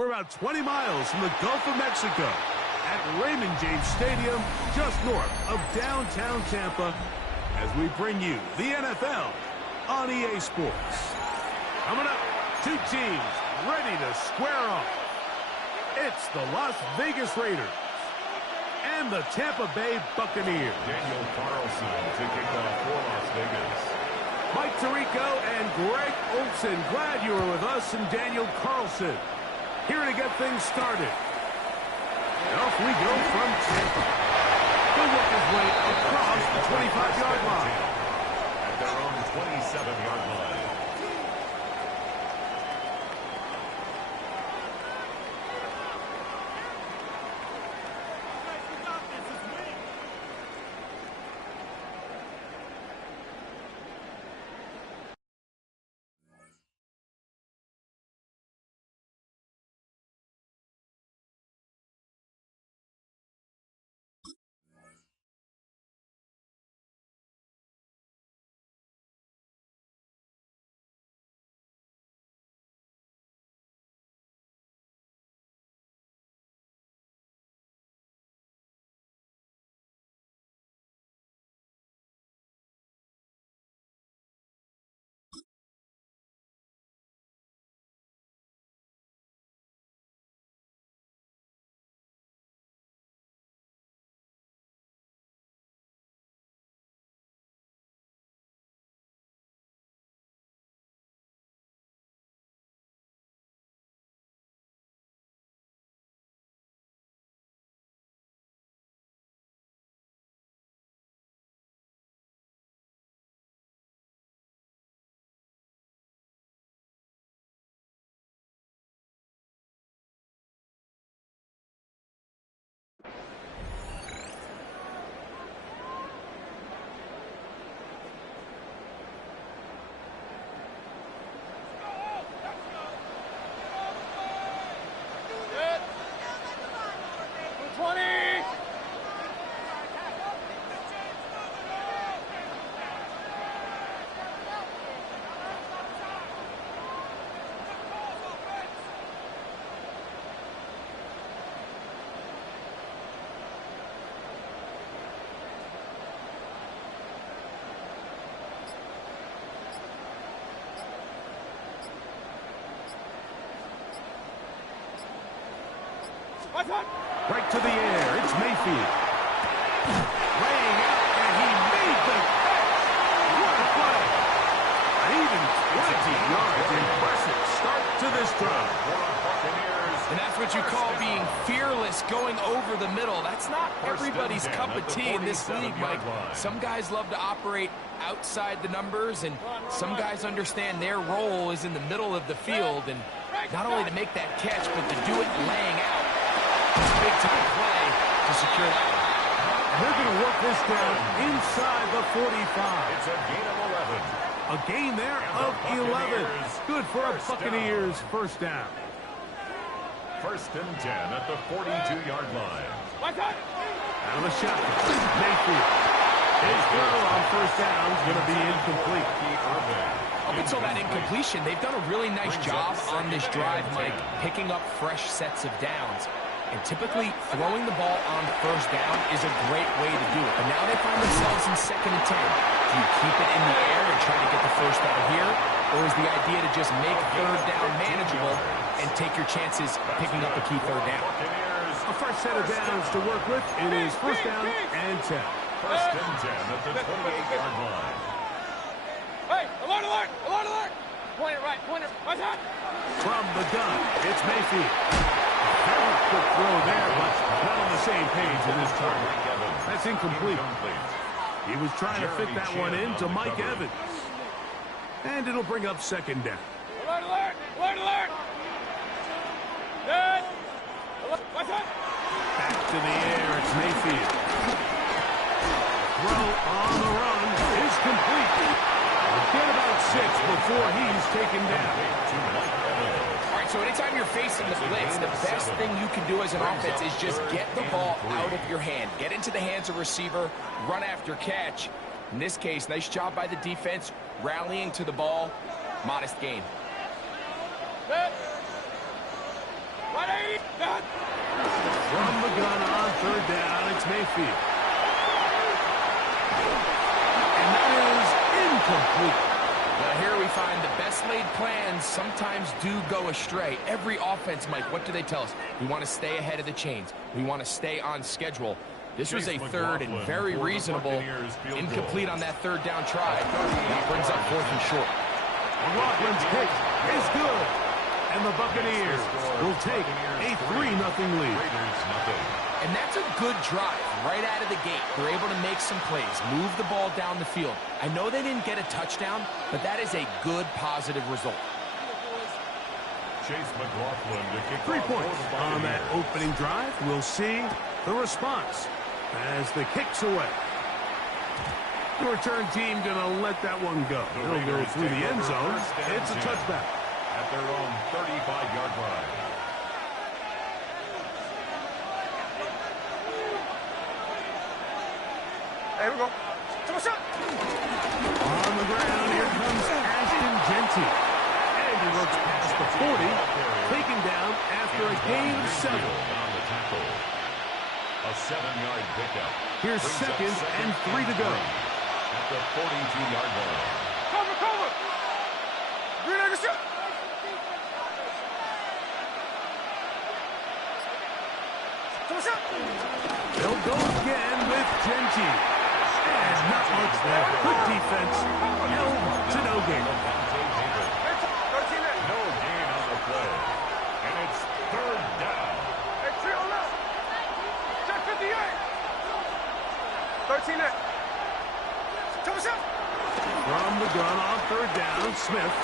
We're about 20 miles from the Gulf of Mexico at Raymond James Stadium, just north of downtown Tampa, as we bring you the NFL on EA Sports. Coming up, two teams ready to square off. It's the Las Vegas Raiders and the Tampa Bay Buccaneers. Daniel Carlson to kick off for Las Vegas. Mike Tirico and Greg Olson, glad you were with us, and Daniel Carlson here to get things started. Off we go from Tampa. He'll work his way across the 25-yard line. At their own 27-yard line. Right to the air, it's Mayfield. Laying out, and he made the catch. What a play. An even 20 yards. Impressive start to this drive. And that's what you call being fearless, going over the middle. That's not everybody's cup of tea in this league, Mike. Some guys love to operate outside the numbers, and some guys understand their role is in the middle of the field, and not only to make that catch, but to do it laying out. It's a big-time play to secure that one. They're going to work this down inside the 45. It's a gain of 11. A gain there of 11. Good for a Buccaneers first down. First and 10 at the 42-yard line. Out of the shotgun, Mayfield. His throw on first down is going to be incomplete. Up until that incompletion, they've done a really nice job on this drive, Mike, picking up fresh sets of downs. And typically, throwing the ball on first down is a great way to do it. But now they find themselves in 2nd and 10. Do you keep it in the air and try to get the first down here? Or is the idea to just make third down manageable and take your chances picking up a key third down? A fresh set of downs to work with. It is first down and 10. First and 10 at the 28-yard line. Hey, alert, alert, alert, alert! Pointer right, right side. From the gun, it's Mayfield. Very quick throw there, but not on the same page in this target. That's incomplete. He was trying to fit that one in to Mike Evans. And it'll bring up second down. Alert, alert, alert, alert! Good. Back to the air, it's Mayfield. Throw on the run is complete. Get about 6 before he's taken down. All right, so anytime you're facing the blitz, the best thing you can do as an offense is just get the ball out of your hand. Get into the hands of receiver, run after catch. In this case, nice job by the defense, rallying to the ball. Modest gain. Good. From the gun on third down, it's Mayfield. And that is incomplete. Well, here we find the best laid plans sometimes do go astray. Every offense, Mike, what do they tell us? We want to stay ahead of the chains. We want to stay on schedule. This was a third and very reasonable incomplete on that third down try. That brings up fourth and short. McLaughlin's kick is good. And the Buccaneers will take a 3-0 lead. And that's a good drive right out of the gate. They're able to make some plays, move the ball down the field. I know they didn't get a touchdown, but that is a good, positive result. Chase McLaughlin to kick 3 off points for the on that Buccaneers. opening drive. We'll see the response as the kick's away. The return team going to let that one go. They'll go through the end zone. It's a touchback. At their own 35-yard line. There we go. On the ground, here comes Ashton Genty. And he looks past the 40, taken down after a gain of 7. On the tackle. A 7-yard pickup. Here's Brings up second and 3 to go. At the 42-yard line. Cover. Green egg shot. They'll go again with Genty. And not much there. Good defense. Held to no gain. No gain on the play. And it's third down. Hey, three on left. Check 58. 13 8. From the gun on third down, Smith.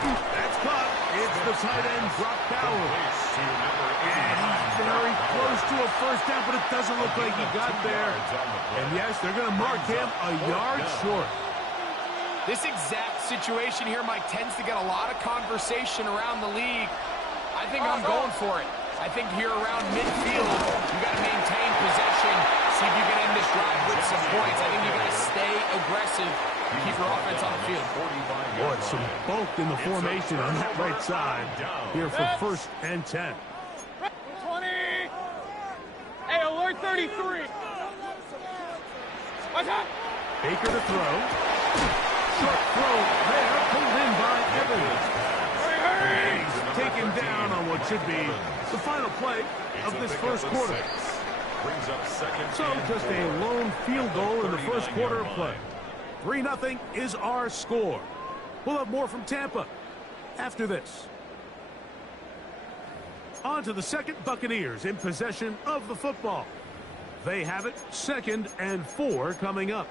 That's caught. It's the tight end, Brock Bowers. And he's very close to a first down, but it doesn't look like he got there. And yes, they're going to mark him a yard short. This exact situation here, Mike, tends to get a lot of conversation around the league. I think I'm going for it. I think here around midfield, you got to maintain possession, see if you can end this drive with some points. I think you got to stay aggressive and keep your offense on the field. Boy, some bulk in the formation on that right side here for first and 10. 20. Hey, alert 33. Watch out. Baker to throw. Short throw there, pulled in by Evans. And he's taken down on what should be the final play of this first quarter. So just a lone field goal in the first quarter of play. 3-0 is our score. We'll have more from Tampa after this. On to the second, Buccaneers in possession of the football. They have it, 2nd and 4 coming up.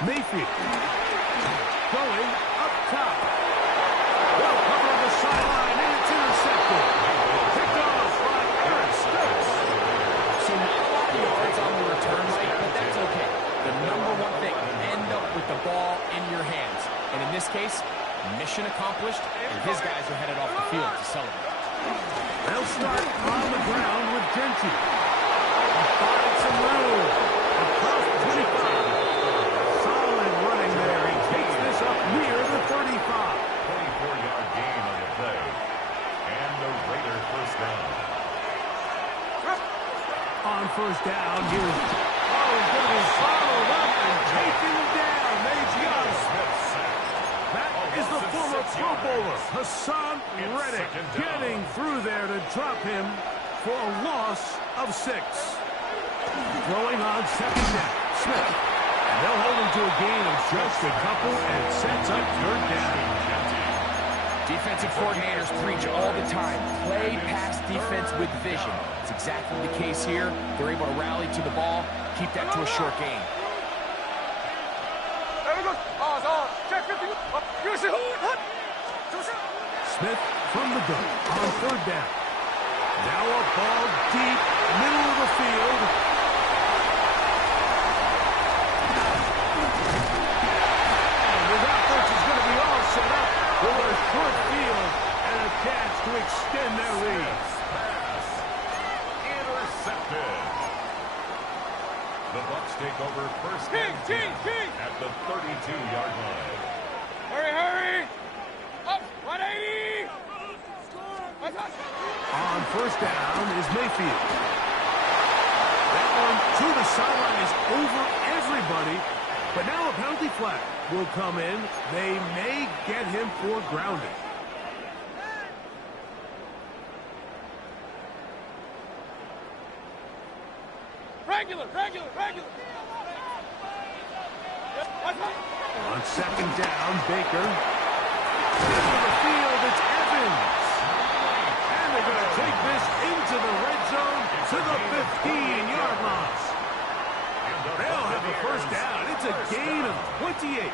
Mayfield going up top. Well covered the sideline, and it's intercepted. Picked off by Eric Stokes. So not a lot of yards on the return, Mike, but that's okay. The number one thing, end up with the ball in your hands. And in this case, mission accomplished, and his guys are headed off the field to celebrate. They'll start on the ground with Genty. Find some room. Across 25. Solid running there. He takes this up near the 35. 24-yard gain on the play. And the Raider first down. On first down, here's going to be followed up and taken down. They've got it. That is the former Pro Bowler, Hassan Reddick, getting through there to drop him for a loss of 6. Throwing on second down, Smith. And they'll hold him to a gain of just a couple and sets up third down. Defensive coordinators preach all the time, play pass defense with vision. It's exactly the case here. They're able to rally to the ball, keep that to a short gain. There we go. Check 50. Smith from the gun on third down. Now a ball deep, middle of the field. The Bucs take over first and 10 at the 32-yard line. Hurry, hurry! Up, 180! On first down is Mayfield. That one to the sideline is over everybody. But now a penalty flag will come in. They may get him for grounding. Regular! On second down, Baker. Into the field, it's Evans. And they're going to take this into the red zone to the 15-yard line. They'll have a first down. It's a gain of 28.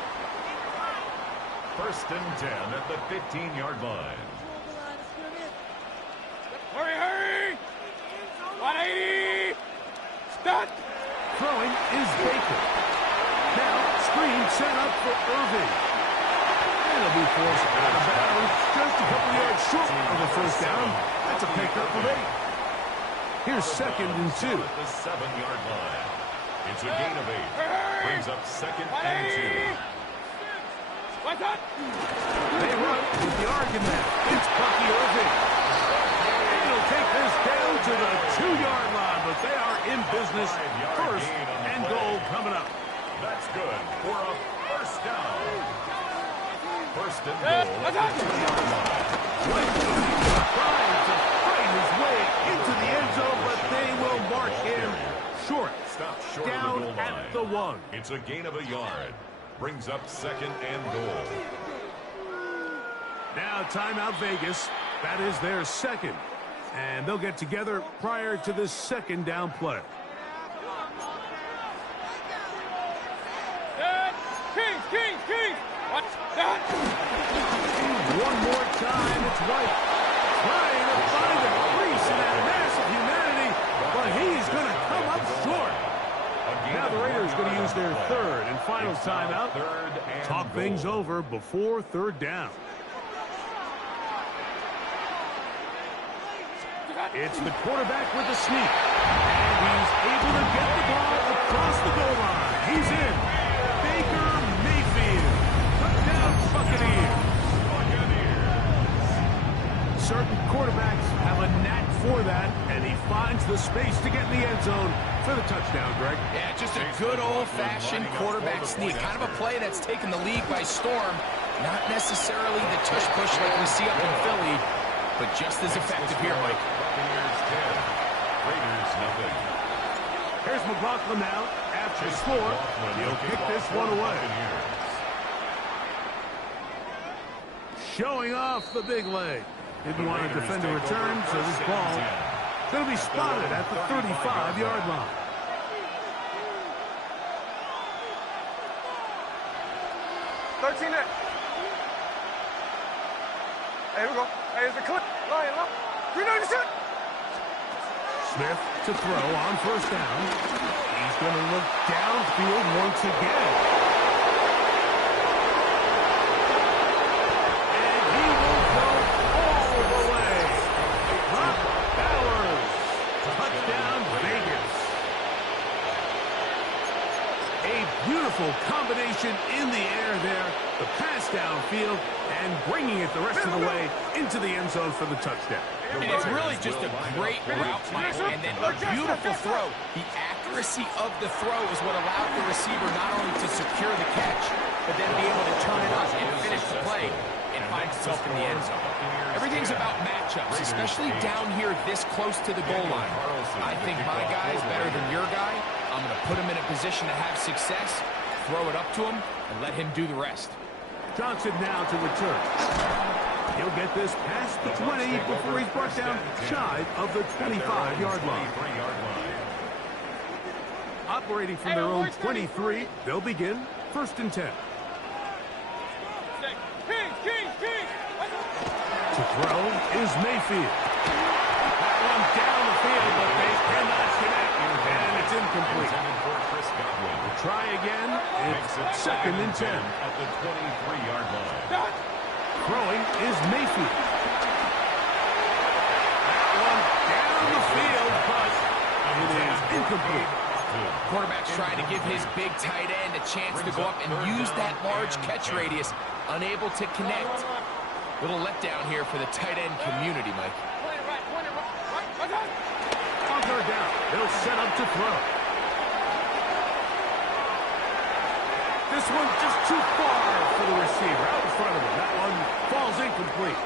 First and 10 at the 15-yard line. Hurry! 180! Stop! Throwing is Baker. Now, screen set up for Irving. And he'll be forced out of bounds just a couple yards short of a first down. That's a pickup of 8. Here's second and 2. At the 7-yard line. It's a gain of 8. Brings up second and 2. What's up? They run with the argument. It's Bucky Irving. He'll take this down to the 2-yard line, but they are in business. First and goal coming up. That's good for a first down. First and goal at the 2-yard line. Trying to fight his way into the end zone, but they will mark him short. Stop short Down of the goal line. at the 1. It's a gain of a yard. Brings up second and goal. Now timeout Vegas. That is their second. And they'll get together prior to this second down play. Kings! What's that? One more time, it's White. Trying to find a crease in that massive humanity, but he's going to come up short. Now the Raiders going to use their third and final timeout. Talk things over before third down. It's the quarterback with the sneak. And he's able to get the ball across the goal line. He's in. Baker Mayfield. Touchdown Buccaneers. Certain quarterbacks have a knack for that, and he finds the space to get in the end zone for the touchdown, Greg. Yeah, just a good old-fashioned quarterback sneak. Kind of a play that's taken the league by storm. Not necessarily the tush-push like we see up in Philly, but just as effective here, Mike. Buccaneers 10. Raiders nothing. Here's McLaughlin now. After score, he'll kick this one away. Showing off the big leg. Didn't want to defend a return, so this ball going to be spotted at the 35-yard line. Hey, here we go. Hey, there's a clip. Line up. 397. Smith to throw on first down. He's going to look downfield once again. And he will go all the way. Brock Bowers. Touchdown Vegas. A beautiful combination in the air there. The pass downfield and bringing it the rest of the way into the end zone for the touchdown. And it's really just a great route, Mike, and then a beautiful throw. The accuracy of the throw is what allowed the receiver not only to secure the catch, but then be able to turn it up and finish the play and find himself in the end zone. Everything's about matchups, especially down here this close to the goal line. I think my guy is better than your guy. I'm going to put him in a position to have success, throw it up to him, and let him do the rest. Johnson now to return. He'll get this past the 20 before he's brought down shy of the 25-yard line. Operating from their own 23, they'll begin first and 10. Kings! To throw is Mayfield. That one down the field, but they cannot connect, and it's incomplete. We'll try again. It's second and 10. At the 23-yard line. Throwing is Mayfield. That one down the field, but it is incomplete. Quarterback's trying to give his big tight end a chance to go up and use that large catch radius. Unable to connect. Little letdown here for the tight end community, Mike. On third down, they'll set up to throw. This one just too far for the receiver. Out in front of him. That one falls incomplete.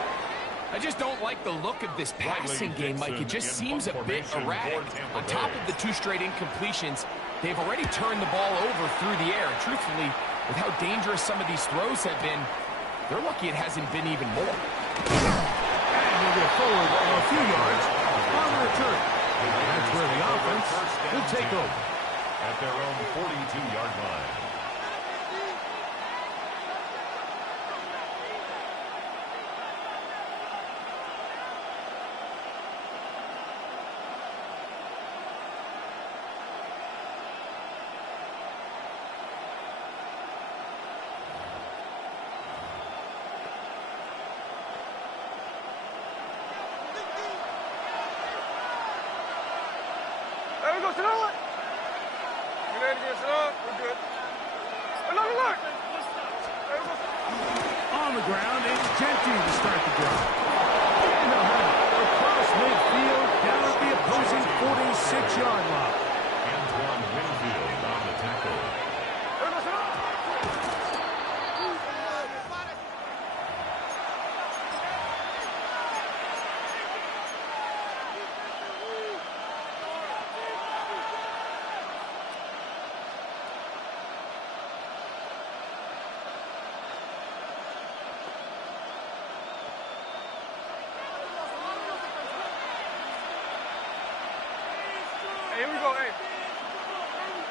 I just don't like the look of this passing game, Mike. It just seems a bit erratic. On top of the 2 straight incompletions, they've already turned the ball over through the air. And truthfully, with how dangerous some of these throws have been, they're lucky it hasn't been even more. And he'll go forward a few yards on the return. That's where the offense will take over. At their own 42-yard line. There we go, sit down. Get ready to get set up. We're good. Another look. There we go. On the ground, it's Genty to start the drive. And they'll have it across midfield down at the opposing 46-yard line. Antoine Winfield on the tackle. There we go, sit down. Here we go, hey.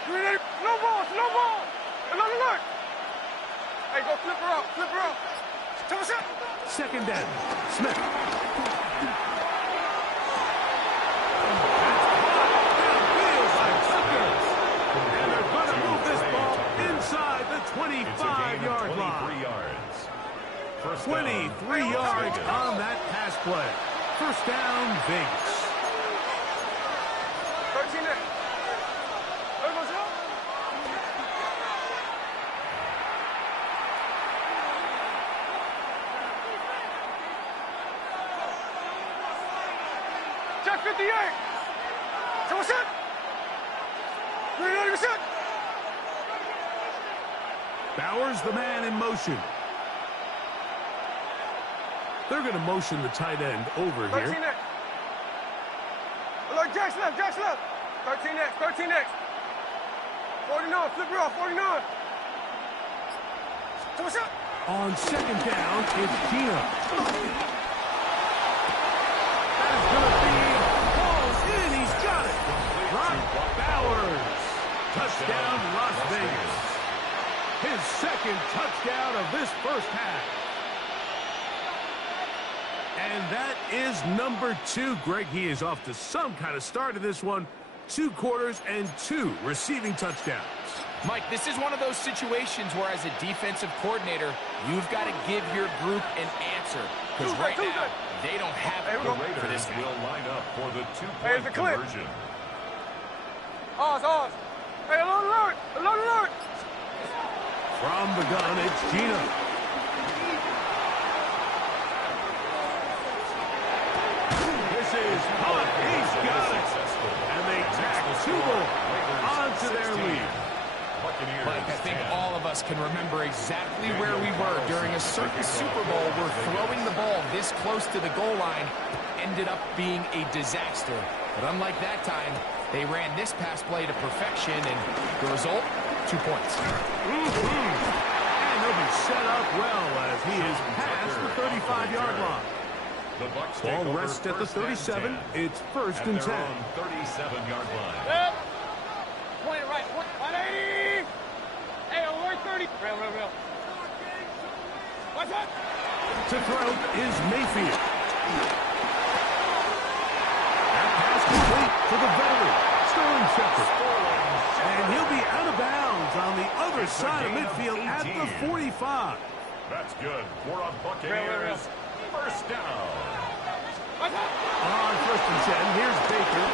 Green, no ball, slow ball. Another look. Hey, go flip her up. Tell us up. Second down, Smith. Downfield by Tucker. And they're going to move this ball inside the 25-yard line. 23 yards on that pass play. First down, Vegas. 13 there. There goes up. Check 58. So what's up? 380%. Bowers, the man in motion. They're going to motion the tight end over 13 here. next. Look, Jack's left. 13 next. 49, flip her off, 49. So what's up? On second down, it's Gino. That is going to be balls in. He's got it. Brock Bowers. Touchdown, Las Vegas. His second touchdown of this first half. And that is number 2. Greg, he is off to some kind of start in this one. 2 quarters and 2 receiving touchdowns. Mike, this is one of those situations where as a defensive coordinator, you've got to give your group an answer. Because right now, they don't have it for this guy. Will line up for the 2-point conversion. Ours. Hey, alert. From the gun, it's Gino. This is Hunt. He's got it. And they tack 2 more onto their lead. Mike, I think all of us can remember exactly where we were during a certain Super Bowl where throwing the ball this close to the goal line ended up being a disaster. But unlike that time, they ran this pass play to perfection, and the result, 2 points. And they'll be set up well as he is past the 35-yard line. Ball rests at the 37. It's first and 10. 37-yard line. Yep. Point it right. 180. Hey, alert 30. Real. What's up? To throw is Mayfield. That pass complete to the veteran, Sterling Shepard. And he'll be out of bounds on the other side of midfield at the 45. That's good for a Buccaneers first down. On first and 10, here's Baker.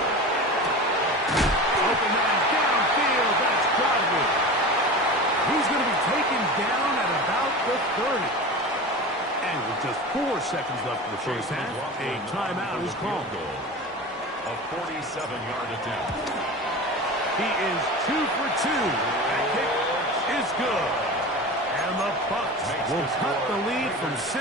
Open man downfield. just 4 seconds left in the first half. A timeout is called. A 47-yard attempt. He is 2 for 2. That kick is good. And the Bucs will cut the lead from 6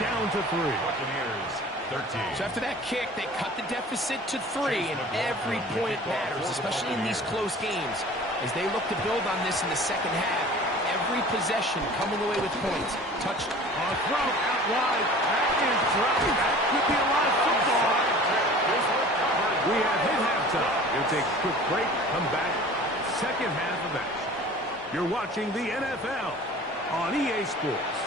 down to 3. Buccaneers 13. So after that kick, they cut the deficit to 3, and every point matters, especially in these close games. As they look to build on this in the second half, every possession coming away with points. Touched. Throw out wide. That is dropped. That could be a live football. We have hit halftime. We'll take a quick break. Come back. Second half of action. You're watching the NFL on EA Sports.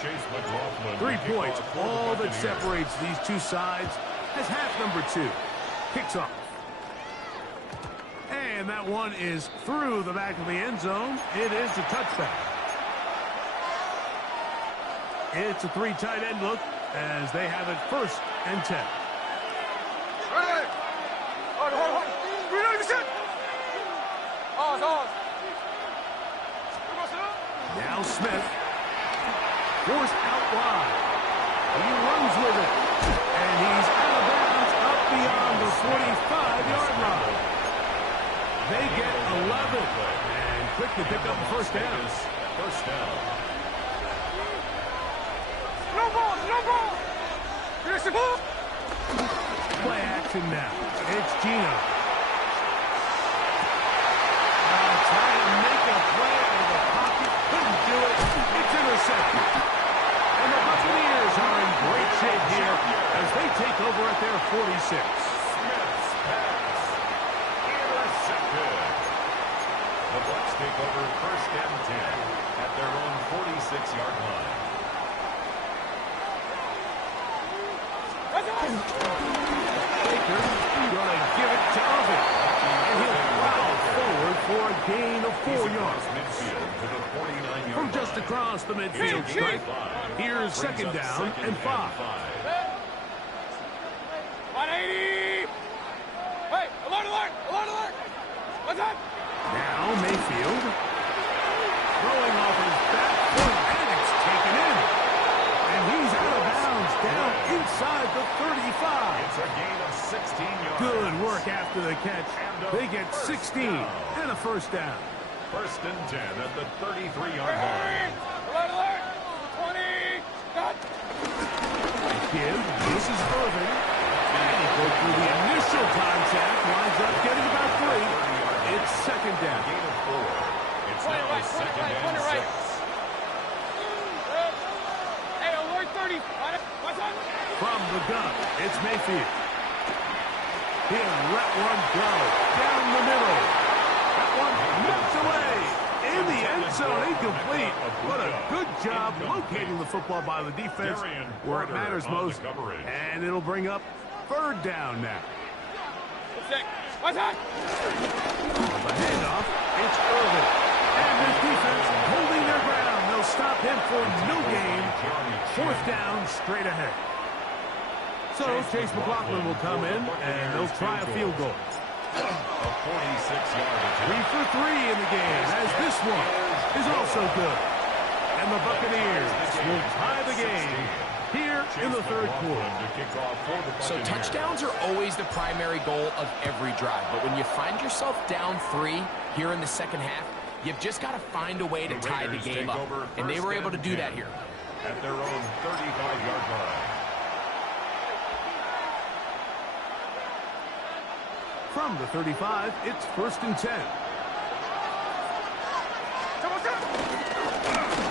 Chase McLaughlin. 3 points. All that separates these two sides as half number 2 kicks off. And that one is through the back of the end zone. It is a touchback. It's a 3 tight end look as they have it 1st and 10. Now Smith. Forced out wide. He runs with it. And he's out of bounds up beyond the 45-yard line. They get 11. And quickly pick up the first down. First down. No ball, no ball. Here's the ball. Play action now. It's Gino. Trying to make a play out of the pocket. Couldn't do it. It's intercepted. And the Buccaneers are in great shape here as they take over at their 46. Smith's pass. Intercepted. The Bucs take over 1st and 10 at their own 46-yard line. Baker going to give it to Irvin. And he'll plow forward for a gain of 4 yards. Midfield to the 49-yard From just across the midfield stripe, here's 2nd down and 5. 180. Hey, alert, alert, alert, alert. What's up? Now Mayfield throwing off his back foot, and it's taken in. And he's out of bounds down inside the 35. It's a gain of 16 yards. Good work after the catch. They get 16 and a 1st down. 1st and 10 at the 33-yard line. Alert, alert. 20. Got. Give. This is Irvin. And he goes through the initial contact. Winds up getting about 3. It's 2nd down. Gain of 4. It's Point now right, 2nd point and right. 6. Hey, alert 30. What's up? From the gun, it's Mayfield. He'll let one go down the middle. That one knocked away in the end zone, incomplete. What a good job locating the football by the defense where it matters most. And it'll bring up 3rd down now. What's up? The handoff, it's Irvin. And his defense holding their ground. They'll stop him for no gain. 4th down, straight ahead. So Chase McLaughlin will come in, and they'll try a field goal. A 46-yard attempt. 3 for 3 in the game, as this one is also good. And the Buccaneers will tie the game here in the 3rd quarter. So touchdowns are always the primary goal of every drive. But when you find yourself down 3 here in the second half, you've just got to find a way to tie the game up. And they were able to do that here. At their own 35-yard line. From the 35, it's 1st and 10.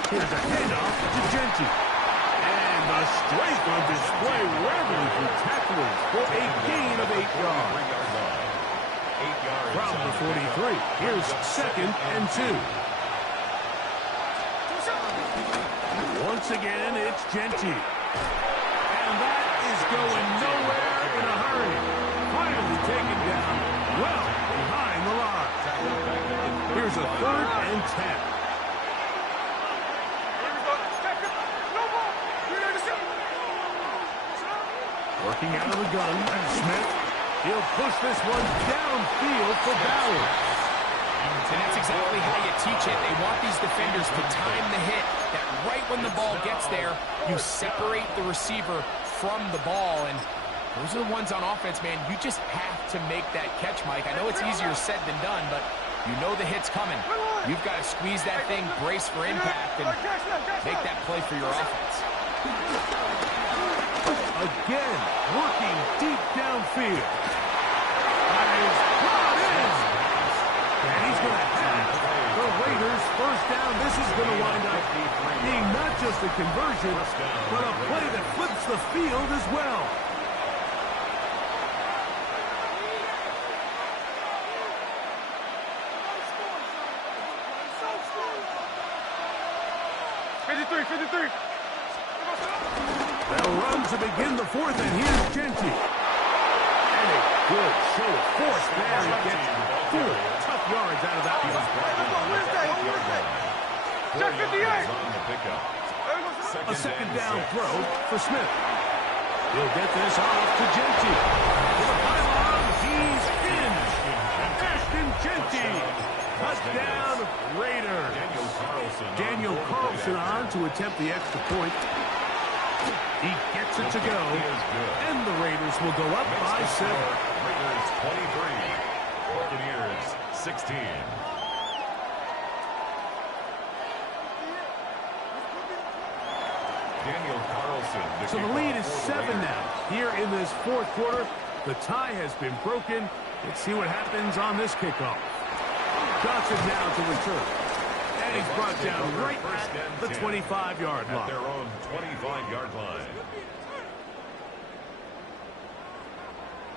Here's a handoff to Genti. And the strength on display rambling through tacklers for a gain of 8 yards. From the 43, here's 2nd and 2. Once again, it's Genti. And that is going nowhere in a hurry. Finally taken down well behind the line. Here's a 3rd and 10. Working out of the gun, Smith. He'll push this one downfield for Ballard. And that's exactly how you teach it. They want these defenders to time the hit, that right when the ball gets there, you separate the receiver from the ball. And those are the ones on offense, man. You just have to make that catch, Mike. I know it's easier said than done, but you know the hit's coming. You've got to squeeze that thing, brace for impact, and make that play for your offense. Again, working deep downfield. And he's brought in. And he's going to have the Raiders first down. This is going to wind up being not just a conversion, but a play that flips the field as well. They'll run to begin the fourth, and here's Genty. And a good show of force there. He gets 4 tough yards out of that one. A second down throw for Smith. He'll get this off to Genty. To the pylon, he's in. Ashton Genty. Touchdown, Raiders. Daniel Carlson on to attempt the extra point. He gets it to go, and the Raiders will go up by 7. Raiders 23, Buccaneers 16. Daniel Carlson. So the lead is 7 now. Here in this fourth quarter, the tie has been broken. Let's see what happens on this kickoff. Johnson now to return. And he's brought down right at the 25-yard line. At their own 25-yard line.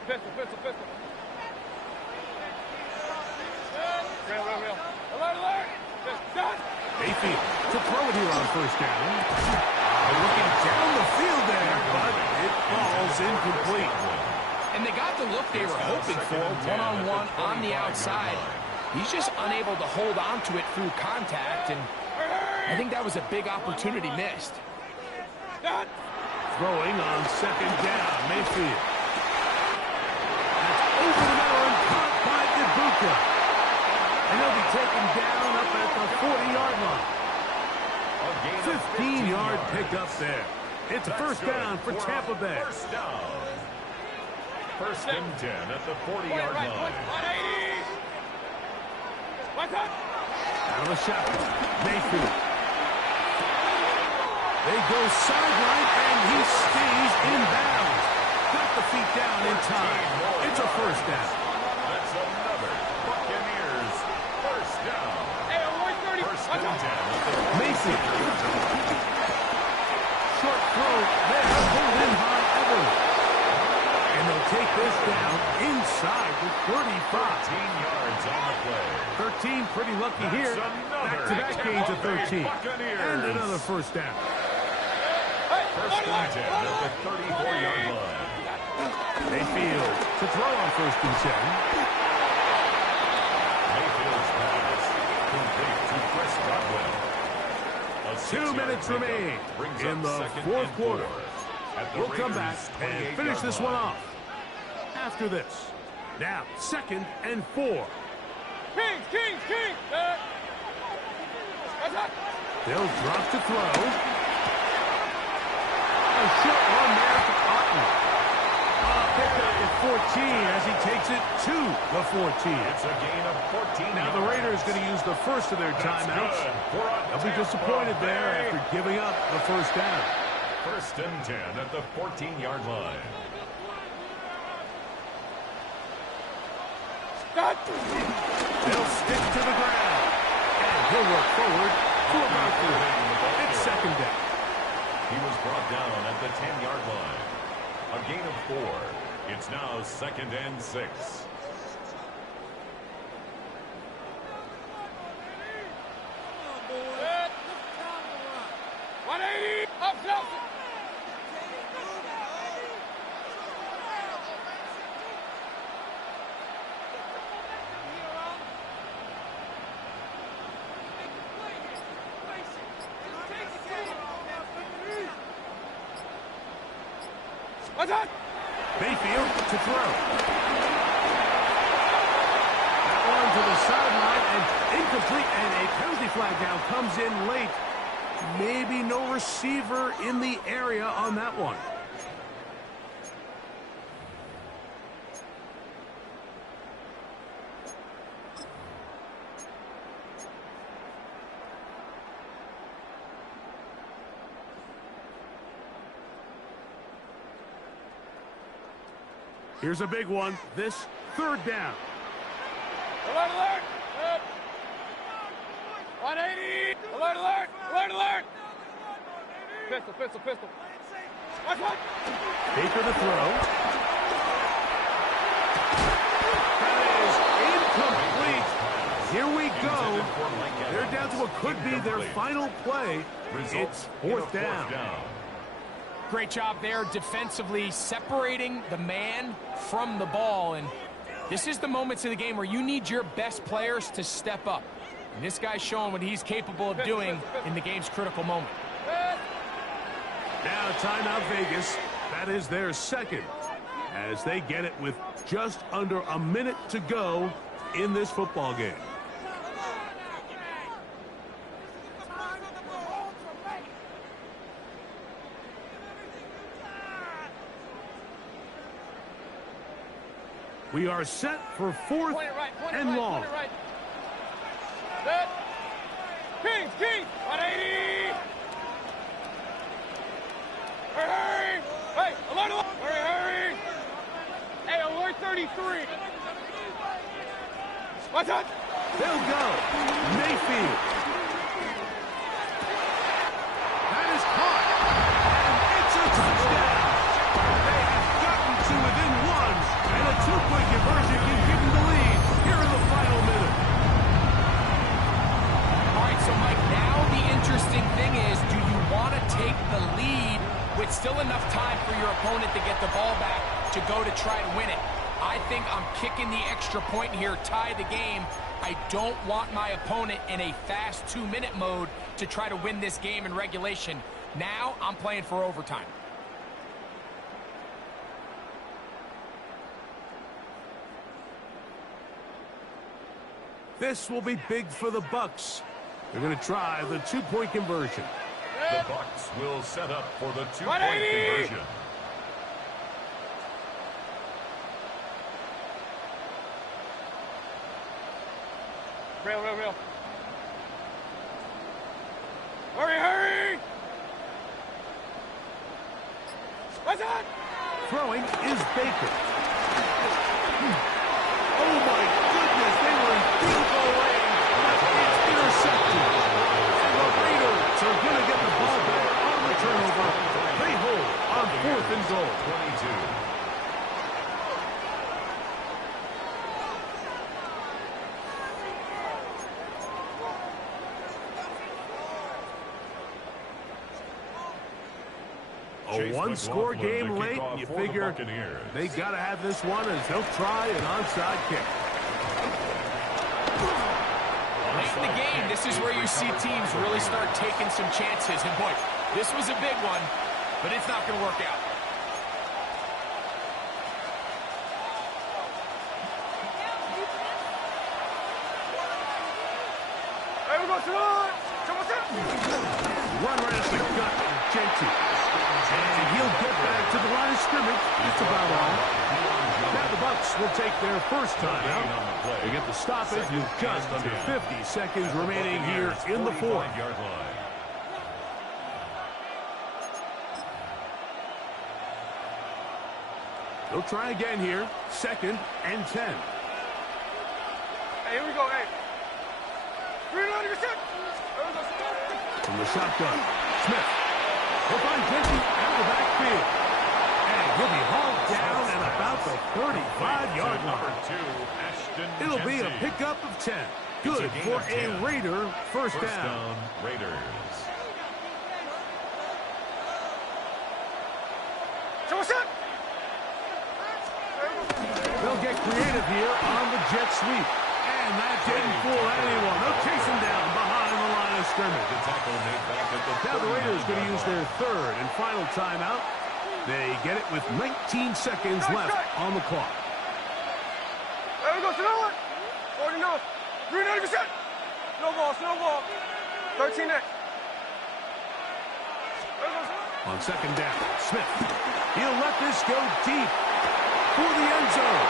Pistol. Real. Alert. Mayfield to throw it here on first down. Looking down the field there, but it falls incomplete. And they got the look they were hoping for, one-on-one on the outside. He's just unable to hold on to it through contact, and I think that was a big opportunity missed. Throwing on second down, Mayfield. That's over the middle and caught by Ibuka. And he'll be taken down up at the 40-yard line. 15-yard pickup there. It's a first down for Tampa Bay. First and 10 at the 40-yard line. Out of the shotgun, Mayfield. They go sideline, and he stays in bounds. Got the feet down in time. It's a first down. That's another Buccaneers first down. First and 10. Mason. Short throw there, pulled in by Evans. And they'll take this down inside the 35. 13 yards on the play. 13, pretty lucky here. Back-to-back gains of 13. And another first down. First and 10 at the 34-yard line. Mayfield to throw on first and 10. Mayfield's pass complete to Chris Godwin. 2 minutes remain in the fourth quarter. We'll come back and finish this one off after this. Now, 2nd and 4. King. They'll drop to throw. A short one there to Otten. Picked up at 14 as he takes it to the 14. It's a gain of 14. Now the Raiders going to use the first of their timeouts. They'll be disappointed there after giving up the first down. First and 10 at the 14-yard line. They'll stick to the ground. And he'll work forward to about 3. It's second down. He was brought down at the 10-yard line. A gain of 4. It's now 2nd and 6. Mayfield to throw. That one to the sideline, and flag now comes in late. Maybe no receiver in the area on that one. Here's a big one. This third down. Alert, alert! 180! Alert, alert! Alert, alert! Pistol, pistol, pistol. Watch, watch! Baker to throw. That is incomplete. Here we go. They're down to what could be their final play. It's fourth down. Great job there defensively, separating the man from the ball. And this is the moments of the game where you need your best players to step up. And this guy's showing what he's capable of doing in the game's critical moment. Now timeout Vegas. That is their second, as they get it with just under a minute to go in this football game. We are set for fourth and long. Set. Kings, Kings, 180. Hurry, hurry. Hey, alert, alert. Hurry, hurry. Hey, alert 33. Watch out. They'll go. Mayfield. That is caught. And it's a touchdown. They have gotten to within one. And a two-point conversion can give them the lead here in the final minute. All right, so Mike, now the interesting thing is, do you want to take the lead with still enough time for your opponent to get the ball back to go to try to win it? I think I'm kicking the extra point here, tie the game. I don't want my opponent in a fast 2-minute mode to try to win this game in regulation. Now I'm playing for overtime. This will be big for the Bucs. They're going to try the two-point conversion. The Bucs will set up for the two-point 180. conversion. Real, real, real. Hurry, hurry. Watch out. Throwing is Baker. Oh, my goodness. They were in field goal range, but it's intercepted. And the Raiders are going to get the ball back on the turnover. They hold on fourth and goal. 22. A one-score game late, you figure they got to have this one as they'll try an onside kick. Late in the game, this is where you see teams really start taking some chances. And boy, this was a big one, but it's not going to work out. Hey, we go to the Run right at the gut, Genty. And he'll get back to the line of scrimmage. That's about all. Now the Bucs will take their first time out. They get the stoppage with just under 50 seconds remaining here in the fourth. They'll try again here. 2nd and 10. Hey, here we go, hey. 300%. From the shotgun, Smith. He'll find Genty out of the backfield. And he'll be hauled down at about the 35-yard line. It'll be a pickup of 10. Good for a Raider first down. Raiders. They'll get creative here on the jet sweep. And that didn't fool anyone. They'll chase him down behind the line of scrimmage. Now the Raiders going to use their third and final timeout. They get it with 19 seconds left on the clock. There we go, to the one. 40 north. 300%. Slow ball. 13 next. On second down, Smith. He'll let this go deep for the end zone.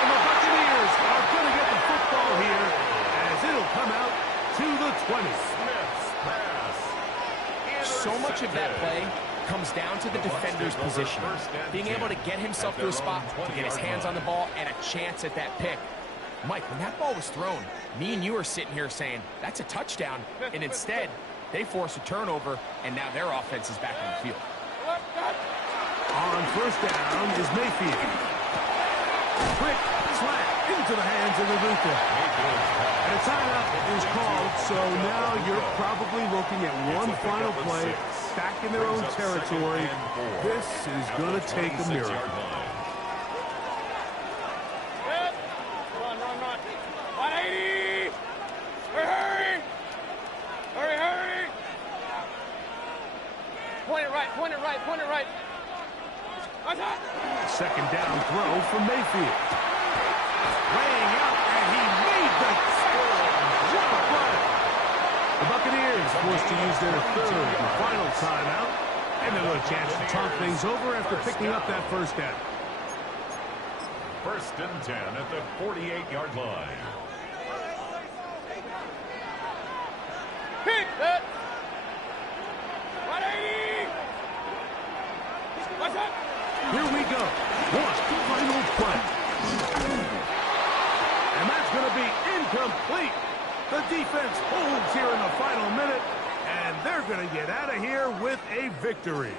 And the Buccaneers are going to get the football here as it'll come out to the 20. Smith's pass. So much of that play comes down to the defender's position. Being able to get himself to a spot, to get his hands on the ball, and a chance at that pick. Mike, when that ball was thrown, me and you are sitting here saying, that's a touchdown. And instead, they force a turnover, and now their offense is back on the field. On first down is Mayfield. Quick slant into the hands of the Luka. And a timeout is called, so now you're probably looking at one final play back in their own territory. This is going to take a miracle. Run. 180. Hurry. Point it right. Second down throw from Mayfield. Laying out, and he made the what a play. The Buccaneers forced to use their third and final timeout, and they'll have a chance to talk things over after picking up that first down. First and 10 at the 48-yard line. Pick that. 180. What's up? Here we go. One final play. And that's going to be incomplete. The defense holds here in the final minute, and they're going to get out of here with a victory.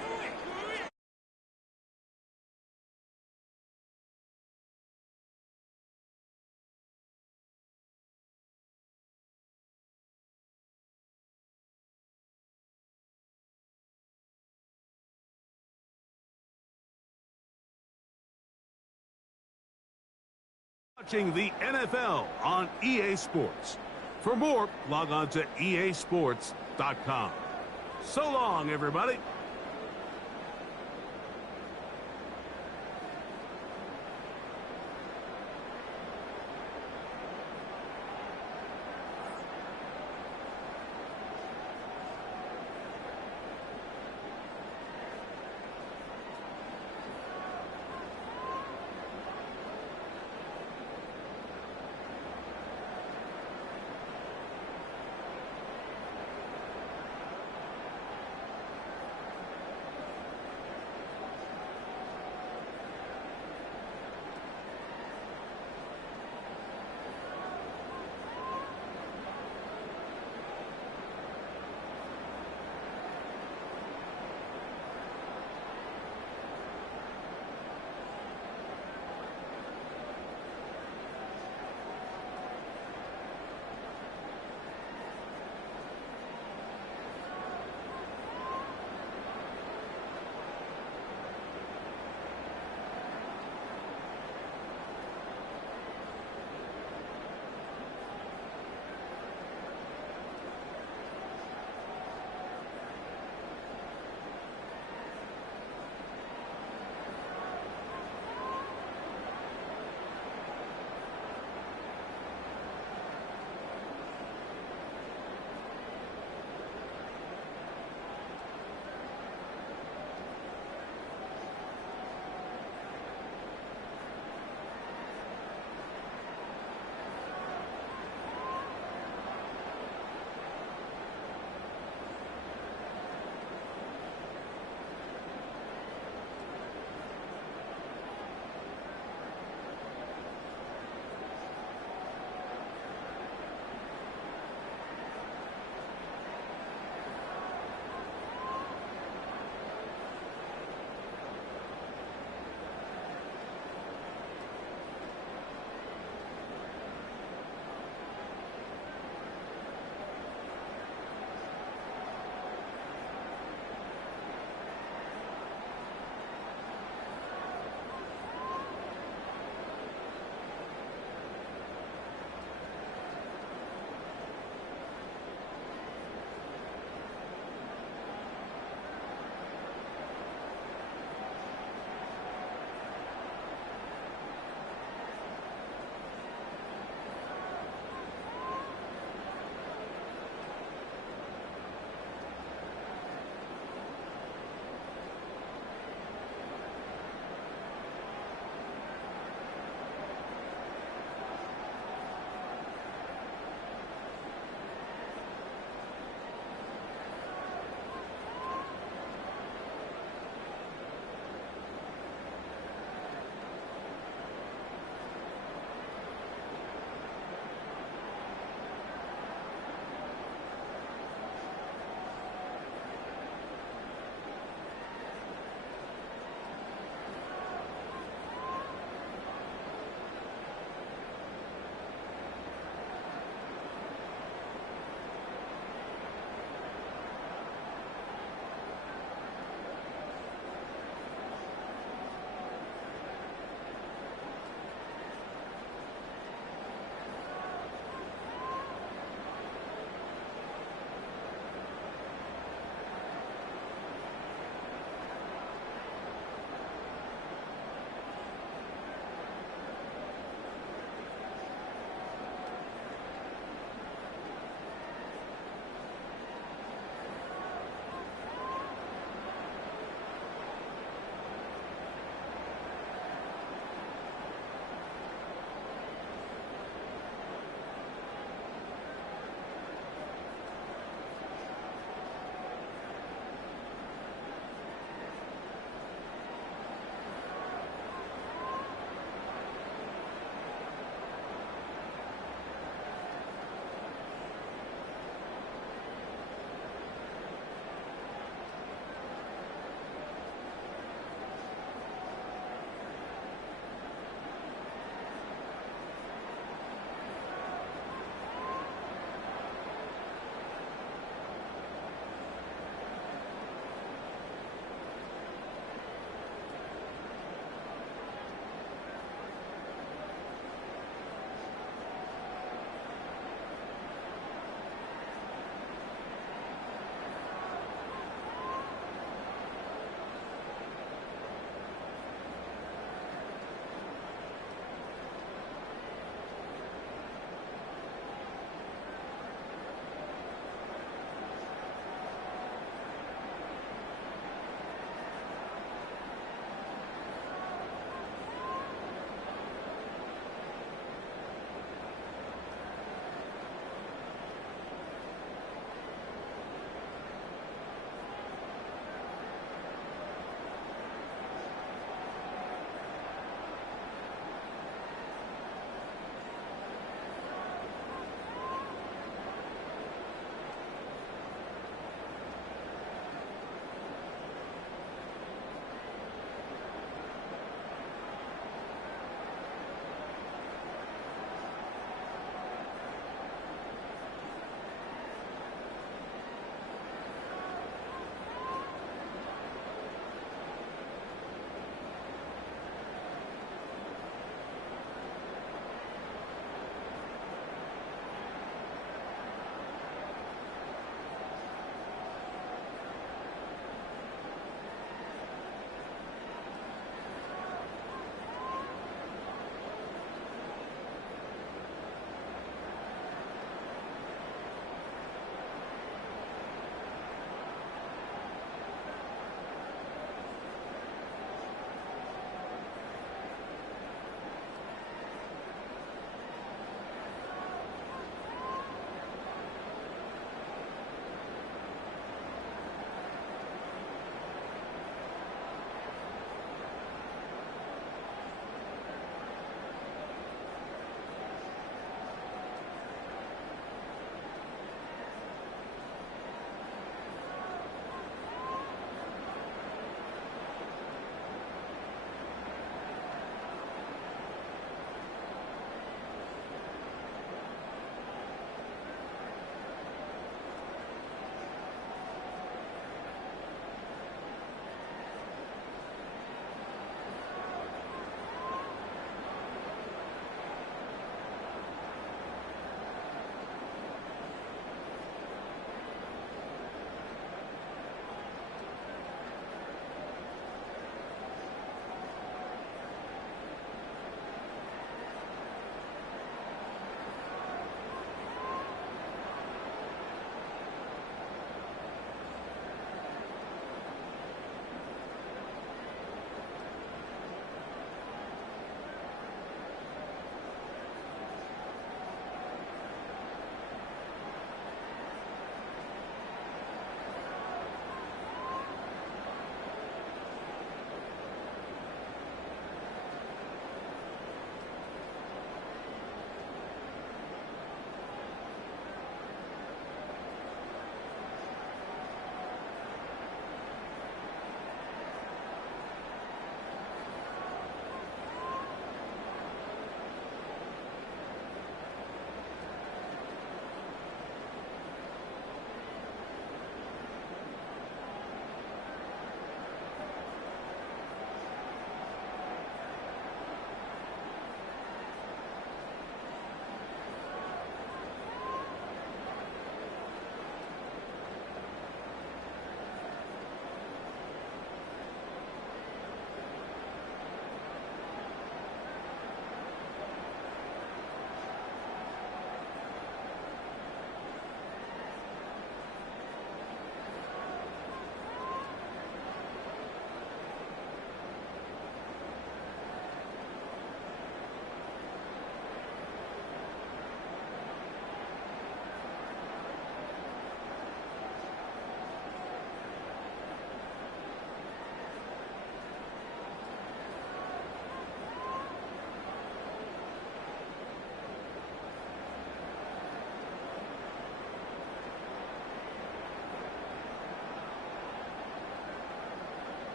Watching the NFL on EA Sports. For more, log on to easports.com. So long, everybody.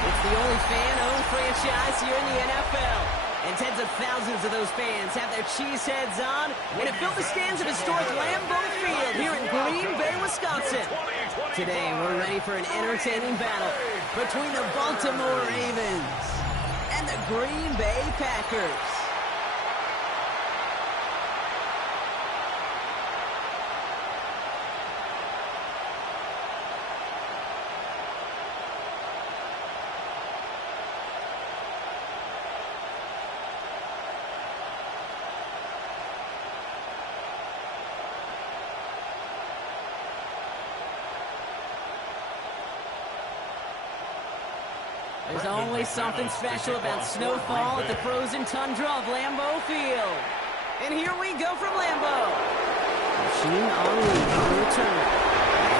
It's the only fan-owned franchise here in the NFL. And tens of thousands of those fans have their cheese heads on and have filled the stands of historic Lambeau Field here in Green Bay, Wisconsin. Today, we're ready for an entertaining battle between the Baltimore Ravens and the Green Bay Packers. There's always something special about snowfall at the frozen tundra of Lambeau Field. And here we go from Lambeau. Machine Henri on the return.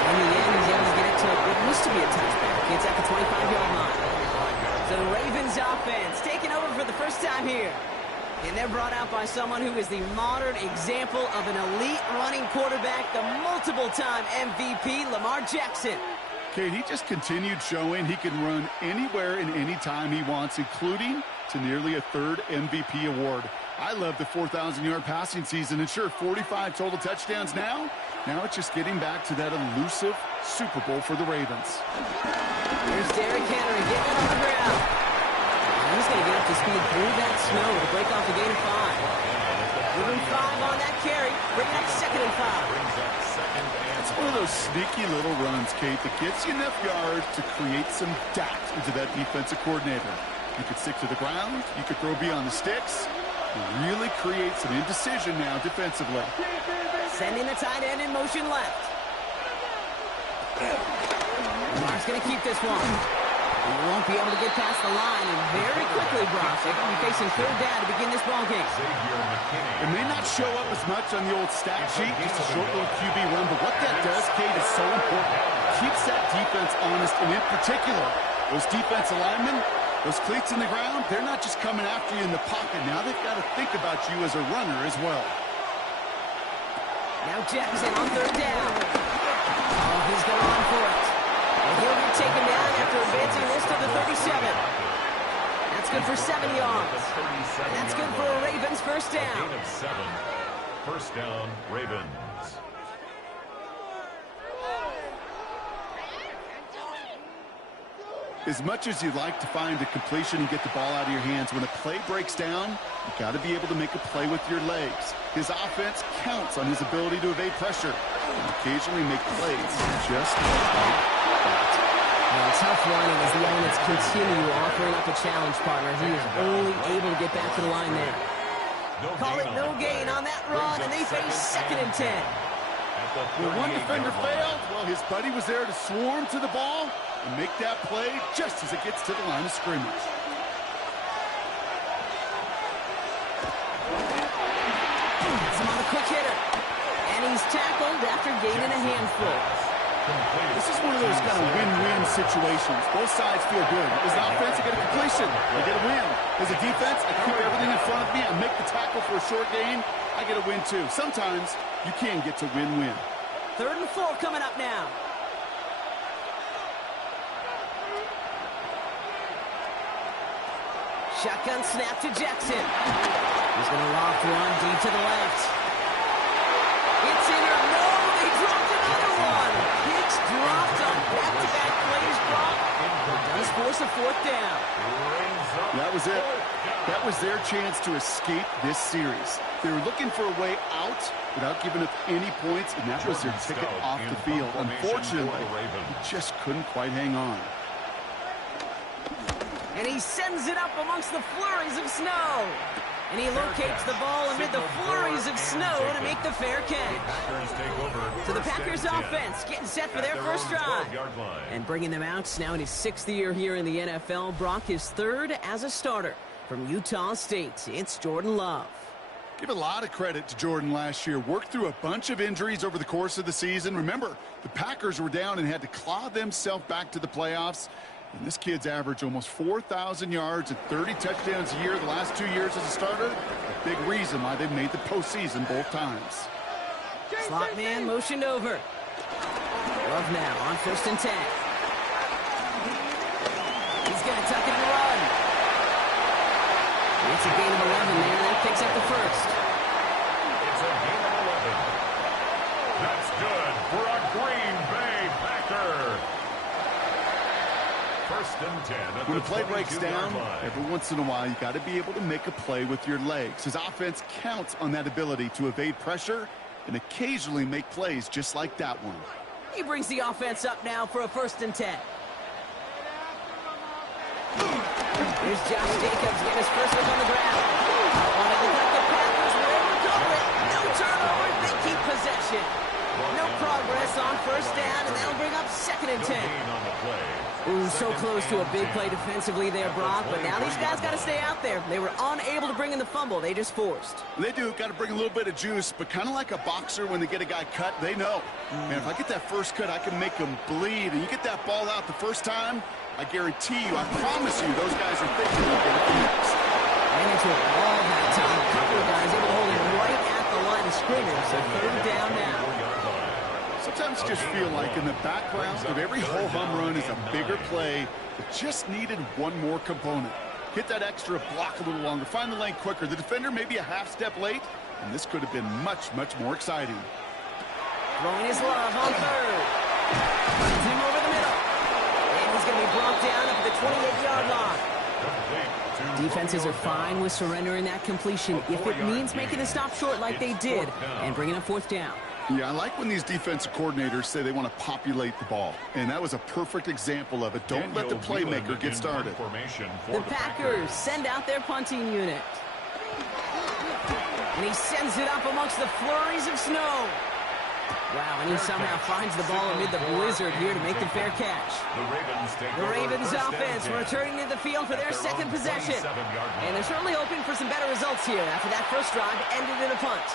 And in the end, he's able to get it to what used to be a touchback. It's at the 25-yard line. So the Ravens offense taking over for the first time here. And they're brought out by someone who is the modern example of an elite running quarterback, the multiple-time MVP, Lamar Jackson. Kate, he just continued showing he can run anywhere and anytime he wants, including to nearly a third MVP award. I love the 4,000-yard passing season, and sure, 45 total touchdowns now. Now it's just getting back to that elusive Super Bowl for the Ravens. Here's Derrick Henry getting it on the ground. And he's going to get up to speed through that snow to break off a gain of 5. Moving 5 on that carry, bringing up 2nd and 5. It's one of those sneaky little runs, Kate, that gets you enough yards to create some doubt into that defensive coordinator. You could stick to the ground, you could throw beyond the sticks, and really create some indecision now defensively. Sending the tight end in motion left. Lamar's going to keep this one. He won't be able to get past the line, and very quickly, Brock, they're going to be facing 3rd down to begin this ballgame. It may not show up as much on the old stat sheet, just a short little QB run, but what that does, Kate, is so important. Keeps that defense honest, and in particular, those defensive linemen, those cleats in the ground, they're not just coming after you in the pocket. Now they've got to think about you as a runner as well. Now Jackson on 3rd down. Oh, he's going on for it. And he'll get taken down after advancing this to the 37. That's good for 7 yards. And that's good for a Ravens first down. Gain of 7. First down, Ravens. As much as you'd like to find a completion and get the ball out of your hands, when a play breaks down, you've got to be able to make a play with your legs. His offense counts on his ability to evade pressure and occasionally make plays just like that. Well, tough running as the elements continue offering up a challenge, partner. He is only able to get back to the line there. Call it no gain on that run, and they face 2nd and 10. When one defender failed, well, his buddy was there to swarm to the ball and make that play just as it gets to the line of scrimmage. Some on a quick hitter. And he's tackled after gaining a handful. This is one of those kind of win-win situations. Both sides feel good. As an offense, I get a completion. I get a win. As a defense, I keep everything in front of me. I make the tackle for a short gain. I get a win, too. Sometimes you can get to win-win. 3rd and 4 coming up now. Shotgun snap to Jackson. He's going to loft one deep to the left. It's in or no, they dropped another one. Hicks dropped on back-to-back plays, Brock. Does force a 4th down. That was it. That was their chance to escape this series. They were looking for a way out without giving up any points, and that was their ticket off the field. Unfortunately, he just couldn't quite hang on. And he sends it up amongst the flurries of snow. And he locates the ball amid the flurries of snow to make the fair catch. So So the Packers offense getting set for their first drive. And bringing them out now in his 6th year here in the NFL. Brock his 3rd as a starter. From Utah State, it's Jordan Love. Give a lot of credit to Jordan last year. Worked through a bunch of injuries over the course of the season. Remember, the Packers were down and had to claw themselves back to the playoffs. And this kid's averaged almost 4,000 yards and 30 touchdowns a year the last 2 years as a starter. A big reason why they've made the postseason both times. Slot man motioned over. Love now on 1st and 10. He's going to tuck it and run. It's a gain of 11 there. That picks up the first. It's a gain of 11. That's good for a Green Bay Packer. 1st and 10. When the play breaks down, every once in a while, you got to be able to make a play with your legs. His offense counts on that ability to evade pressure and occasionally make plays just like that one. He brings the offense up now for a 1st and 10. Here's Josh Jacobs getting his first look on the ground. The Packers will recover it. No turnovers. They keep possession. No progress on 1st down, and that'll bring up 2nd and 10. Ooh, so close to a big play defensively there, Brock, but now these guys got to stay out there. They were unable to bring in the fumble. They just forced. They do. Got to bring a little bit of juice, but kind of like a boxer when they get a guy cut, they know. Man, if I get that first cut, I can make him bleed. And you get that ball out the first time, I guarantee you, I promise you, those guys are thinking they're going to be next. Ran into a wall that time. A couple of guys able to hold him right at the line of scrimmage. So 3rd down now. Sometimes just feel like in the background of every whole home run is a bigger play that just needed one more component. Hit that extra block a little longer, find the lane quicker. The defender may be a half step late, and this could have been much, much more exciting. Throwing his Love on 3rd. Runs him over the middle. And he's going to be brought down up at the 28-yard line. Defenses are fine with surrendering that completion if it means making the stop short like they did and bringing up 4th down. Yeah, I like when these defensive coordinators say they want to populate the ball. And that was a perfect example of it. Don't let the playmaker get started. The Packers send out their punting unit. And he sends it up amongst the flurries of snow. Wow, and he somehow finds the ball amid the blizzard here to make the fair catch. The Ravens offense returning to the field for their 2nd possession. And they're certainly hoping for some better results here after that first drive ended in a punt.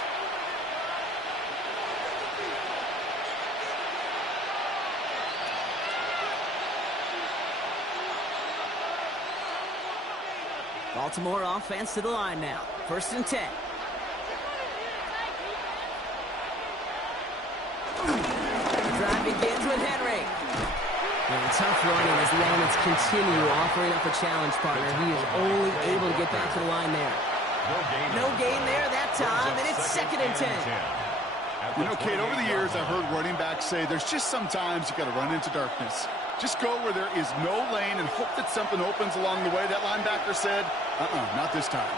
Baltimore offense to the line now. 1st and 10. The drive begins with Henry. And tough running as the elements continue offering up a challenge partner. He is only able to get back to the line there. No gain there that time, and it's 2nd and 10. You know, Kate, over the years, I've heard running backs say there's just sometimes you got to run into darkness. Just go where there is no lane and hope that something opens along the way. That linebacker said, not this time.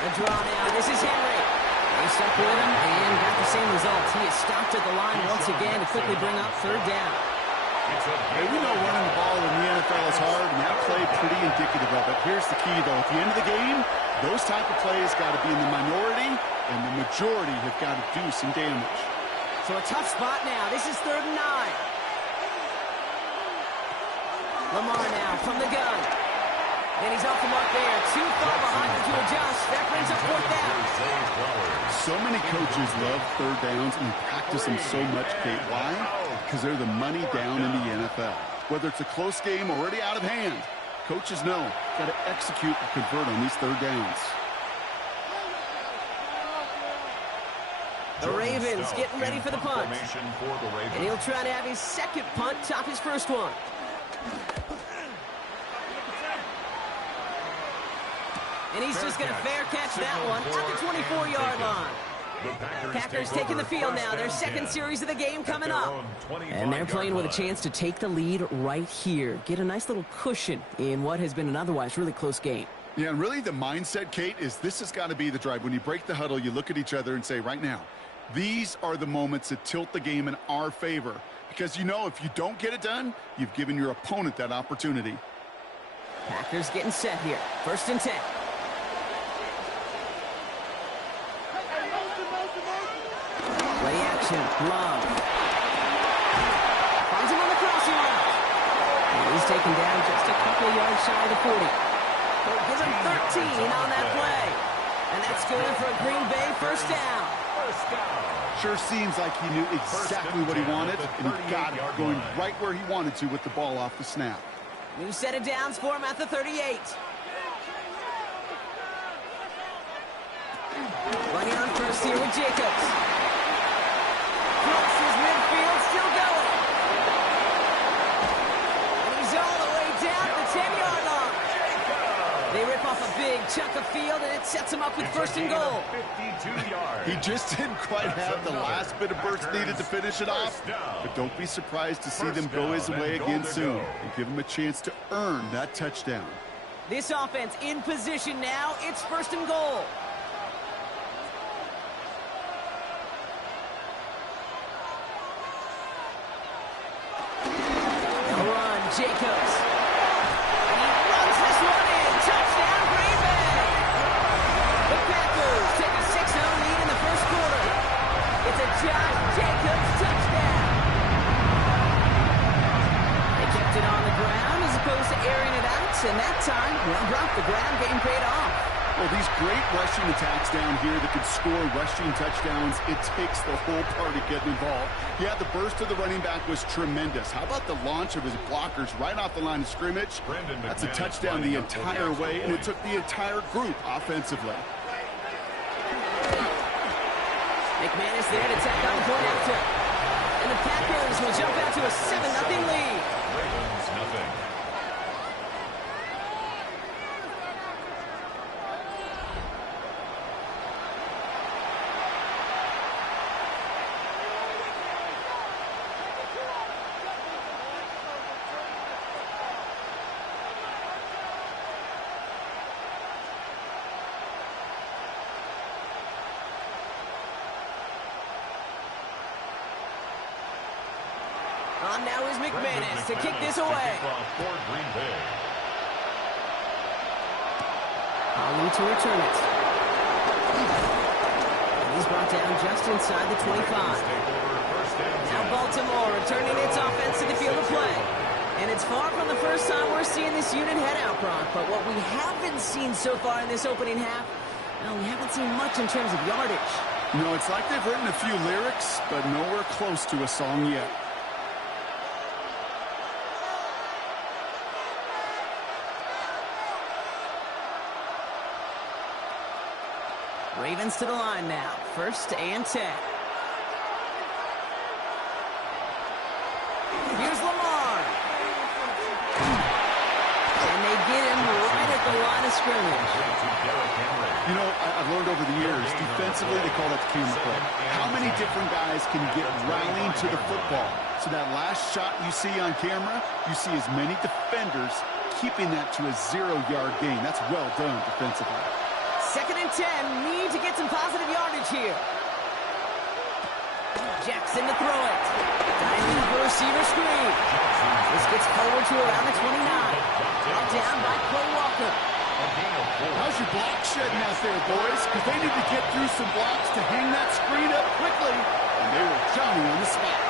The draw now. This is Henry. They stuck with him and got the same result. He is stopped at the line once again to quickly bring up 3rd down. Hey, we know running the ball in the NFL is hard, and that play pretty indicative of it. Here's the key, though. At the end of the game, those type of plays got to be in the minority, and the majority have got to do some damage. So a tough spot now. This is 3rd and 9. Lamar now from the gun. And he's off the mark there. Too far behind him to adjust. That brings up 4th down. So many coaches love 3rd downs and practice them so much, Kate. Why? Because they're the money down in the NFL. Whether it's a close game already out of hand, coaches know got to execute and convert on these 3rd downs. The Ravens getting ready for the punt. And he'll try to have his 2nd punt top his 1st one. And he's just going to fair catch that one at the 24-yard line. Packers taking the field now. Their 2nd series of the game coming up. And they're playing with a chance to take the lead right here. Get a nice little cushion in what has been an otherwise really close game. Yeah, and really the mindset, Kate, is this has got to be the drive. When you break the huddle, you look at each other and say, right now, these are the moments that tilt the game in our favor. Because you know if you don't get it done, you've given your opponent that opportunity. Packers getting set here. 1st and 10. motion. Love. Finds him on the crossing route. He's taken down just a couple of yards shy of the 40. They'll give him 13 on that play. And that's good for a Green Bay first down. Sure seems like he knew exactly what he wanted, and he got it, going right where he wanted to with the ball off the snap. New set of downs for him at the 38. Running on first here with Jacobs. Crosses midfield, still going. And he's all the way down to the 10-yard line. They rip off a big chunk of field, and it sets him up with first and goal. 52 yards. He just didn't quite have the last bit of burst needed to finish it off. But don't be surprised to see them go his way again soon and give him a chance to earn that touchdown. This offense in position now. It's first and goal. Now run, Jacobs. And he runs this one in. Touchdown, Green Bay. The Packers take a 6-0 lead in the first quarter. It's a Josh Jacobs touchdown. They kept it on the ground as opposed to airing it out, and that time, well, dropped the ground game paid off. Well, these great rushing attacks down here that can score rushing touchdowns, it takes the whole party getting involved. Yeah, the burst of the running back was tremendous. How about the launch of his blockers right off the line of scrimmage? That's a touchdown the entire way, and it took the entire group offensively. McManus there to tack on the point after. And the Packers will jump out to a 7-0 lead. Ravens, nothing. On now is McManus to kick this away. For Green Bay. Ali to return it. And he's brought down just inside the 25. Now Baltimore returning its offense to the field of play. And it's far from the first time we're seeing this unit head out, Brock. But what we haven't seen so far in this opening half, well, we haven't seen much in terms of yardage. No, it's like they've written a few lyrics, but nowhere close to a song yet. Ravens to the line now. 1st and 10. Here's Lamar. And they get him right at the line of scrimmage. You know, I've learned over the years, defensively, they call that the camera play. How many different guys can get rallying to the football? So that last shot you see on camera, you see as many defenders keeping that to a 0-yard gain. That's well done defensively. 2nd and 10. Need to get some positive yardage here. Jackson to throw it. Diving for receiver screen. This gets forward to around the 29. Brought down by Clay Walker. How's your block shedding out there, boys? Because they need to get through some blocks to hang that screen up quickly. And they were Johnny on the spot.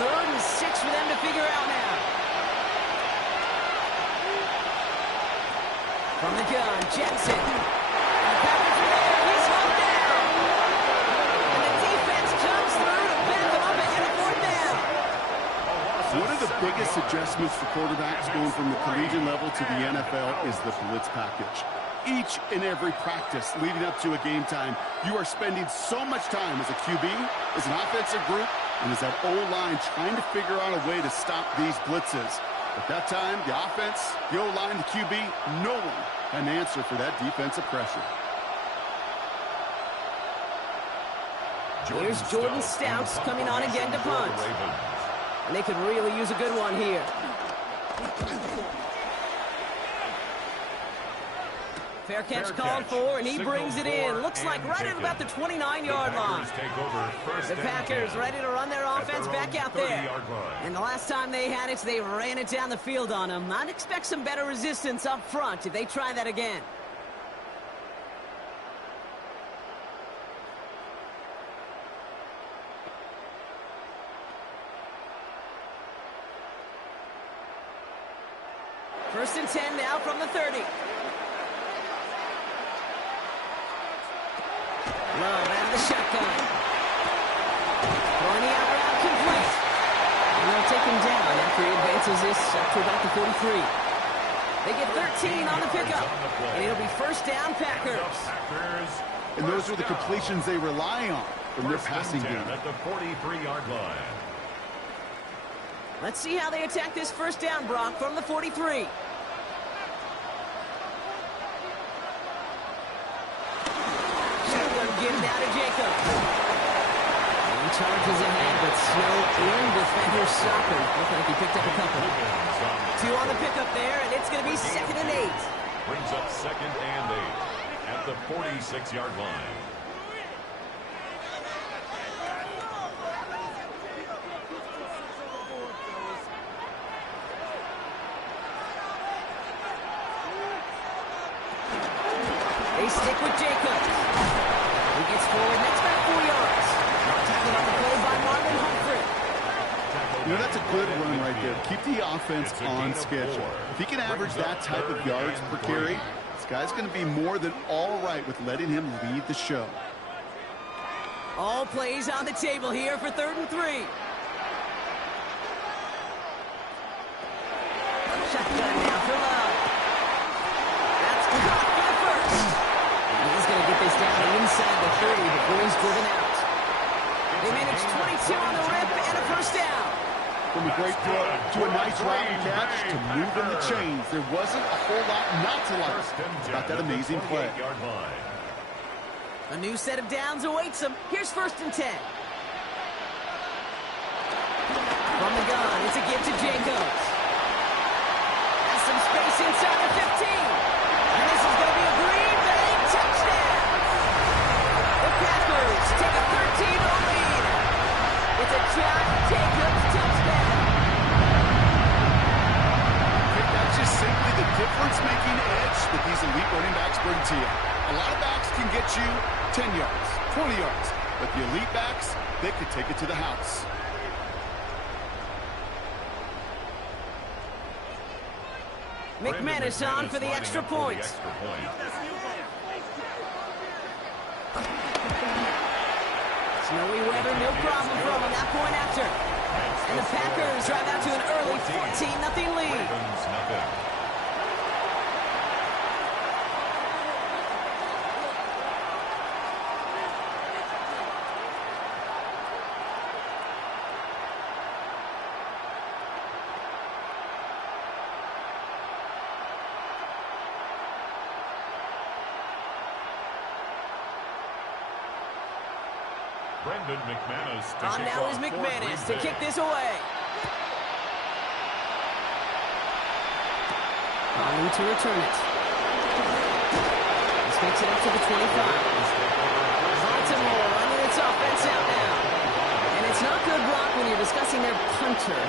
3rd and 6 for them to figure out now. From the gun, Jackson. And the Packers are there. He's hung down. And the defense comes through to back him up and get a 4th down. One of the biggest adjustments for quarterbacks going from the collegiate level to the NFL is the blitz package. Each and every practice leading up to a game time, you are spending so much time as a QB, as an offensive group, and as that O-line trying to figure out a way to stop these blitzes. At that time, the offense, the O-line, the QB, no one had an answer for that defensive pressure. Here's Jordan Stouts coming on again to punt. And they could really use a good one here. Fair catch called for, and he brings it in. Looks like right at about the 29-yard line. The Packers ready to run their offense back out there. And the last time they had it, they ran it down the field on them. I'd expect some better resistance up front if they try that again. First and 10 now from the 30. Love out of the shotgun. Throwing the out route complete. And they'll take him down after he advances this up to about the 43. They get 13 on the pickup. And it'll be first down, Packers. And those are the completions they rely on from their passing game. At the 43-yard line. Let's see how they attack this first down, Brock, from the 43. Shotgun given out to Jacob. He charges ahead, but Snow and defender stopper. Looks like he picked up a couple. 2 on the pickup there, and it's going to be 2nd and 8. Brings up 2nd and 8 at the 46-yard line. They stick with Jacobs. He gets forward, next back 4 yards. Tackled on the play by Marvin Humphrey. You know, that's a good run right there. Keep the offense on schedule. If he can average that type of yards per carry, this guy's going to be more than all right with letting him lead the show. All plays on the table here for 3rd and 3. Shotgun now for Love. That's caught for the first. And he's going to get this down inside the 30, but Bulls driven out. They manage 22 on the rip and a first down. From a great throw to a nice route and catch to moving the chains. There wasn't a whole lot not to like about that amazing play. A new set of downs awaits them. Here's 1st and 10. From the gun, it's a give to Jacobs. Has some space inside the 15. And this is going to be a Green Bay touchdown. The Packers take a 13-0 lead. It's a Josh Jacobs touchdown. That's just simply the difference-making edge that these elite running backs bring to you. A lot of backs can get you 10 yards, 20 yards, but the elite backs, they could take it to the house. McManus on for the extra point. Snowy weather, no problem from him. That point after. And the Packers drive out to an early 14-0 lead. McManus on now is McManus to kick this away. On to return it. This makes it up to the 25. Baltimore running its offense out now. And it's not good, Brock, when you're discussing their punter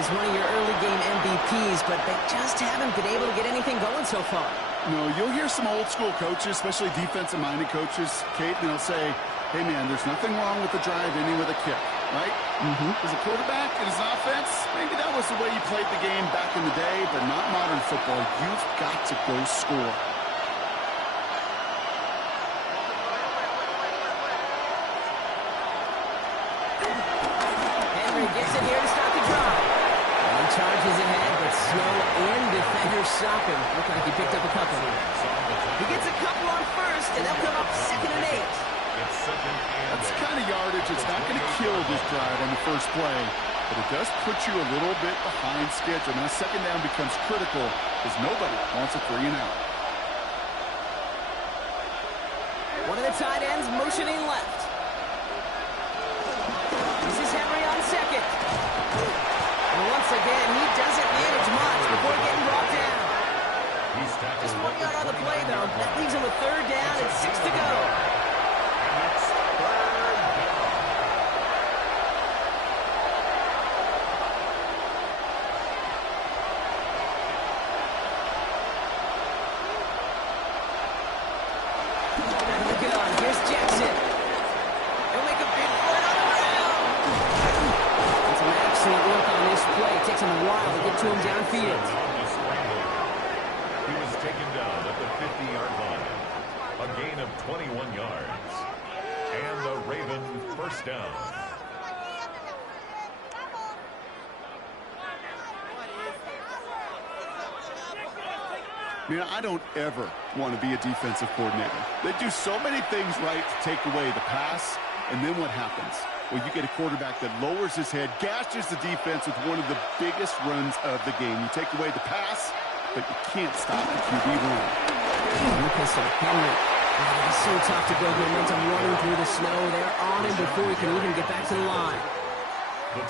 as one of your early game MVPs, but they just haven't been able to get anything going so far. No, you'll hear some old school coaches, especially defensive-minded coaches, Kate, and they'll say, hey, man, there's nothing wrong with the drive ending with a kick, right? As a quarterback in his offense, maybe that was the way you played the game back in the day, but not modern football. You've got to go score. Henry gets it here to start the drive. And he charges ahead, but Snow and defenders stop him. Look like he picked up a couple. He gets a couple on first, and they'll come up 2nd and 8. That's the kind of yardage it's not going to kill this drive on the first play, but it does put you a little bit behind schedule. Now, 2nd down becomes critical because nobody wants a 3 and out. One of the tight ends motioning left. This is Henry on 2nd. And once again, he doesn't manage much before getting brought down. Just 1 yard on the play, though. That leaves him with 3rd down and 6 to go. Takes him a while to get to him downfield. 50-yard line. A gain of 21 yards. And the Raven first down. Man, I don't ever want to be a defensive coordinator. They do so many things right to take away the pass, and then what happens? Well, you get a quarterback that lowers his head, gashes the defense with one of the biggest runs of the game. You take away the pass, but you can't stop the QB run. Henry. It's so tough to build momentum running through the snow. They're on him before he can even get back to the line.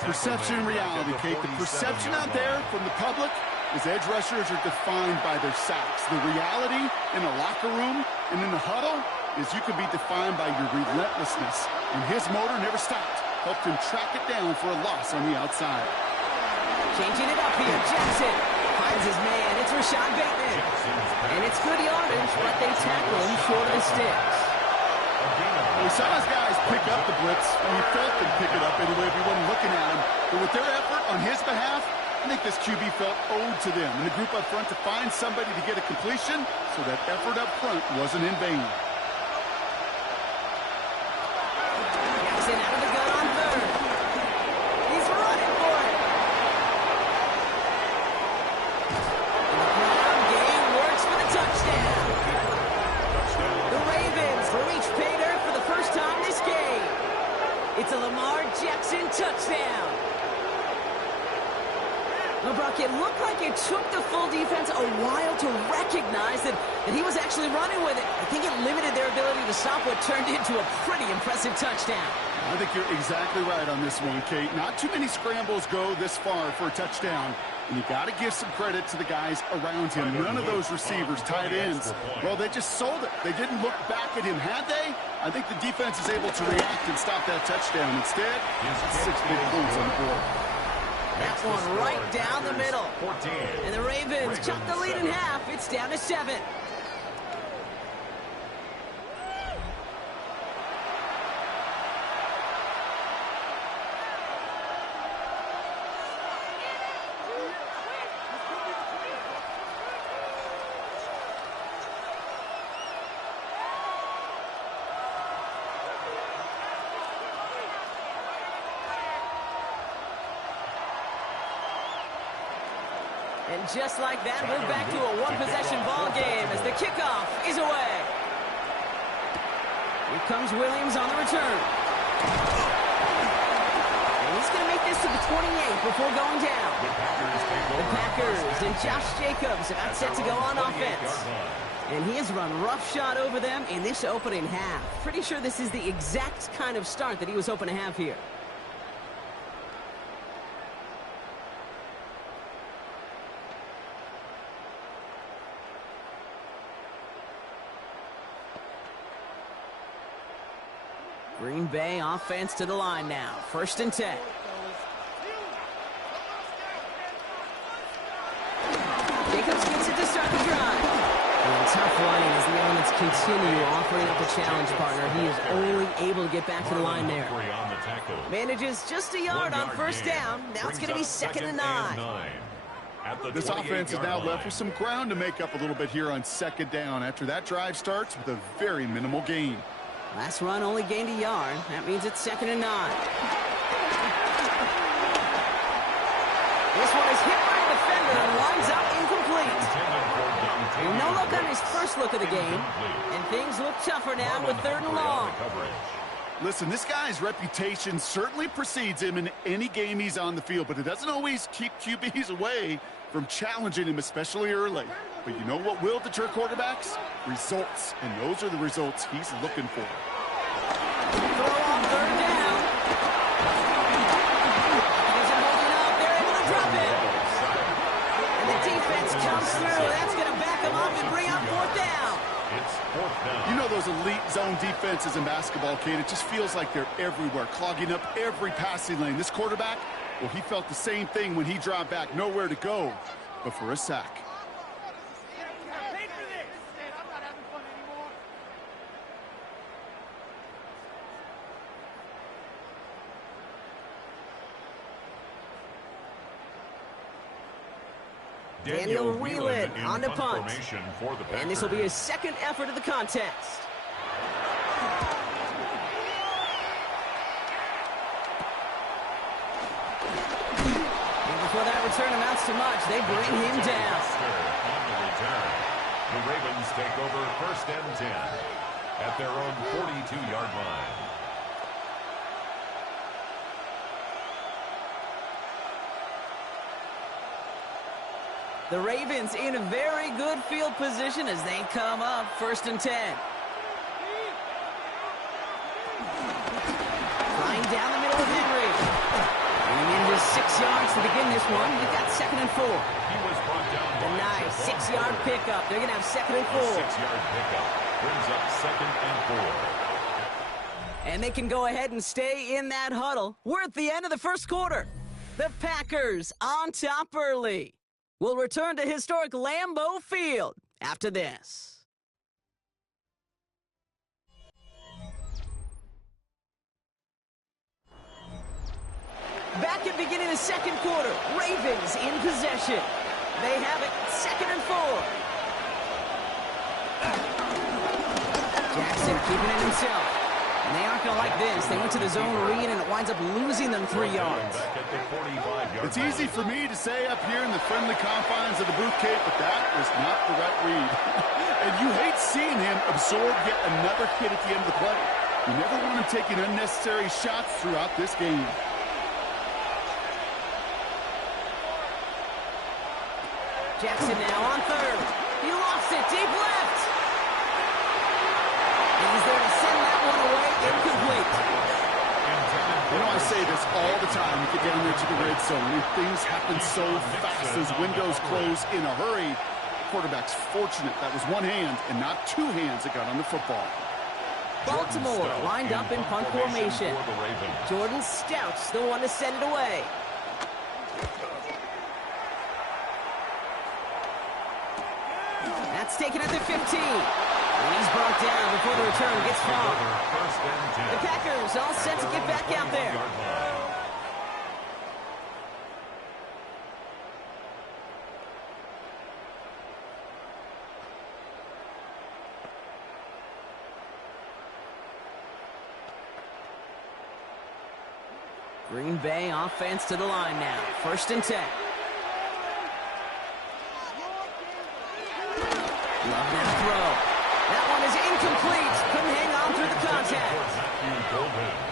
Perception and reality, Kate. The perception out there from the public is edge rushers are defined by their sacks. The reality in the locker room and in the huddle is you can be defined by your relentlessness. And his motor never stopped. Helped him track it down for a loss on the outside. Changing it up here. Jackson finds his man. It's Rashad Bateman. And it's good yardage, but they tackle him short of the sticks. Well, we saw his guys pick up the blitz, and we felt them pick it up anyway if we wasn't looking at him. But with their effort on his behalf, I think this QB felt owed to them and the group up front to find somebody to get a completion, so that effort up front wasn't in vain. Jackson out of the gun on third. He's running for it. And the ground game works for the touchdown. The Ravens reach pay dirt for the first time this game. It's a Lamar Jackson touchdown. Well, Brock, it looked like it took the full defense a while to recognize that he was actually running with it. I think it limited their ability to stop what turned into a pretty impressive touchdown. I think you're exactly right on this one, Kate. Not too many scrambles go this far for a touchdown. And you got to give some credit to the guys around him. None of those receivers, tight ends, well, they just sold it. They didn't look back at him, had they? I think the defense is able to react and stop that touchdown. Instead, 6 big points on the board. That one right down the middle. 14. And the Ravens cut the lead in half. It's down to 7. And just like that, we're back to a one-possession ball game as the kickoff is away. Here comes Williams on the return. And he's going to make this to the 28 before going down. The Packers and Josh Jacobs about set to go on offense. And he has run roughshod over them in this opening half. Pretty sure this is the exact kind of start that he was hoping to have here. Green Bay offense to the line now. 1st and 10. Jacobs gets it to start the drive. And tough running as the elements continue offering up a challenge partner. He is only able to get back to the line there. Manages just a yard on 1st down. Now it's going to be 2nd and 9. This offense is now left with some ground to make up a little bit here on 2nd down after that drive starts with a very minimal gain. Last run only gained a yard. That means it's 2nd and 9. This one is hit by a defender and winds up incomplete. And no look on his first look of the game. And things look tougher now with 3rd and long. Listen, this guy's reputation certainly precedes him in any game he's on the field, but it doesn't always keep QBs away from challenging him, especially early. But you know what will deter quarterbacks? Results. And those are the results he's looking for. Throw on 3rd down. Isn't holding up. They're able to drop it. And the defense comes through. That's going to back them up and bring up 4th down. It's 4th down. You know those elite zone defenses in basketball, Kate, it just feels like they're everywhere, clogging up every passing lane. This quarterback, well, he felt the same thing when he dropped back. Nowhere to go but for a sack. Daniel Whelan on the punt. For the And this will be his second effort of the contest. And before that return amounts to much, they bring him down. On the return, the Ravens take over 1st and 10 at their own 42-yard line. The Ravens in a very good field position as they come up 1st and 10. Flying down the middle of Henry. Bringing in just 6 yards to begin this one. We've got 2nd and 4. He was brought down A nice 6-yard pickup. They're going to have 2nd and 4. 6-yard pickup brings up 2nd and 4. And they can go ahead and stay in that huddle. We're at the end of the first quarter. The Packers on top early. We'll return to historic Lambeau Field after this. Back at beginning of the second quarter, Ravens in possession. They have it 2nd and 4. Jackson keeping it himself. And they aren't going to like this. They went to the zone read, and it winds up losing them 3 yards. It's easy for me to say up here in the friendly confines of the booth, Kate, but that was not the right read. And you hate seeing him absorb yet another hit at the end of the play. You never want him taking unnecessary shots throughout this game. Jackson now on 3rd. He lost it deep left. And he's there to send that one away incomplete. You know, I say this all the time. You get down there to the red zone, and things happen so fast as windows close in a hurry. The quarterback's fortunate that was one hand and not 2 hands that got on the football. Baltimore lined up in punt formation. Jordan Stout's the one to send it away. That's taken at the 15. And he's brought down before the return gets far. The Packers all set to get back out there. Green Bay offense to the line now. 1st and 10. Love now throw. That one is incomplete. Couldn't hang on through the contact.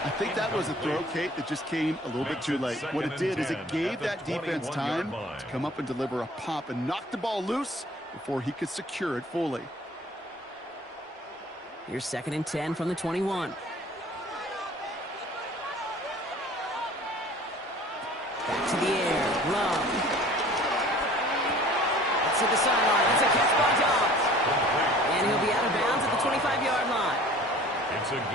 I think that was a throw, Kate, that just came a little bit too late. What it did is it gave that defense time to come up and deliver a pop and knock the ball loose before he could secure it fully. Here's 2nd and 10 from the 21. Back to the air. Love. That's to the sideline. That's a catch by Dobbs. And he'll be out of bounds at the 25-yard line.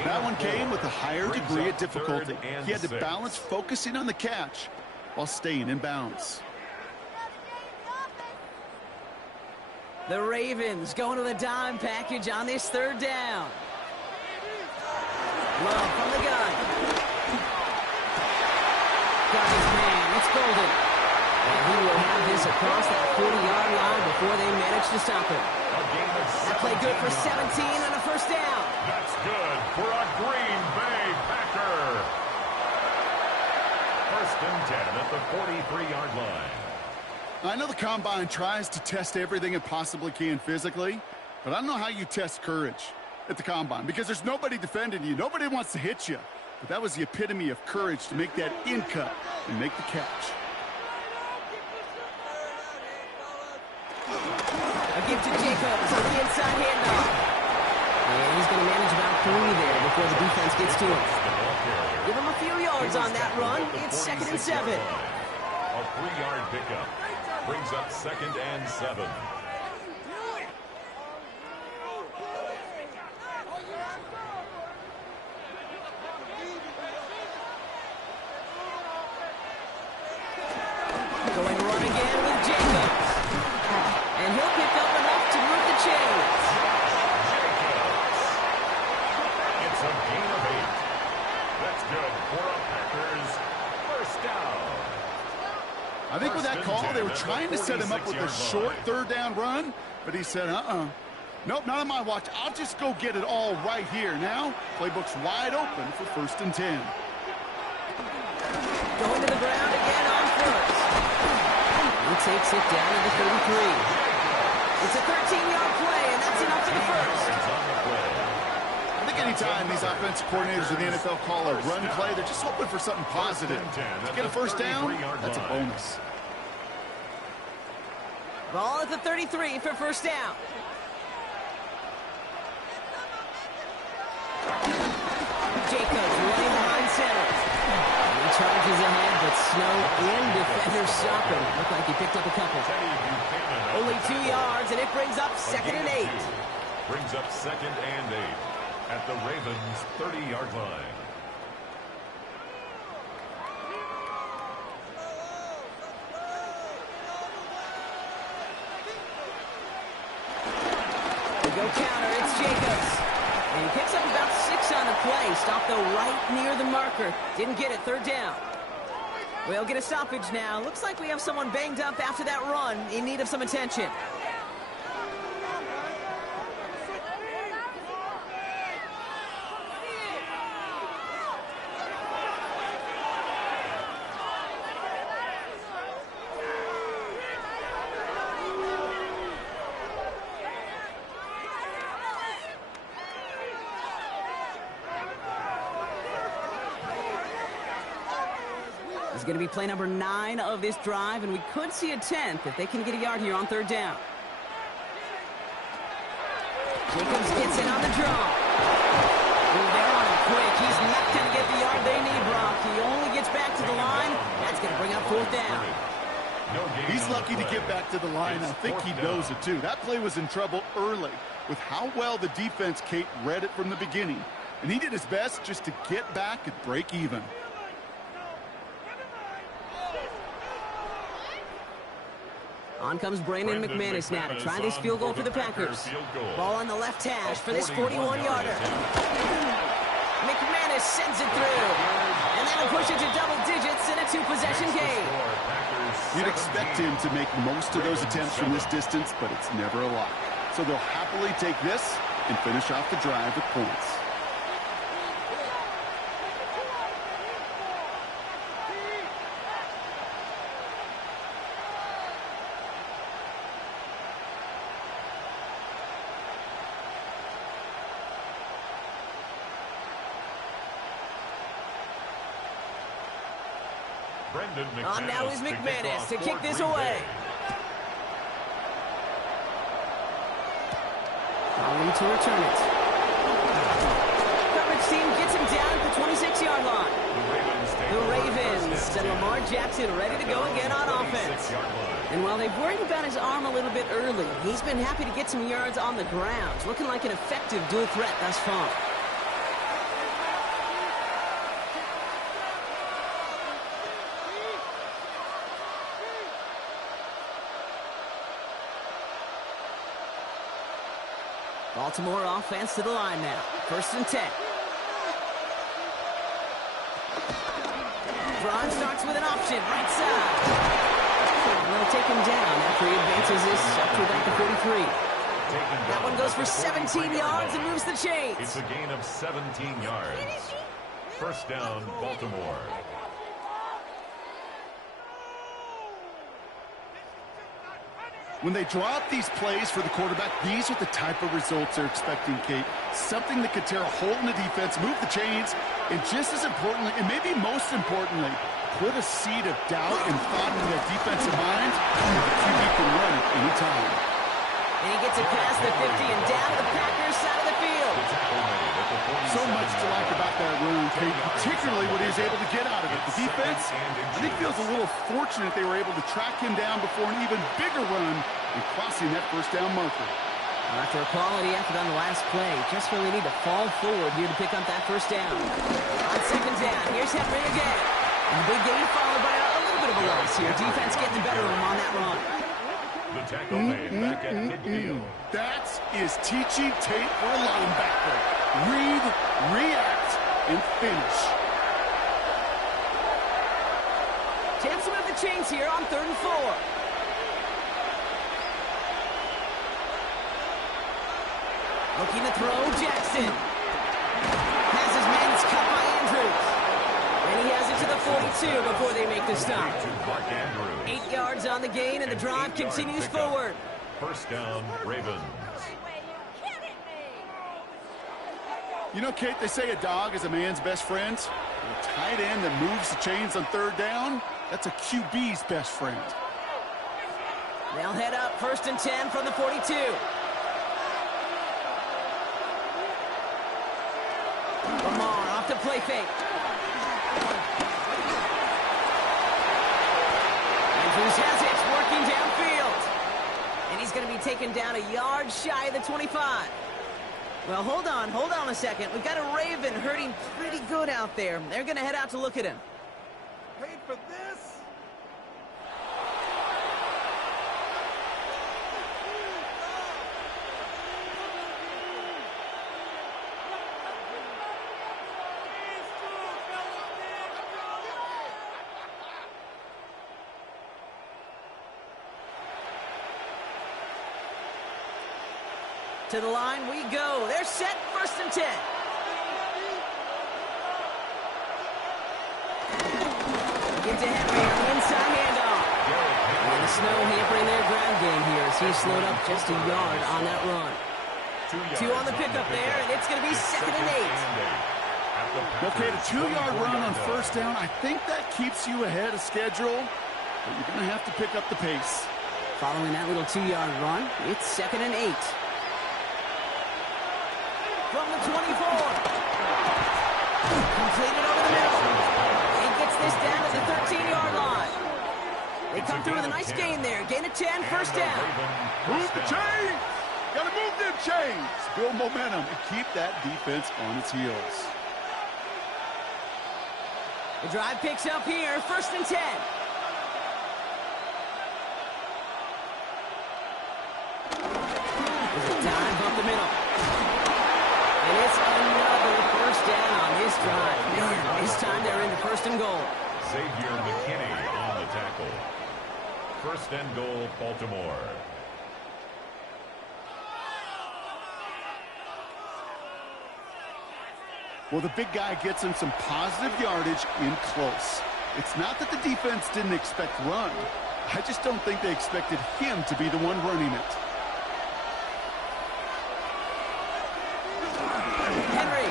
That one came with a higher degree of difficulty. He had to balance focusing on the catch while staying in bounds. The Ravens going to the dime package on this 3rd down. Love from the gun. Got his man. It's Golden. And he will have this across that 40-yard line before they manage to stop him. That play good for 17 on a 1st down. That's good for a Green Bay Packer. 1st and 10 at the 43-yard line. I know the Combine tries to test everything it possibly can physically, but I don't know how you test courage at the Combine because there's nobody defending you. Nobody wants to hit you. But that was the epitome of courage to make that in cut and make the catch. A give to Jacobs on the inside handoff. And he's going to manage about 3 there before the defense gets to him. Give him a few yards on that run. It's 2nd and 7. A 3-yard pickup brings up 2nd and 7. Going to run again with Jacobs. And he'll pick up enough to move the chains. It's a gain of 8. That's good for a Packers 1st down. I think with that call, they were trying to set him up with a short third down run, but he said, nope, not on my watch. I'll just go get it all right here. Now, playbook's wide open for 1st and 10. Going to the ground again on first. He takes it down to the 33. It's a 13-yard play, and that's enough for the first. I think anytime these offensive coordinators in the NFL call a run play, they're just hoping for something positive. To get a first down, that's a bonus. Ball at the 33 for first down. Jacobs running behind center. He charges ahead, but Snow and defenders stop him. Looked like he picked up a couple. Only 2 yards, and it brings up 2nd and 8. Brings up 2nd and 8 at the Ravens' 30-yard line. They go counter, it's Jacobs. And he picks up about 6 on the play. Stopped, though, right near the marker. Didn't get it, 3rd down. We'll get a stoppage now. Looks like we have someone banged up after that run in need of some attention. Is going to be play number 9 of this drive, and we could see a 10th if they can get a yard here on 3rd down. Jacobs gets in on the draw. They're on him quick. He's not going to get the yard they need, Brock. He only gets back to the line. That's going to bring up 4th down. He's lucky to get back to the line. I think he knows it, too. That play was in trouble early with how well the defense, Kate, read it from the beginning. And he did his best just to get back and break even. On comes Brandon McManus now to try this field goal for the Packers. Ball on the left hash for this 41-yarder. McManus sends it through. And that'll push it to double digits in a 2-possession game. You'd expect him to make most of those attempts from this distance, but it's never a lot. So they'll happily take this and finish off the drive with points. On now is McManus to kick this away. Calling to return it. Coverage team gets him down at the 26-yard line. The Ravens and Lamar Jackson ready to go again on offense. And while they've worried about his arm a little bit early, he's been happy to get some yards on the ground. Looking like an effective dual threat thus far. Baltimore offense to the line now. 1st and 10. Braun starts with an option, right side. They'll take him down after he advances this up to about the 43. That one goes for 17 yards and moves the chains. It's a gain of 17 yards. 1st down, Baltimore. When they draw up these plays for the quarterback, these are the type of results they're expecting, Kate. Something that could tear a hole in the defense, move the chains, and just as importantly, and maybe most importantly, put a seed of doubt and thought into that defensive mind. The QB can run at any time. And he gets it past the 50 and down to the Packers side of the field. So much to like about that run, Kate, particularly what he was able to get out of it. The defense, I think, feels a little fortunate they were able to track him down before an even bigger run and crossing that 1st down marker. Well, after a quality effort on the last play, just really need to fall forward here to pick up that 1st down. On 2nd down, here's Henry again. And the big gain followed by a little bit of a loss here. Defense getting the better of him on that run. The tackle made back at midfield. That is teaching tape for a linebacker. Read, react, and finish. Chance to move the the chains here on 3rd and 4. Looking to throw, Jackson. Has his man, it's cut by Andrews. And he has it to the 42 before they make the stop. 8 yards on the gain, and the drive continues forward. First down, Ravens. You know, Kate, they say a dog is a man's best friend. A tight end that moves the chains on 3rd down, that's a QB's best friend. They'll head up 1st and 10 from the 42. Lamar off the play fake. Andrews has it, working downfield. And he's going to be taken down a yard shy of the 25. Well, hold on a second. We've got a Raven hurting pretty good out there. They're going to head out to look at him. Paid for this? To the line we go. They're set, 1st and 10. Give to Henry on the inside handoff. And the snow hampering their ground game here as he slowed up just a yard on that run. 2 on the pickup there, and it's going to be 2nd and 8. Okay, the 2-yard run on 1st down, I think that keeps you ahead of schedule, but you're going to have to pick up the pace. Following that little 2-yard run, it's 2nd and 8. From the 24. Completed over the middle. He gets this down to the 13-yard line. They come through with a nice gain there. Gain of 10, 1st down. Move the chains! Gotta move them chains! Build momentum and keep that defense on its heels. The drive picks up here, 1st and 10. There's a dive up the middle. And it's another 1st down on this drive. Man, this time they're into 1st and goal. Xavier McKinney on the tackle. 1st and goal, Baltimore. Well, the big guy gets him some positive yardage in close. It's not that the defense didn't expect run. I just don't think they expected him to be the one running it. Henry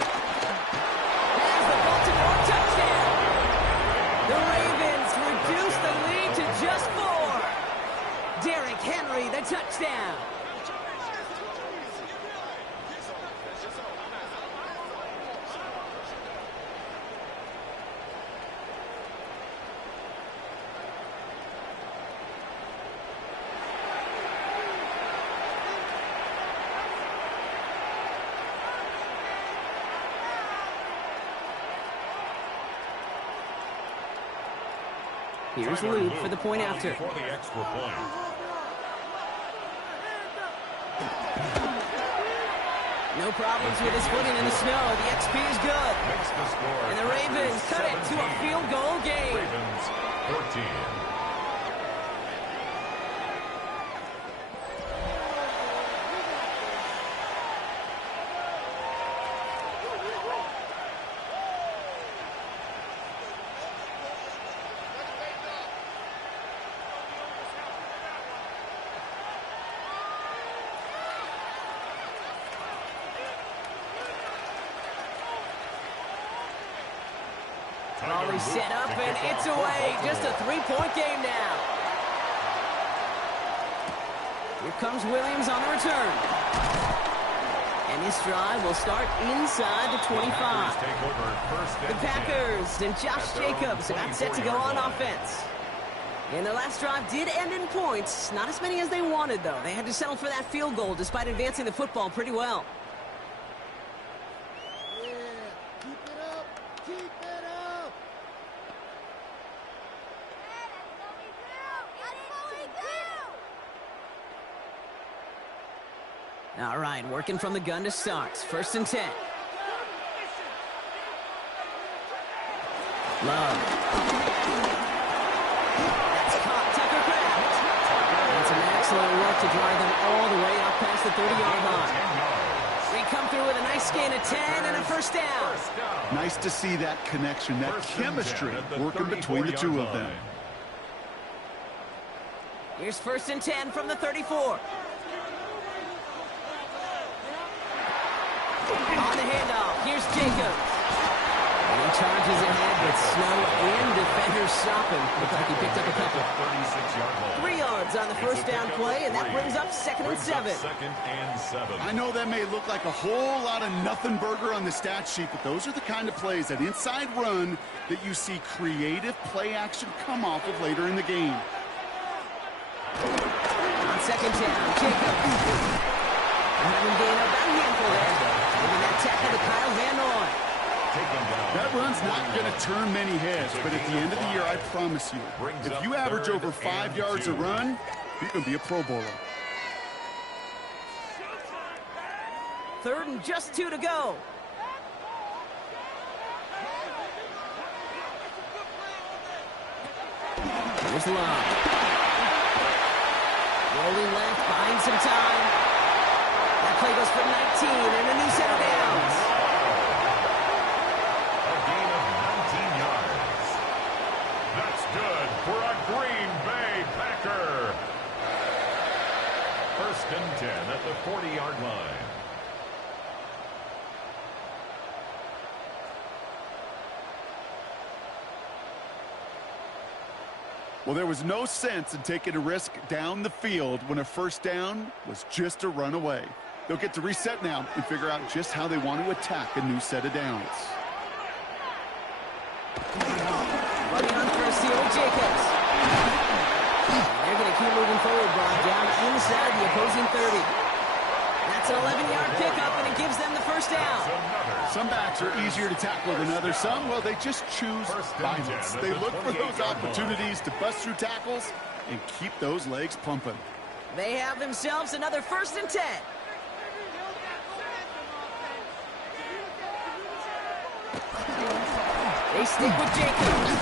has the Baltimore touchdown. The Ravens reduce the lead to just 4. Derrick Henry, the touchdown. Here's Luke for the point after. For the extra point. No problems with his footing in the snow. The XP is good. And the Ravens cut it to a field goal game. Ravens 14. Volley set up, and it's away. Just a 3-point game now. Here comes Williams on the return. And this drive will start inside the 25. The Packers and Josh Jacobs about set to go on offense. And the last drive did end in points. Not as many as they wanted, though. They had to settle for that field goal despite advancing the football pretty well. All right, working from the gun to start. 1st and 10. Love. excellent work to drive them all the way up past the 30-yard line. We come through with a nice gain of 10 and a first down. Nice to see that connection, that chemistry working between the two of them. Here's 1st and 10 from the 34. On the handoff, here's Jacobs. And he charges ahead with Snow and defenders stop him. Looks like he picked up a couple. 3 yards on the first down play, and that brings up 2nd and 7. I know that may look like a whole lot of nothing burger on the stat sheet, but those are the kind of plays, that inside run, that you see creative play action come off of later in the game. On 2nd down, Jacobs. Having gained about a handful there. Giving that tackle to Kyle Van Noy. That run's not going to turn many heads, but at the end of the year, I promise you, if you average over 5 yards a run, you can be a Pro Bowler. 3rd and just 2 to go. Here's Love. Rolling left, buying some time. That play goes for 19 and a new set of downs. A gain of 19 yards. That's good for a Green Bay Packer. 1st and 10 at the 40-yard line. Well, there was no sense in taking a risk down the field when a first down was just a run away. They'll get to reset now and figure out just how they want to attack a new set of downs. Running on first here with Jacobs. They're going to keep moving forward, Bob, down inside the opposing 30. That's an 11-yard pickup, and it gives them the first down. Some backs are easier to tackle than others. Some, well, they just choose violence. They look for those opportunities to bust through tackles and keep those legs pumping. They have themselves another 1st and 10. They stick with Jacobs.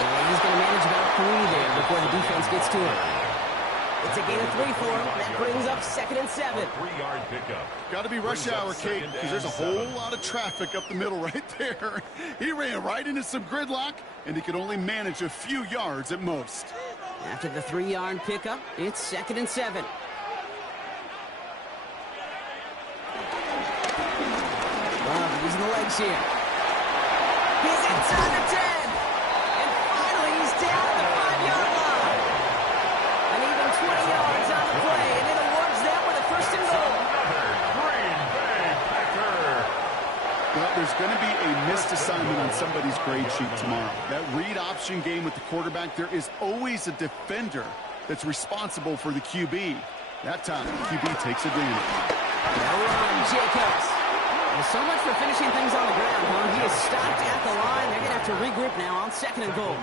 And he's going to manage about 3 there before the defense gets to him. It's a gain of 3 for him. That brings up 2nd and 7. 3-yard pickup. Got to be rush hour, Kate, because there's a whole lot of traffic up the middle right there. He ran right into some gridlock, and he could only manage a few yards at most. After the 3-yard pickup, it's 2nd and 7. Love using the legs here. He's inside the 10. And finally, he's down at the 5-yard line. And even 20 yards on the play, and it awards them with a 1st and goal. Green Bay Packer. Well, there's going to be a missed assignment on somebody's grade sheet tomorrow. That read option game with the quarterback, there is always a defender that's responsible for the QB. That time, the QB takes advantage. Now run, Jacobs. Well, so much for finishing things on the ground, huh? He is stopped at the line. They're going to have to regroup now on 2nd and goal.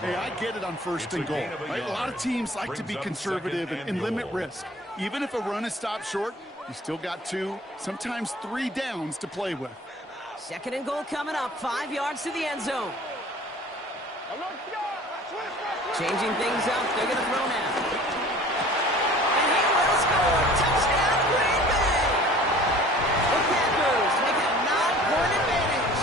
Hey, I get it on 1st and goal. Right? A lot of teams like to be conservative and limit risk. Even if a run is stopped short, you still got 2, sometimes 3 downs to play with. 2nd and goal coming up, 5 yards to the end zone. Changing things up, they're going to throw now. And he will score. Touchdown, Green Bay. The Packers make it a 9-point advantage.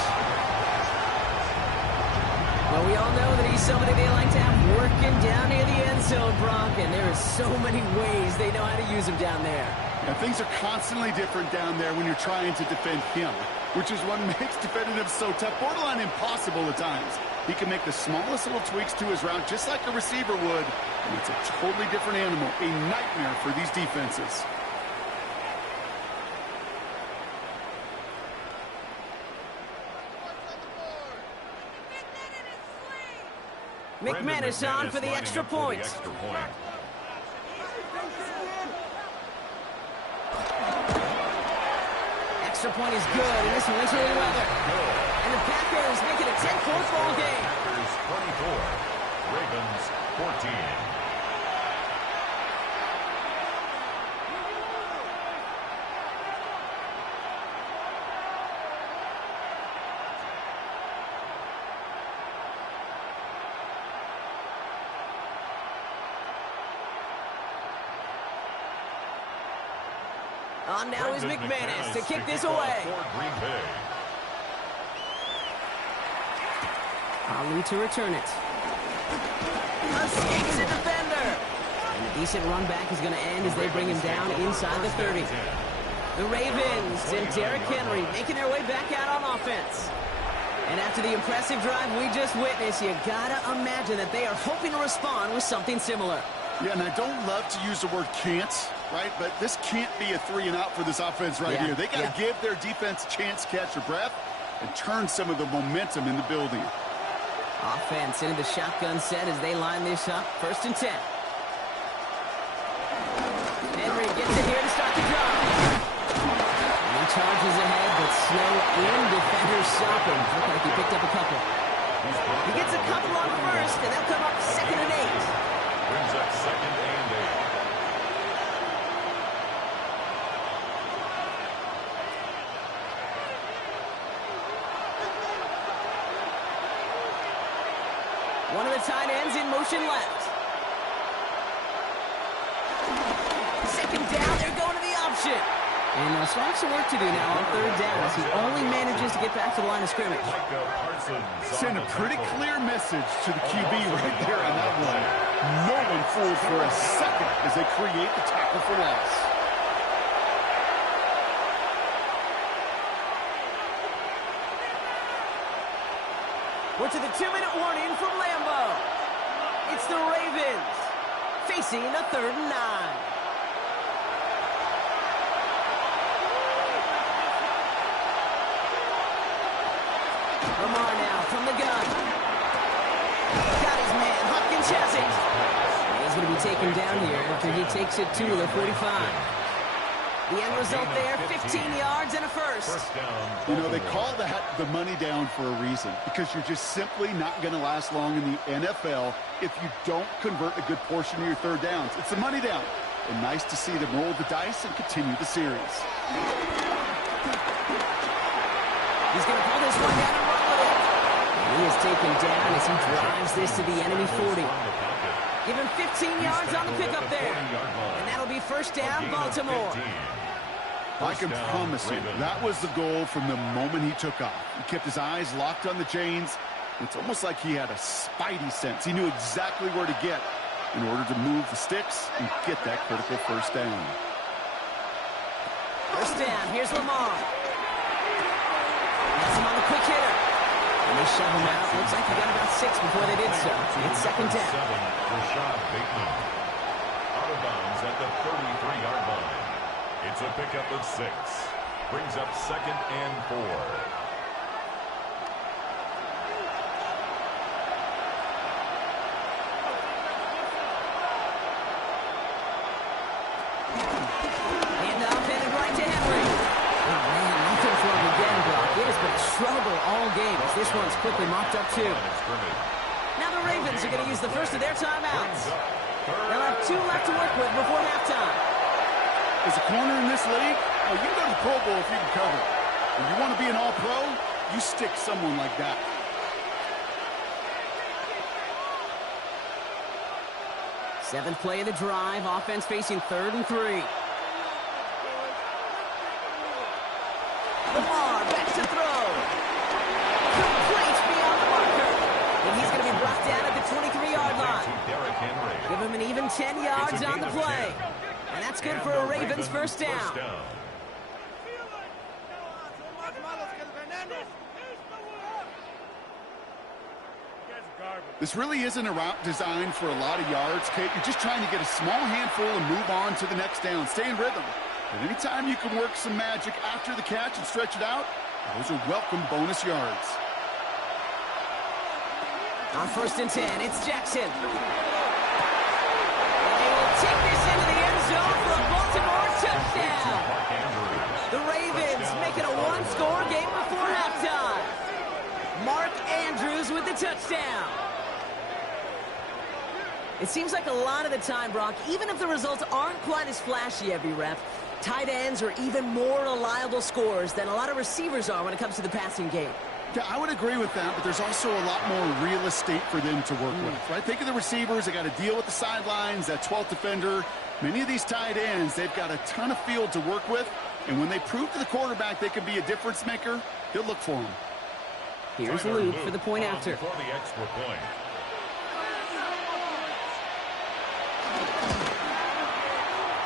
Well, we all know that he's somebody they like to have working down near the end zone, Brock, and there are so many ways they know how to use him down there. And things are constantly different down there when you're trying to defend him, which is what makes defending him so tough, borderline impossible at times. He can make the smallest little tweaks to his route just like a receiver would, and it's a totally different animal, a nightmare for these defenses. McManus on for the extra point. Extra point is good in this wintry weather. And the Packers make it a 10-point ball game. Packers 24, Ravens 14. On now is McManus to kick this away. Ali to return it. Escapes a defender. And a decent run back is going to end as they bring him down inside the 30. The Ravens and Derrick Henry making their way back out on offense. And after the impressive drive we just witnessed, you gotta imagine that they are hoping to respond with something similar. Yeah, and I don't love to use the word can't, right? But this can't be a 3-and-out for this offense right here. They got to give their defense a chance to catch their breath and turn some of the momentum in the building. Offense into the shotgun set as they line this up. 1st and 10. Henry gets it here to start the drive. And he charges ahead, but slow in. Defenders stop him. Look like he picked up a couple. He gets a couple on 1st, and they'll come up 2nd and 8. Brings up 2nd and 8. One of the tight ends in motion left. 2nd down, they're going to the option. And still have some work to do now on 3rd down as he only manages to get back to the line of scrimmage. Send a pretty clear message to the QB right there on that one. No one fools for a second as they create the tackle for loss. We're to the 2-minute warning from Lambeau. It's the Ravens facing a 3rd and 9. Lamar now from the gun. Got his man, Hopkins has it. And he's going to be taken down here after he takes it to the 45. The end result there, 15 yards and a 1st. You know, they call that the money down for a reason, because you're just simply not going to last long in the NFL if you don't convert a good portion of your 3rd downs. It's the money down. And nice to see them roll the dice and continue the series. He's going to pull this one down and run with it. And he is taken down as he drives this to the enemy 40. Give him 15 yards on the pickup there. And that'll be 1st down, Baltimore. I can promise you, that was the goal from the moment he took off. He kept his eyes locked on the chains. It's almost like he had a spidey sense. He knew exactly where to get in order to move the sticks and get that critical 1st down. 1st down, here's Lamar. That's him on the quick hitter. And they shove him out. Looks like he got about 6 before they did so. It's 2nd down. Rashad Bateman. Out of bounds at the 33-yard line. It's a pickup of 6. Brings up 2nd and 4. Handoff headed right to Henry. Oh, man, nothing for him again, Brock. It has been a struggle all game as this one's quickly mopped up, too. Now the Ravens are going to use the 1st of their timeouts. They'll have 2 left to work with before halftime. As a corner in this league, oh, you can go to the Pro Bowl if you can cover. If you want to be an all-pro, you stick someone like that. Seventh play of the drive. Offense facing 3rd and 3. Lamar back to throw. Complete beyond the marker. And he's going to be brought down at the 23-yard line. Give him an even 10 yards on the play. And that's good for a Ravens 1st down. This really isn't a route designed for a lot of yards, Kate. You're just trying to get a small handful and move on to the next down. Stay in rhythm. And anytime you can work some magic after the catch and stretch it out, those are welcome bonus yards. On 1st and 10, it's Jackson. And they will take this into the end zone for a Baltimore touchdown. The Ravens make it a 1-score game before halftime. Mark Andrews with the touchdown. It seems like a lot of the time, Brock, even if the results aren't quite as flashy every rep, tight ends are even more reliable scorers than a lot of receivers are when it comes to the passing game. Yeah, I would agree with that, but there's also a lot more real estate for them to work with, right? Think of the receivers. They got to deal with the sidelines, that 12th defender. Many of these tight ends, they've got a ton of field to work with, And when they prove to the quarterback they can be a difference maker, he'll look for him. Here's Luke for the point after. For the extra point.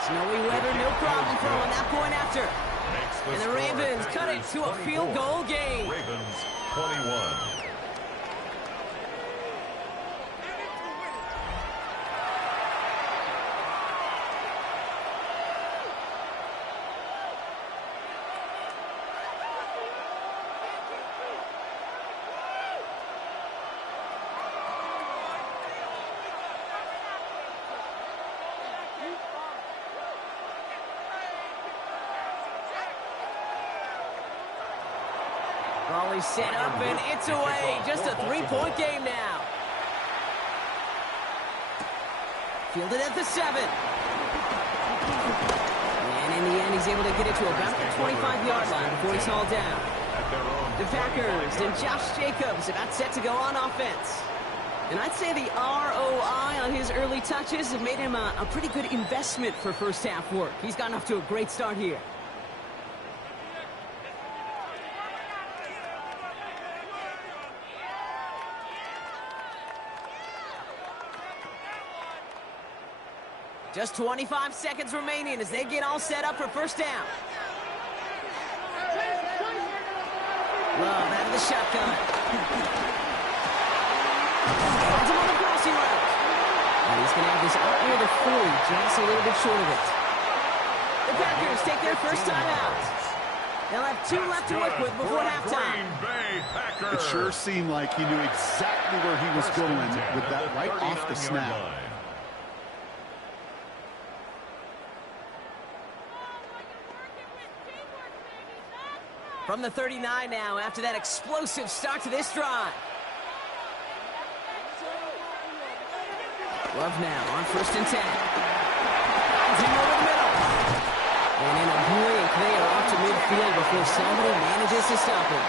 Snowy weather, no problem throwing that point after. And the Ravens cut it to a field goal game. Ravens 21. Ball is set up and it's away. Just a three-point game now. Fielded at the 7. And in the end, he's able to get it to about the 25-yard line before he's hauled down. The Packers and Josh Jacobs about set to go on offense. And I'd say the ROI on his early touches have made him a pretty good investment for first half work. He's gotten off to a great start here. Just 25 seconds remaining as they get all set up for first down. Love out of the shotgun. Finds him on the crossing route. And he's going to have this out near the 40, just a little bit short of it. The Packers take their first time out. They'll have 2 left to work with before halftime. It sure seemed like he knew exactly where he was going with that right off the snap. From the 39 now, after that explosive start to this drive. Love now on 1st and 10. Finds him over the middle. And in a blink, they are off to midfield before somebody manages to stop him.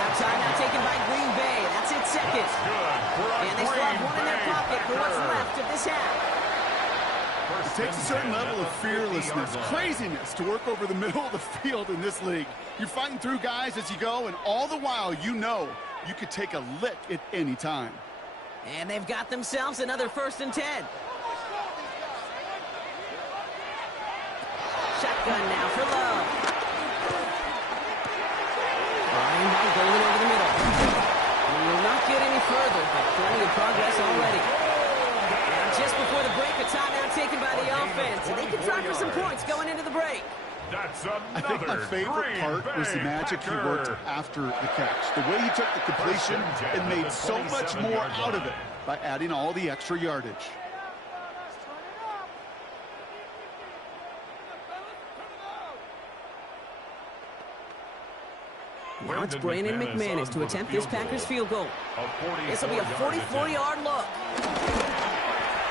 Now timeout taken by Green Bay. That's its second. And they still have one in their pocket for what's left of this half. It takes a certain level of fearlessness, craziness to work over the middle of the field in this league. You're fighting through guys as you go, and all the while you know you could take a lick at any time. And they've got themselves another 1st and 10. Shotgun now for Love. Brian by going over the middle. And will not get any further, but plenty of progress already. Now just before the break, a timeout taken by the offense, and they can try for some points going into the break. I think my favorite part was the magic he worked after the catch. The way he took the completion and made so much more out of it by adding all the extra yardage. Now it's Brandon McManus to attempt this Packers field goal. This will be a 44-yard look.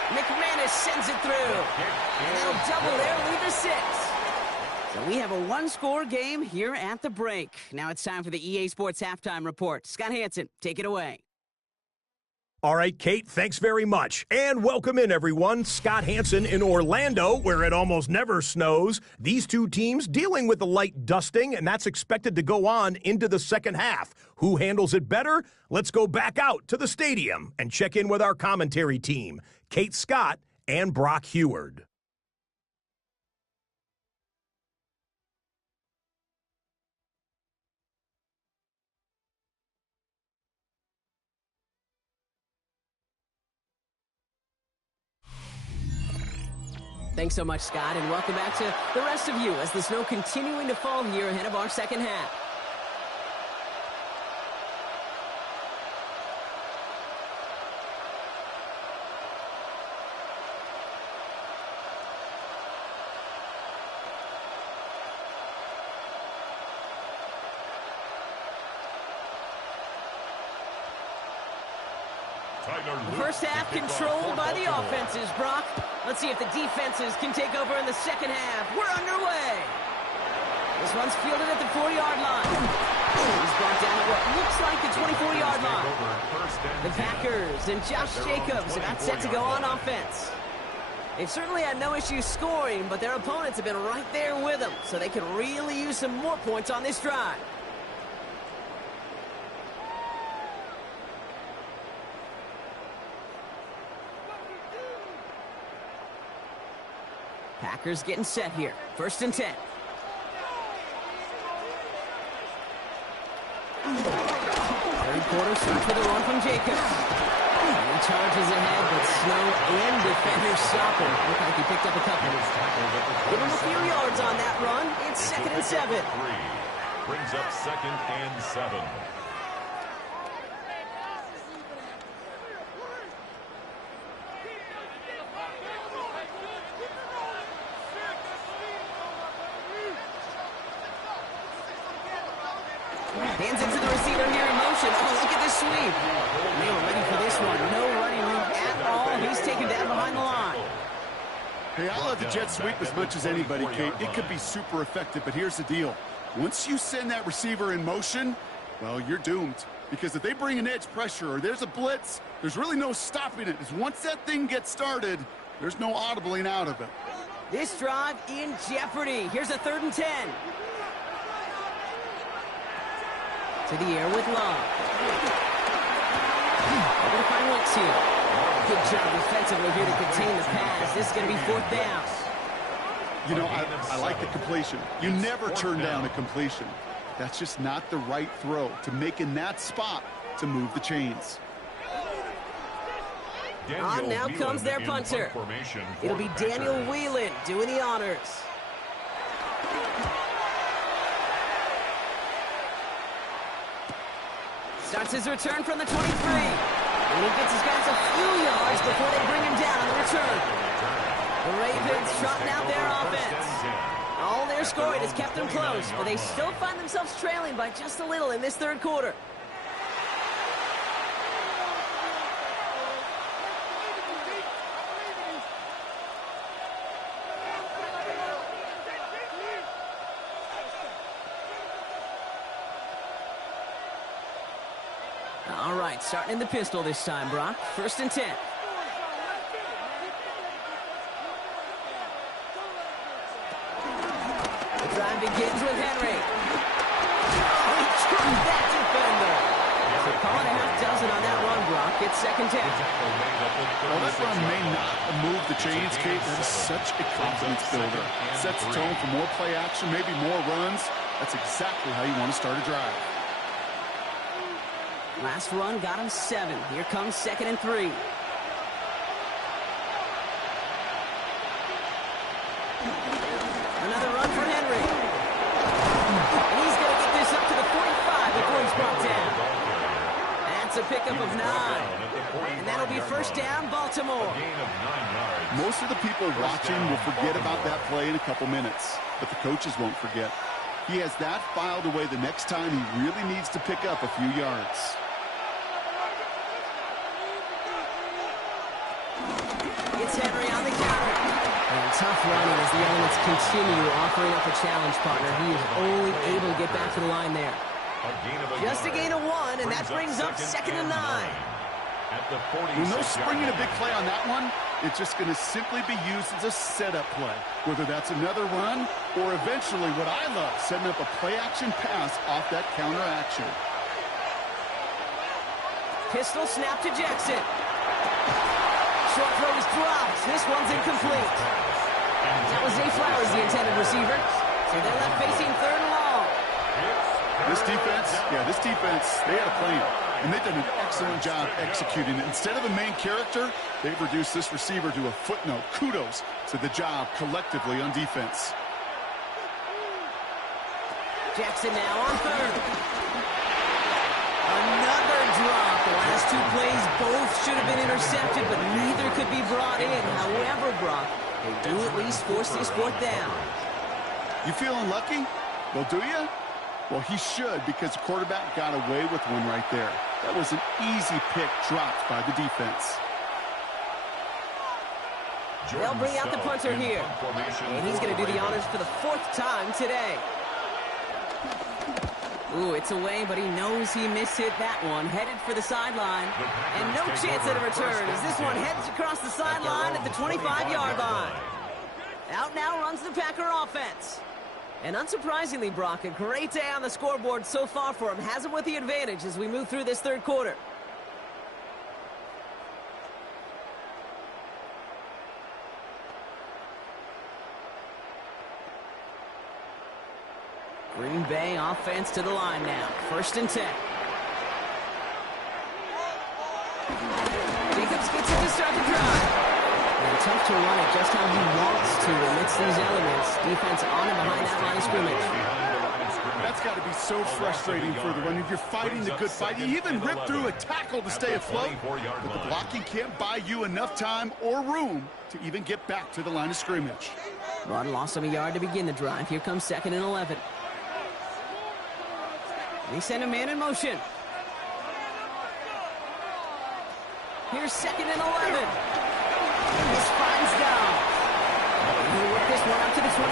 McManus sends it through. And that'll double their lead to 6. So we have a one-score game here at the break. Now it's time for the EA Sports Halftime Report. Scott Hansen, take it away. All right, Kate, thanks very much. And welcome in, everyone. Scott Hansen in Orlando, where it almost never snows. These two teams dealing with a light dusting, and that's expected to go on into the second half. Who handles it better? Let's go back out to the stadium and check in with our commentary team, Kate Scott and Brock Heward. Thanks so much, Scott, and welcome back to the rest of you as the snow continuing to fall here ahead of our second half. The first half controlled by the offenses, Brock. Let's see if the defenses can take over in the second half. We're underway. This one's fielded at the 4-yard line. He's brought down at what looks like the 24-yard line. The Packers and Josh Jacobs about set to go on offense. They've certainly had no issues scoring, but their opponents have been right there with them, so they could really use some more points on this drive. Packers getting set here. 1st and 10. Third quarter starts with a run from Jacobs. And he charges ahead, but Snow and defenders stop him. Look like he picked up a couple. Give him a few yards on that run. It's 2nd and 7. Brings up 2nd and 7. Hands it to the receiver here in motion. Oh, look at this sweep. They were ready for this one. No running room at all. He's taken down behind the line. Hey, I love the jet sweep as much as anybody, Kate. It could be super effective, but here's the deal. Once you send that receiver in motion, well, you're doomed. Because if they bring an edge pressure or there's a blitz, there's really no stopping it. Because once that thing gets started, there's no audibling out of it. This drive in jeopardy. Here's a 3rd and 10. To the air with Love. Able to find Wicks here. Good job defensively here to contain the pass. This is going to be 4th down. You know, I like the completion. You never turn down a completion. That's just not the right throw to make in that spot to move the chains. On now comes their punter. It'll be Daniel Whelan doing the honors. Starts his return from the 23. And he gets his guys a few yards before they bring him down on the return. The Ravens trotting out their offense. All their scoring has kept them close, but they still find themselves trailing by just a little in this 3rd quarter. All right, starting in the pistol this time, Brock. 1st and 10. The drive begins with Henry. Oh, he tripped that defender. So call it a half dozen on that run, Brock. It's 2nd down. Well, that run may not move the chains, Kate. That is such a confidence builder. Sets the tone for more play action, maybe more runs. That's exactly how you want to start a drive. Last run got him 7. Here comes 2nd and 3. Another run for Henry. And he's going to get this up to the 45 before he's brought down. That's a pickup of 9. And that'll be 1st down, Baltimore. Most of the people watching will forget about that play in a couple minutes, but the coaches won't forget. He has that filed away the next time he really needs to pick up a few yards. It's Henry on the counter. And tough running as the elements continue offering up a challenge partner. He is only able to get back to the line there. Just a gain of 1, and that brings up 2nd and 9. With no springing a big play on that one, it's just going to simply be used as a setup play. Whether that's another run or eventually what I love, setting up a play-action pass off that counter action. Pistol snap to Jackson. Short throw is dropped. This one's incomplete. That was Zay Flowers, the intended receiver. So they're left facing 3rd and long. This defense, they had a plan. And they've done an excellent job executing it. Instead of a main character, they've reduced this receiver to a footnote. Kudos to the job collectively on defense. Jackson now on 3rd. Another drop. The last 2 plays both should have been intercepted, but neither could be brought in. However, Brock, they do at least force this 4th down. You feeling lucky? Well, do you? Well, he should, because the quarterback got away with one right there. That was an easy pick dropped by the defense. They'll bring out the punter here. And he's going to do the honors for the 4th time today. Ooh, it's away, but he knows he mishit that one. Headed for the sideline. And no chance at a return as this one heads across the sideline at the 25-yard line. Out now runs the Packer offense. And unsurprisingly, Brock, a great day on the scoreboard so far for him. Has him with the advantage as we move through this third quarter. Green Bay offense to the line now. 1st and 10. Jacobs gets it to start the drive. And tough to run it just how he wants to amidst these elements. Defense on and behind that line of scrimmage. That's got to be so frustrating for the runner. You're fighting the good fight. You even rip through a tackle to stay afloat. But the blocking can't buy you enough time or room to even get back to the line of scrimmage. Rod lost him a yard to begin the drive. Here comes 2nd and 11. They send a man in motion. Here's 2nd and 11. This finds down. He'll work this one out to the 28.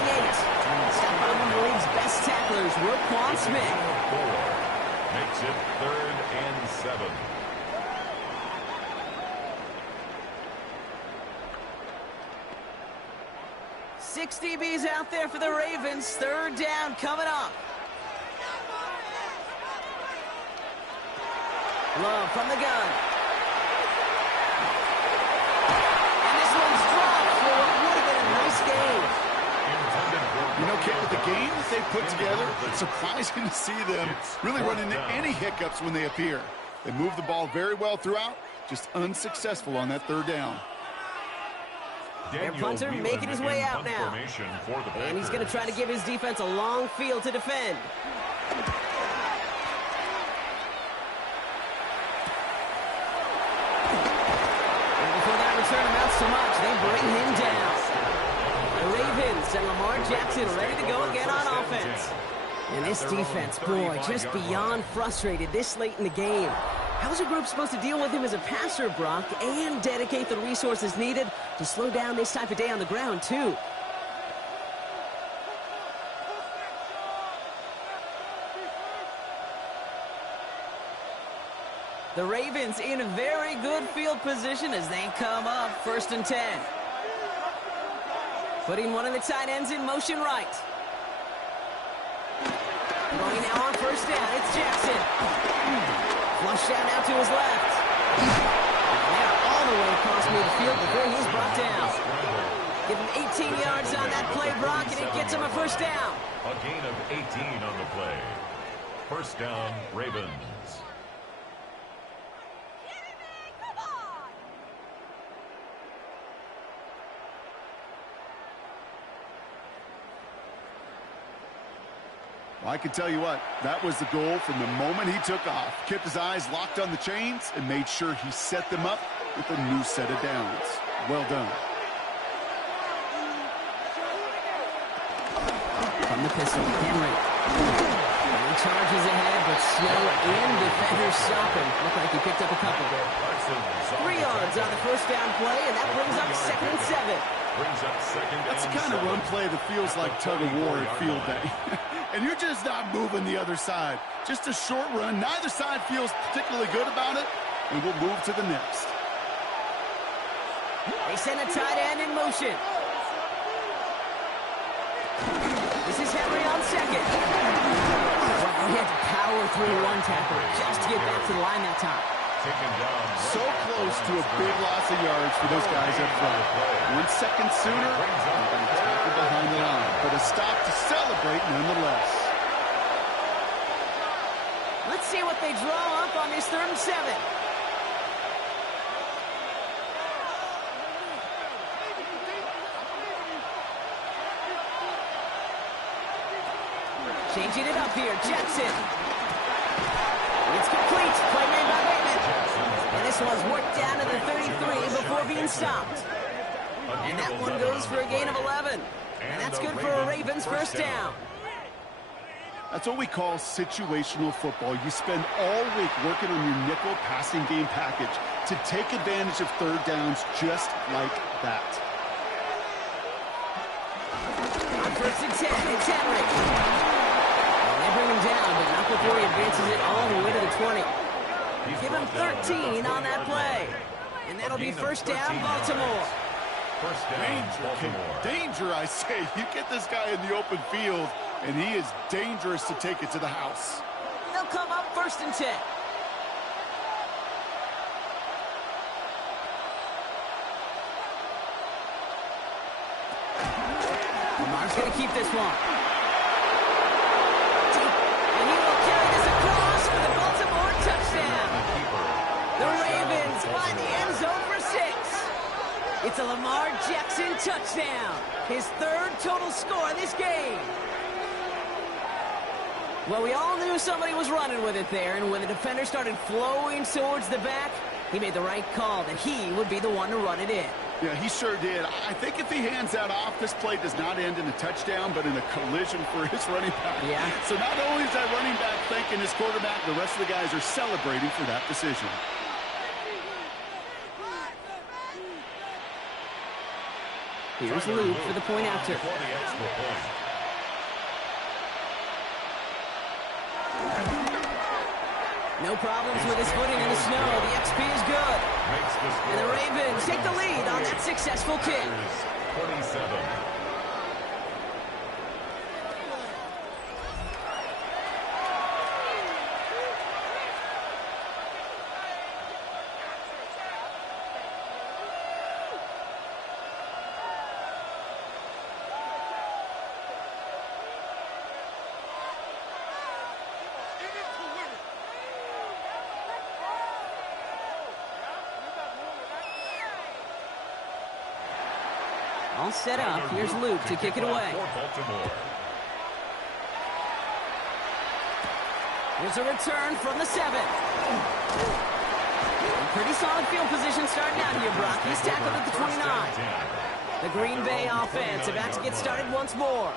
Stop by one of the league's best tacklers, Roquan Smith. Makes it 3rd and 7. Six DBs out there for the Ravens. 3rd down coming up. Love from the gun. And this one's dropped for what would have been a nice game. You know, Kate, with the game that they put together, it's surprising to see them really run into any hiccups when they appear. They move the ball very well throughout, just unsuccessful on that 3rd down. Their punter making his way out now. And he's going to try to give his defense a long field to defend. Return amounts to much. They bring him down. The Ravens and Lamar Jackson ready to go again on offense. And this defense, boy, just beyond frustrated this late in the game. How's a group supposed to deal with him as a passer, Brock, and dedicate the resources needed to slow down this type of day on the ground, too? The Ravens in a very good field position as they come up 1st and 10. Putting one of the tight ends in motion right. Going now on 1st down, it's Jackson. Flushed out now to his left. And they're all the way across midfield before he's brought down. Give him 18 yards on that play, Brock, and it gets him a 1st down. A gain of 18 on the play. 1st down, Ravens. Well, I can tell you what, that was the goal from the moment he took off. Kept his eyes locked on the chains and made sure he set them up with a new set of downs. Well done. From the pistol, Henry. He charges ahead, but Snow and defenders stop him. Looked like he picked up a couple. 3 yards on the 1st down play, and that brings up 2nd and 7. That's the kind of run play that feels like tug of war at field day. And you're just not moving the other side. Just a short run. Neither side feels particularly good about it, and we'll move to the next. They send a tight end in motion. This is Henry on 2nd. Wow, he had to power through one tackle just to get back to the line that time. So close to a big loss of yards for those guys up front. 1 second sooner, they're going to tackle behind the line. But a stop to celebrate nonetheless. Let's see what they draw up on this 3rd and 7. Changing it up here, Jackson. It's complete. Play made by Raymond. And this one's worked down to the 33 before being stopped. And that one goes for a gain of 11. And that's good for a Ravens 1st down. That's what we call situational football. You spend all week working on your nickel passing game package to take advantage of 3rd downs just like that. On 1st and 10, it's Henry. And they bring him down, but not up before he advances it all the way to the 20. Give him 13 on that play. And that'll be first down, Baltimore. First down, Baltimore. Danger, I say. You get this guy in the open field, and he is dangerous to take it to the house. They'll come up first and 10. Lamar's going to keep this one. And he will carry this across for the Baltimore touchdown. The Ravens find the end zone for 6. It's a Lamar Jackson touchdown. His third total score this game. Well, we all knew somebody was running with it there, and when the defender started flowing towards the back, he made the right call that he would be the one to run it in. Yeah, he sure did. I think if he hands that off, this play does not end in a touchdown, but in a collision for his running back. Yeah. So not only is that running back thanking his quarterback, the rest of the guys are celebrating for that decision. Here's Luke for the point after. No problems with his footing in the snow. The XP is good. And the Ravens take the lead on that successful kick. 27. All set up. Here's Luke to kick it away. Here's a return from the 7. Pretty solid field position starting out here, Brock. He's tackled at the 29. The Green Bay offense about to get started once more.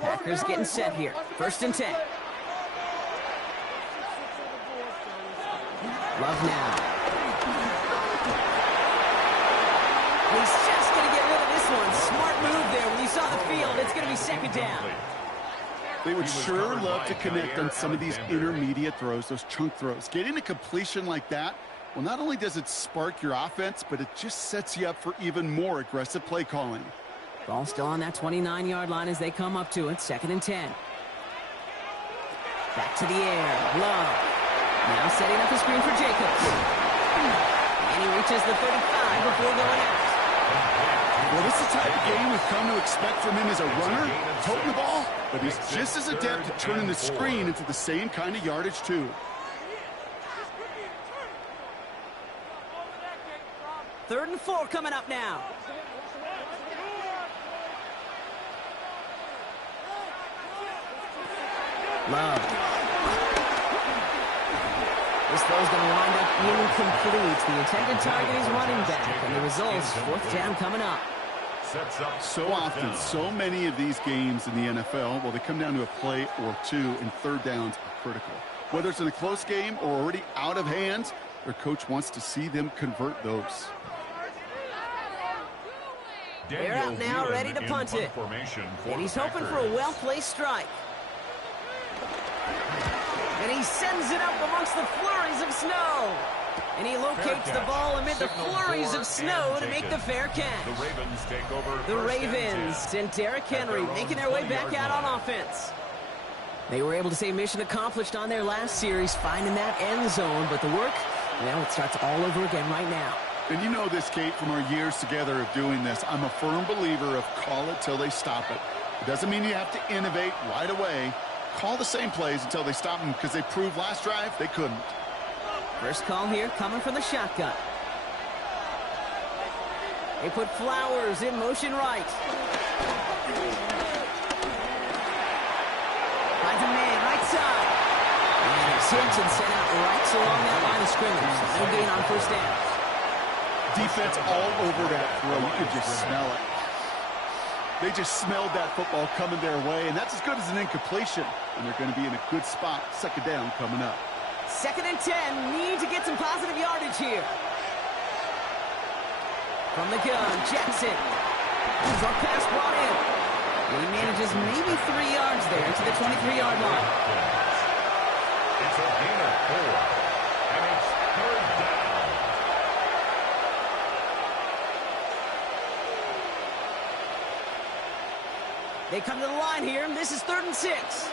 Packers getting set here. First and 10. Love now. He's just going to get rid of this one. Smart move there. When you saw the field, it's going to be second down. They would sure love to connect on some of these intermediate throws, those chunk throws. Getting a completion like that, well, not only does it spark your offense, but it just sets you up for even more aggressive play calling. Ball still on that 29-yard line as they come up to it. Second and 10. Back to the air. Love. Now setting up the screen for Jacobs. And he reaches the 35 before going out. Well, this is the type of game we've come to expect from him as a runner, toting the ball, but he's just as adept at turning the screen into the same kind of yardage, too. Third and 4 coming up now. Love. This throw's going to wind up incomplete. The intended target is running back, and the result's fourth down coming up. So often, so many of these games in the NFL, well, they come down to a play or two, and third downs are critical. Whether it's in a close game or already out of hand, their coach wants to see them convert those. They're out now, ready to punt it. And he's hoping for a well-placed strike. And he sends it up amongst the flurries of snow. And he locates the ball amid the flurries of snow to make the fair catch. The Ravens take over. The Ravens and Derrick Henry making their way back out on offense. They were able to say mission accomplished on their last series, finding that end zone. But the work, well, it starts all over again right now. And you know this, Kate, from our years together of doing this. I'm a firm believer of call it till they stop it. It doesn't mean you have to innovate right away. Call the same plays until they stop them, because they proved last drive they couldn't. First call here coming from the shotgun. They put Flowers in motion right. Finds a man right side. And he's hit and sent out right along that line of scrimmage. No gain on first down. Defense all over that throw. You could just smell it. They just smelled that football coming their way, and that's as good as an incompletion. And they're going to be in a good spot. Second down coming up. 2nd and 10. Need to get some positive yardage here. From the gun, Jackson. Drop pass brought in. He manages maybe 3 yards there to the 23-yard line. It's a gain of 4, and it's 3rd down. They come to the line here. This is 3rd and 6.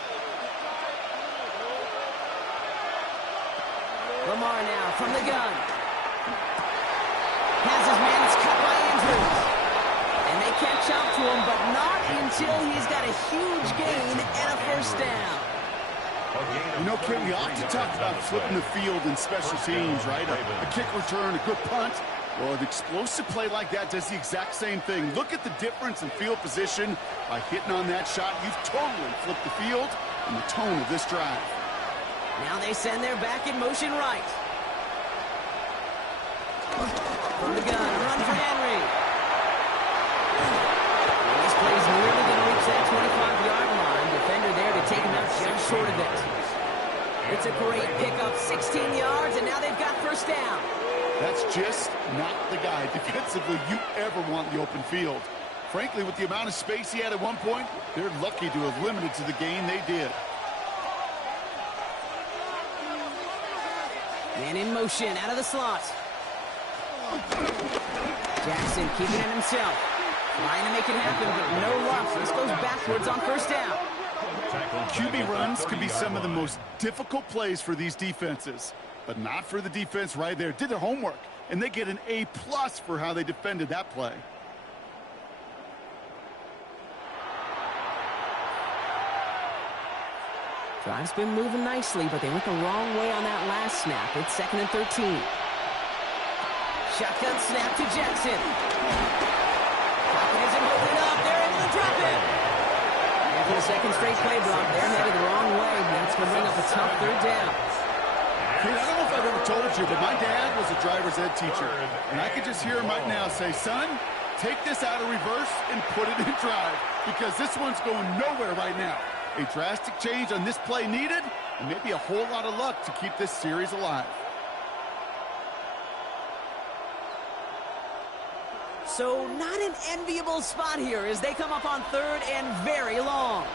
Lamar now from the gun. Has his man. It's cut by Andrews. And they catch up to him, but not until he's got a huge gain and a 1st down. You know, Kate, we often talk about flipping the field in special teams, right? A kick return, a good punt. Well, an explosive play like that does the exact same thing. Look at the difference in field position. By hitting on that shot, you've totally flipped the field and the tone of this drive. Now they send their back in motion right. From the gun, a run for Henry. This play's nearly going to reach that 25-yard line. Defender there to take him out just short of it. It's a great pickup, 16 yards, and now they've got 1st down. That's just not the guy defensively you ever want in the open field. Frankly, with the amount of space he had at one point, they're lucky to have limited to the gain they did. Man in motion, out of the slot. Jackson keeping it himself. Trying to make it happen, but no luck. This goes backwards on 1st down. QB runs could be some of the most difficult plays for these defenses, but not for the defense right there. Did their homework, and they get an A+ for how they defended that play. Drive's been moving nicely, but they went the wrong way on that last snap. It's 2nd and 13. Shotgun snap to Jackson. Pocket isn't holding up. They're able to drop it. And for the 2nd straight play block, they're headed the wrong way. That's going to bring up a tough 3rd down. Kid, I don't know if I've ever told you, but my dad was a driver's ed teacher. And I could just hear him right now say, son, take this out of reverse and put it in drive, because this one's going nowhere right now. A drastic change on this play needed, and maybe a whole lot of luck to keep this series alive. So not an enviable spot here as they come up on 3rd and very long.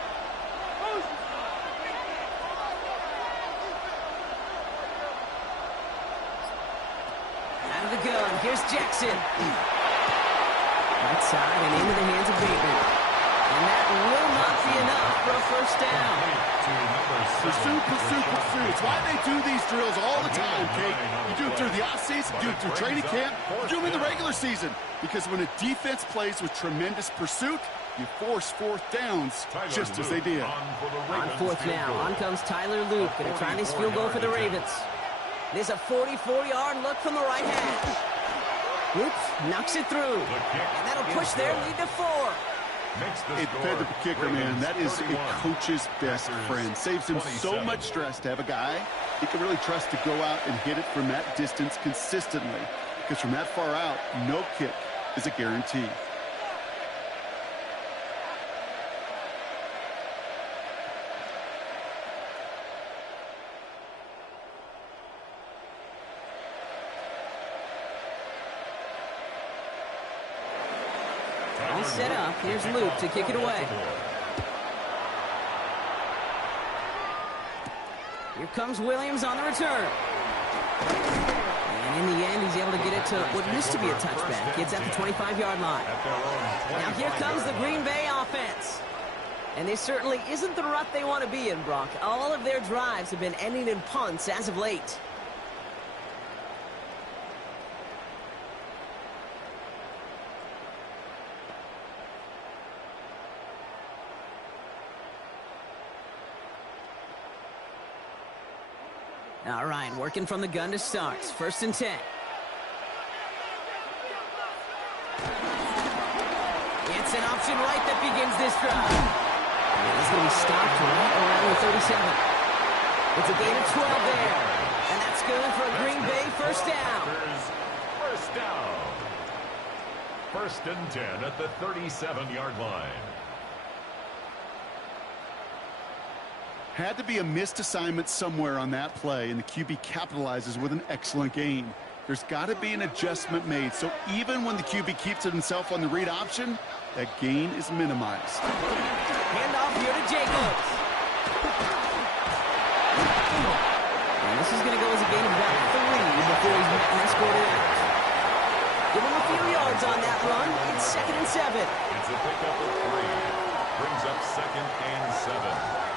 Out of the gun, here's Jackson. Right side and into the hands of Bateman. And that will not be enough for a 1st down. Pursuit, pursuit, pursuit. It's why they do these drills all the time, Kate. You do it through the offseason, you do it through training camp, you do them in the regular season. Because when a defense plays with tremendous pursuit, you force 4th downs just as they did. On 4th now, on comes Tyler Luke. Going to try this field goal for the Ravens. There's a 44-yard look from the right hand. Oops, knocks it through. And that'll push their lead to 4. A dependable kicker, man. That is a coach's best friend. Saves him so much stress to have a guy he can really trust to go out and hit it from that distance consistently. Because from that far out, no kick is a guarantee. All set up. Here's Luke to kick it away. Here comes Williams on the return. And in the end, he's able to get it to what used to be a touchback. It's at the 25-yard line. Now here comes the Green Bay offense. And this certainly isn't the rut they want to be in, Brock. All of their drives have been ending in punts as of late. All right, working from the gun to start. 1st and 10. It's an option right that begins this drive. And he's going to be stopped right around the 37. It's a gain of 12 there. And that's good for a Green Bay 1st down. First down. First and 10 at the 37-yard line. Had to be a missed assignment somewhere on that play, and the QB capitalizes with an excellent gain. There's got to be an adjustment made, so even when the QB keeps it himself on the read option, that gain is minimized. Handoff here to Jacobs. And this is going to go as a gain of about 3 before he's escorted out. Give him a few yards on that run. It's 2nd and 7. It's a pickup of 3. Brings up 2nd and 7.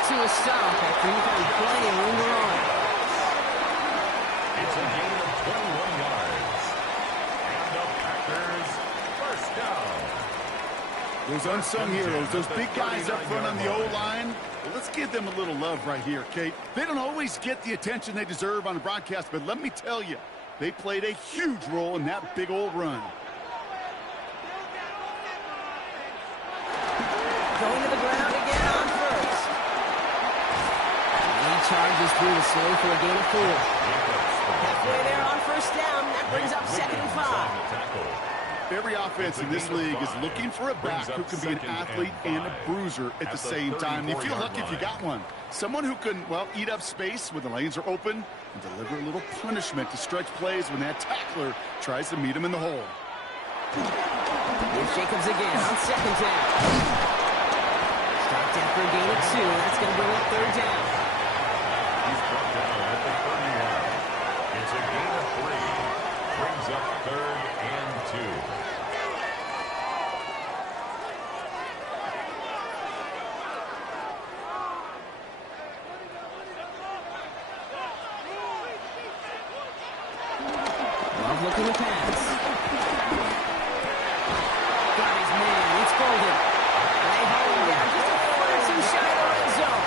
To a stop after he found plenty of room to run. It's a gain of 21 yards. And the Packers first down. Those unsung heroes, those big guys up front on the O-line, well, let's give them a little love right here, Kate. They don't always get the attention they deserve on a broadcast, but let me tell you, they played a huge role in that big old run. Going to the ground again on first. Charges through the slow for a gain of 4. Halfway there on first down. That brings up 2nd and 5. Every offense in this league is looking for a back who can be an athlete and a bruiser at the same time. You feel lucky if you got one. Someone who can, well, eat up space when the lanes are open and deliver a little punishment to stretch plays when that tackler tries to meet him in the hole. Here's Jacobs again on 2nd down. Stopped after a gain of 2. That's going to bring up 3rd down. He's brought down at the 31. It's a gain of 3. Brings up 3rd and 2. Love looking to pass. Got his man. It's folded. And they hold him down just a foot or two shy of the red zone.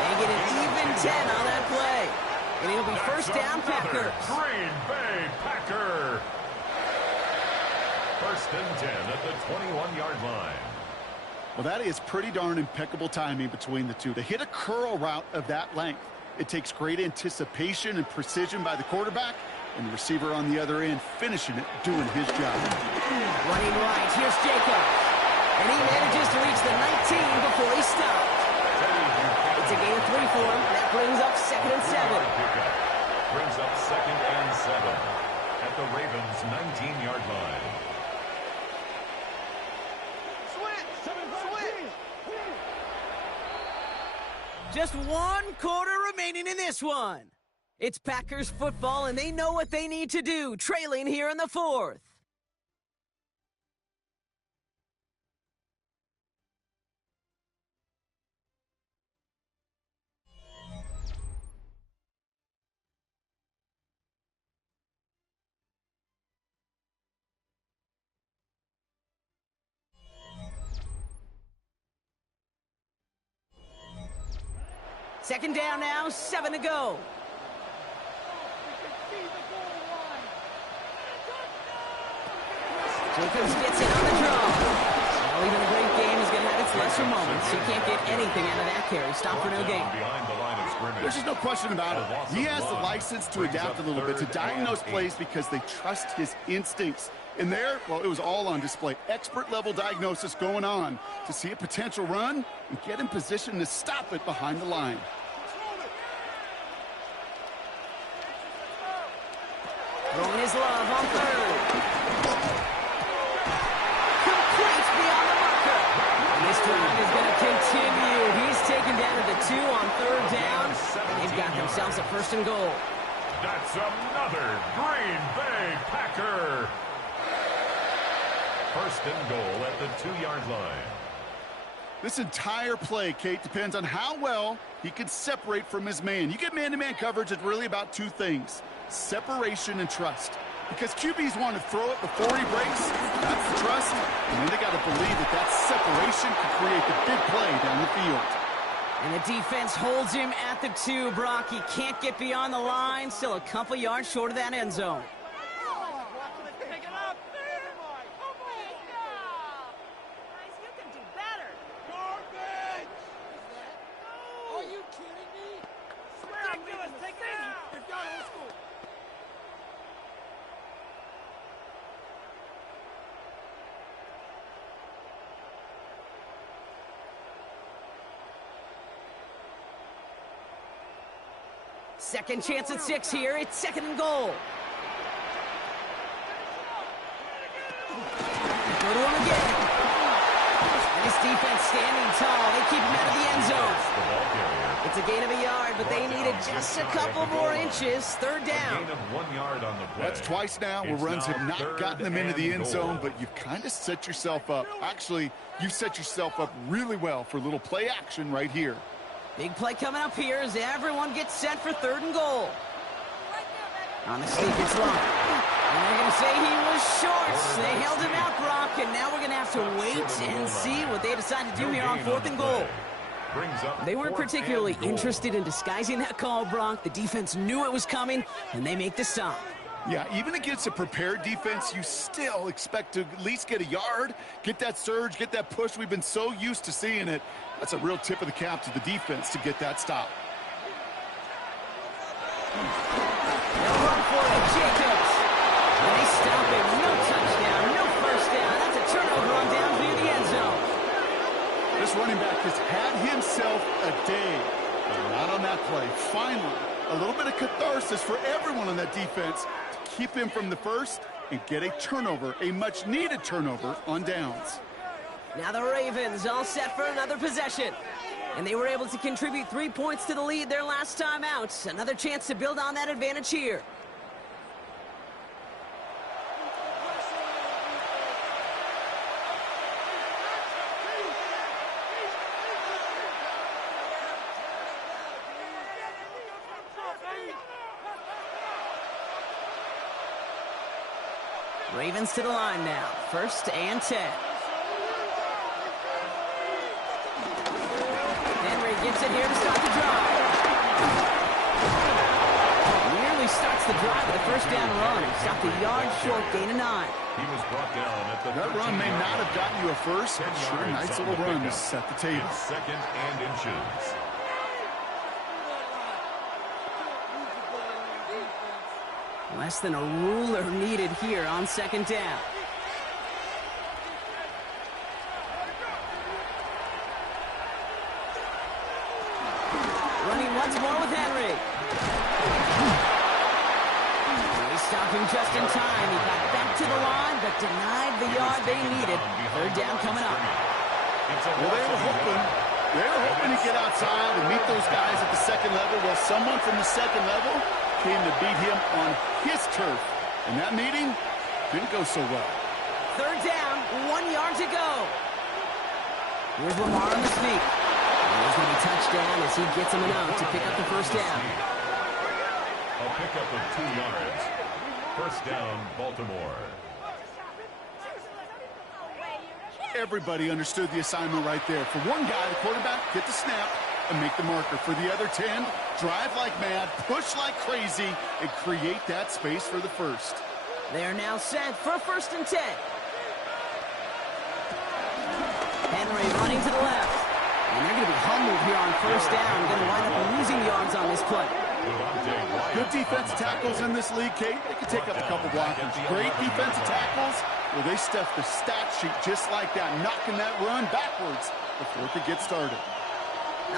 They get an even 10 on that play. And it'll be first down, Packers. Green Bay Packer. First and 10 at the 21-yard line. Well, that is pretty darn impeccable timing between the two. To hit a curl route of that length, it takes great anticipation and precision by the quarterback, and the receiver on the other end finishing it, doing his job. Running right, here's Jacobs. And he manages to reach the 19 before he stopped. It's a gain of 3 for him. That brings up 2nd and 7. Brings up 2nd and 7 at the Ravens' 19-yard line. Just 1 quarter remaining in this one. It's Packers football, and they know what they need to do, trailing here in the 4th. Second down now, 7 to go. Jacobs gets it on the draw. Well, even a great game is going to have its lesser moments. He can't get anything out of that carry. Stop for no gain. There's just no question about it. He has the license to adapt a little bit, to diagnose plays because they trust his instincts. And there, well, it was all on display. Expert-level diagnosis going on to see a potential run and get in position to stop it behind the line. Throwing his love on 3rd. Complete beyond the marker. And this drive is going to continue. He's taken down at the 2 on 3rd down. And they've got themselves a 1st and goal. That's another Green Bay Packer. 1st and goal at the 2-yard line. This entire play, Kate, depends on how well he can separate from his man. You get man-to-man coverage, it's really about 2 things: separation and trust. Because QBs want to throw it before he breaks, that's the trust, and then they got to believe that that separation can create the big play down the field. And the defense holds him at the 2, Brock. He can't get beyond the line, still a couple yards short of that end zone. Second chance at 6 here. It's 2nd and goal. Go to him again. And his defense standing tall. They keep him out of the end zone. It's a gain of a yard, but they needed just a couple more inches. 3rd down. Gain of 1 yard on the play. That's twice now where runs have not gotten them into the end zone, but you've kind of set yourself up. Actually, you've set yourself up really well for a little play action right here. Big play coming up here as everyone gets set for 3rd and goal. On the sneak, it's long. And they're going to say he was short. They held him out, Brock, and now we're going to have to wait and see what they decide to do here on 4th and goal. They weren't particularly interested in disguising that call, Brock. The defense knew it was coming, and they make the stop. Yeah, even against a prepared defense, you still expect to at least get a yard, get that surge, get that push. We've been so used to seeing it. That's a real tip of the cap to the defense to get that stop. They'll run for it, Jacobs. And they stop it. No touchdown, no first down. That's a turnover on down near the end zone. This running back has had himself a day, but not on that play. Finally, a little bit of catharsis for everyone on that defense to keep him from the first and get a turnover, a much-needed turnover on downs. Now the Ravens all set for another possession. And they were able to contribute 3 points to the lead their last time out. Another chance to build on that advantage here. Ravens to the line now. 1st and 10. Gets it here to start the drive. Nearly starts the drive with a 1st down run. He stopped a yard short, gain of 9. He was brought down at the that run may not have gotten you a first, but sure, nice little run to set the table. 2nd and inches. Less than a ruler needed here on 2nd down. Once more with Henry. They stopped him just in time. He got back to the line, but denied the yard they needed. 3rd down coming up. Well, they were hoping to get outside and meet those guys at the 2nd level. Well, someone from the 2nd level came to beat him on his turf. And that meeting didn't go so well. 3rd down, 1 yard to go. Here's Lamar on the sneak. There's going to be touchdown as he gets him enough to pick up the 1st down. A pickup of 2 yards. 1st down, Baltimore. Everybody understood the assignment right there. For one guy, the quarterback, get the snap and make the marker. For the other 10, drive like mad, push like crazy, and create that space for the 1st. They are now set for 1st and 10. Henry running to the left. And they're going to be humbled here on 1st down. Going to wind up losing yards on this play. Good defensive tackles in this league, Kate. They can take up a couple blockers. Great defensive tackles. Well, they stuffed the stat sheet just like that, knocking that run backwards before it could get started.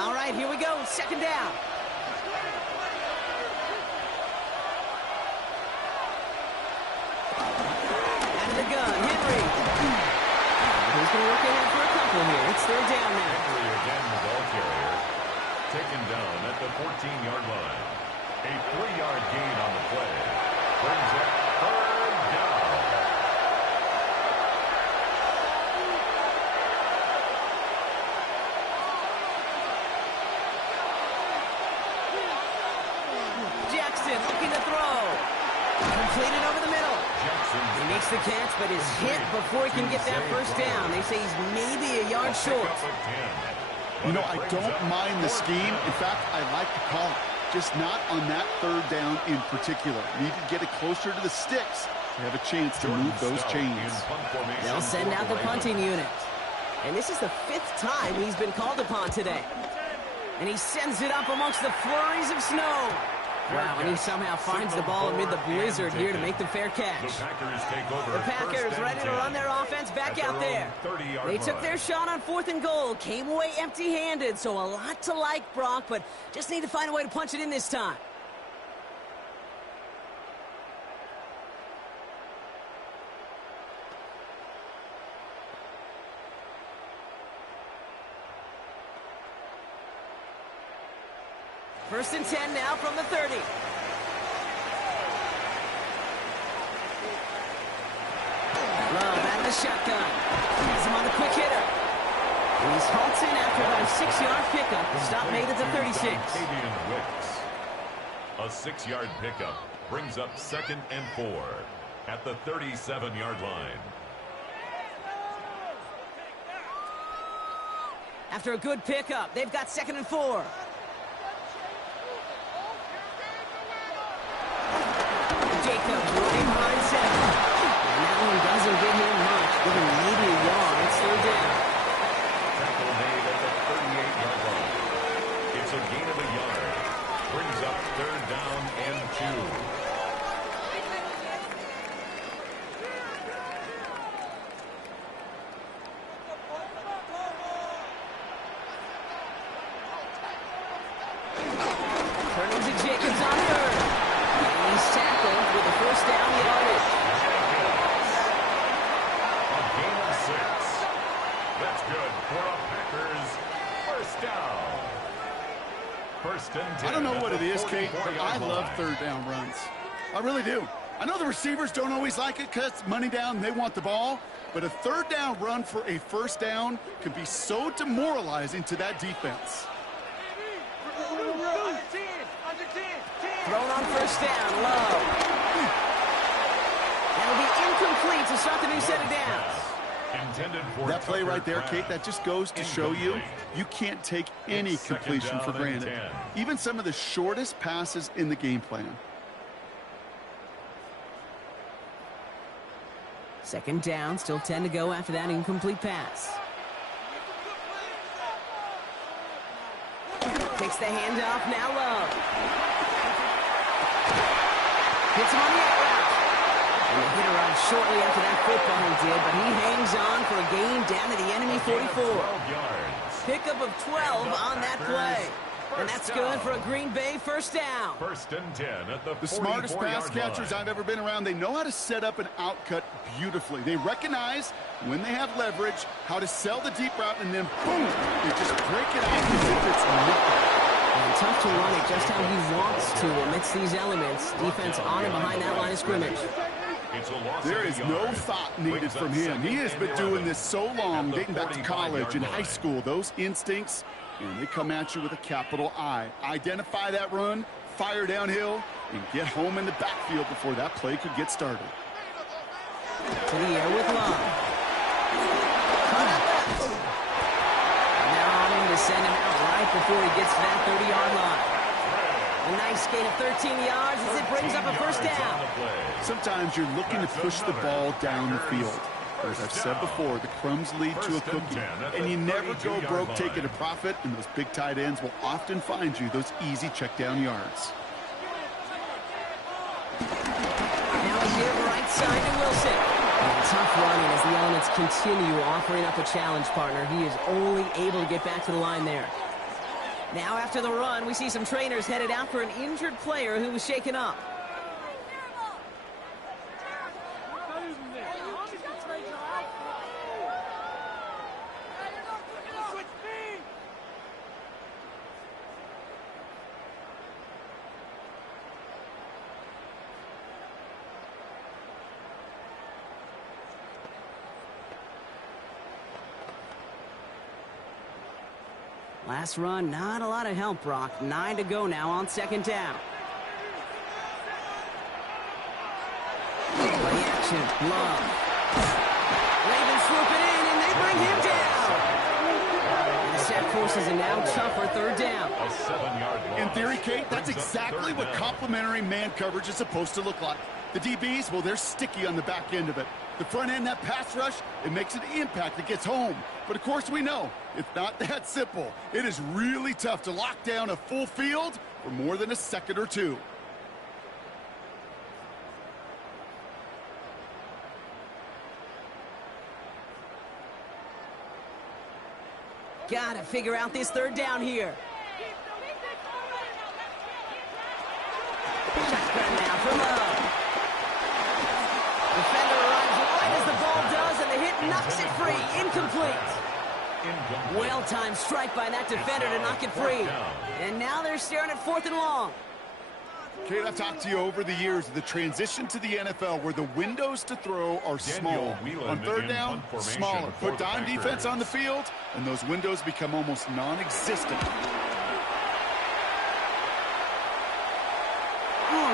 All right, here we go. 2nd down. Out of the gun, Henry. He's going to work ahead for a couple here. It's 3rd down now. Henry again, the ball carrier. Taken down at the 14-yard line. A 3-yard gain on the play. Brings up 3rd down. Jackson looking to throw. Completed over the middle. He makes the catch, but is hit before he can get that 1st down. They say he's maybe a yard short. You know, I don't mind the scheme. In fact, I like the call. Just not on that 3rd down in particular. Need to get it closer to the sticks to have a chance to move those chains. They'll send out the punting unit. And this is the 5th time he's been called upon today. And he sends it up amongst the flurries of snow. Wow, and he somehow finds the ball amid the blizzard here to make the fair catch. The Packers ready to run their offense back out there. They took their shot on 4th and goal, came away empty-handed, so a lot to like, Brock, but just need to find a way to punch it in this time. First and 10 now from the 30. Love out of the shotgun. He's him on the quick hitter. He's halted after about a 6-yard pickup. The stop made at the 36. A 6-yard pickup brings up 2nd and 4 at the 37-yard line. After a good pickup, they've got 2nd and 4. Jacobs running behind center. And that one doesn't get him much, giving maybe a yard. It's 3rd down. Tackle made at the 38-yard line. It's a gain of a yard. Brings up 3rd down and 2. Turning to Jacobs on 3rd. And he's tackled with a 1st down yardage. A gain of 6. That's good for a Packers 1st down. 1st and 10. I don't know what it is, Kate, but I love 3rd down runs. I really do. I know the receivers don't always like it because it's money down and they want the ball, but a 3rd down run for a 1st down can be so demoralizing to that defense. Thrown on 1st down, low. That'll be incomplete to start the new set of downs. That play right there, Kate, that just goes to show you can't take any completion for granted. Even some of the shortest passes in the game plan. 2nd down, still 10 to go after that incomplete pass. Takes the handoff, now low. Hits him on the out route. And the hit arrived shortly after that football he did, but he hangs on for a gain down to the enemy 44. Pickup of 12 on that play. And that's good for a Green Bay 1st down. 1st and 10 at the 44-yard line. The smartest pass catchers I've ever been around, they know how to set up an outcut beautifully. They recognize when they have leverage, how to sell the deep route, and then boom, they just break it out as if it's nothing. And tough to run it just how he wants to amidst these elements. Defense on and behind that line of scrimmage. There is no thought needed from him. He has been doing this so long, dating back to college and high school. Those instincts, and they come at you with a capital I. Identify that run, fire downhill, and get home in the backfield before that play could get started. To the air with Love. Cut out left. Now on him to send him out right before he gets to that 30-yard line. A nice gain of 13 yards as it brings up a 1st down. Sometimes you're looking to push the ball down the field. As I've said before, the crumbs lead to a cookie. And you never go broke taking a profit, and those big tight ends will often find you those easy check down yards. Now a give right side to Wilson. And tough running as the elements continue offering up a challenge partner. He is only able to get back to the line there. Now after the run, we see some trainers headed out for an injured player who was shaken up. Last run, not a lot of help, Brock. 9 to go now on 2nd down. Play action, Love. Ravens swoop it in, and they bring him down. And the set forces a now tougher 3rd down. A 7-yard loss. In theory, Kate, that's exactly what complementary man coverage is supposed to look like. The DBs, well, they're sticky on the back end of it. The front end, that pass rush, it makes an impact that gets home. But of course we know, it's not that simple. It is really tough to lock down a full field for more than a second or two. Gotta figure out this 3rd down here. Shotgun now for Love. Defender arrives right as the ball does, and the hit knocks it free. Incomplete. Well-timed strike by that defender to knock it free. And now they're staring at 4th and long. Kate, I've talked to you over the years of the transition to the NFL where the windows to throw are small. On 3rd down, smaller. Put dime defense on the field, and those windows become almost non-existent.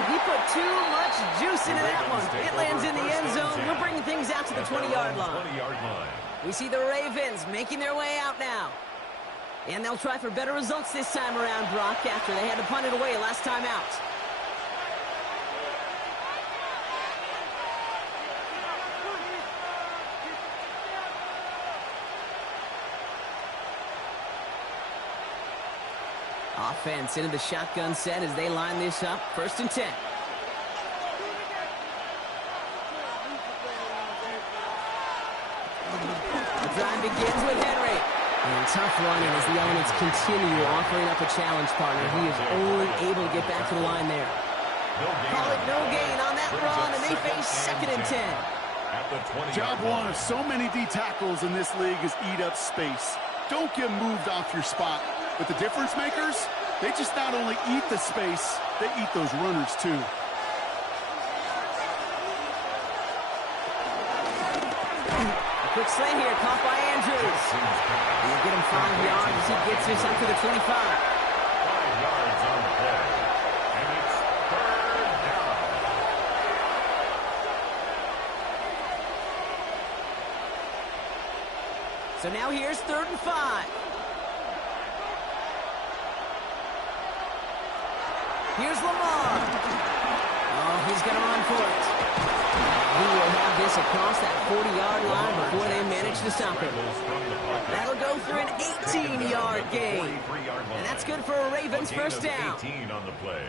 He put too much juice into that one. It lands in the end zone. We're bringing things out to the 20-yard line. We see the Ravens making their way out now. And they'll try for better results this time around, Brock, after they had to punt it away last time out. Offense into the shotgun set as they line this up. 1st and 10. The drive begins with Henry. And tough running as the elements continue offering up a challenge partner. He is only able to get back to the line there. Call it no gain on that run, and they face 2nd and 10. Job one of so many D tackles in this league is eat up space. Don't get moved off your spot. But the difference makers, they just not only eat the space, they eat those runners too. A quick slant here, caught by Andrews. He'll get him 5 yards as he gets this up to the 25. 5 yards on the play. And it's 3rd down. So now here's 3rd and 5. Here's Lamar. Oh, he's going to run for it. He will have this across that 40-yard line before they manage to stop him. That'll go for an 18-yard gain. And that's good for a Ravens 1st down. 18 on the play.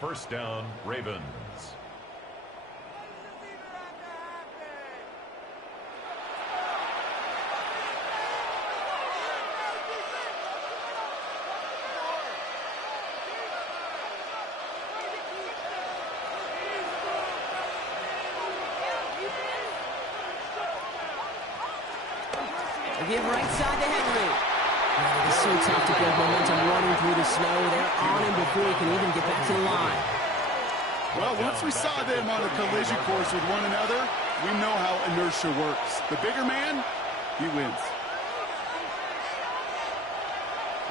1st down, Ravens. Give right side to Henry. It is so tough to build momentum running through the snow. They're on him before he can even get back to the line. Well, once we saw them on a collision course with one another, we know how inertia works. The bigger man, he wins.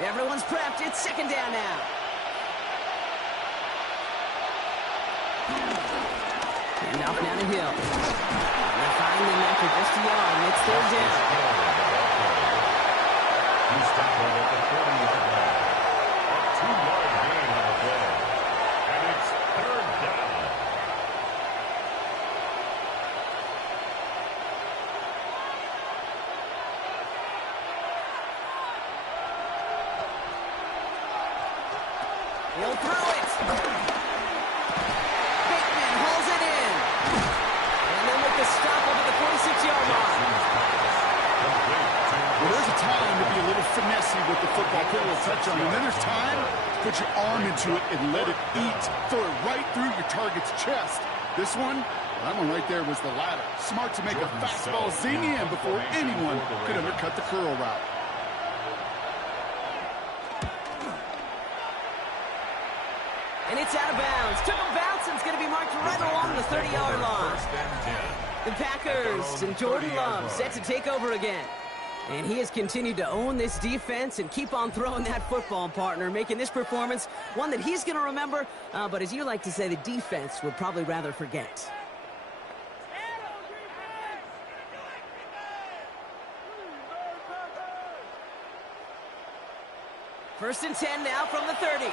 Everyone's prepped. It's 2nd down now. And off now to Hill. They're finding him after just a yard. And it's 3rd down. He's tackled at the 40-yard line. A 2-yard gain on the play. And it's 3rd down. He'll throw it. Bateman hauls it in. And then with the stop up at the 46-yard line. Well, there's a time to be a little finessey with the football, put a little touch on it. And then there's time to put your arm into it and let it eat. Throw it right through your target's chest. This one, that one right there was the latter. Smart to make a fastball zing in before anyone could undercut the curl route. And it's out of bounds. Took a bounce and it's going to be marked right along the 30-yard line. The Packers and Jordan Love set to take over again. And he has continued to own this defense and keep on throwing that football, partner, making this performance one that he's going to remember, but as you like to say, the defense would probably rather forget. First and 10 now from the 30.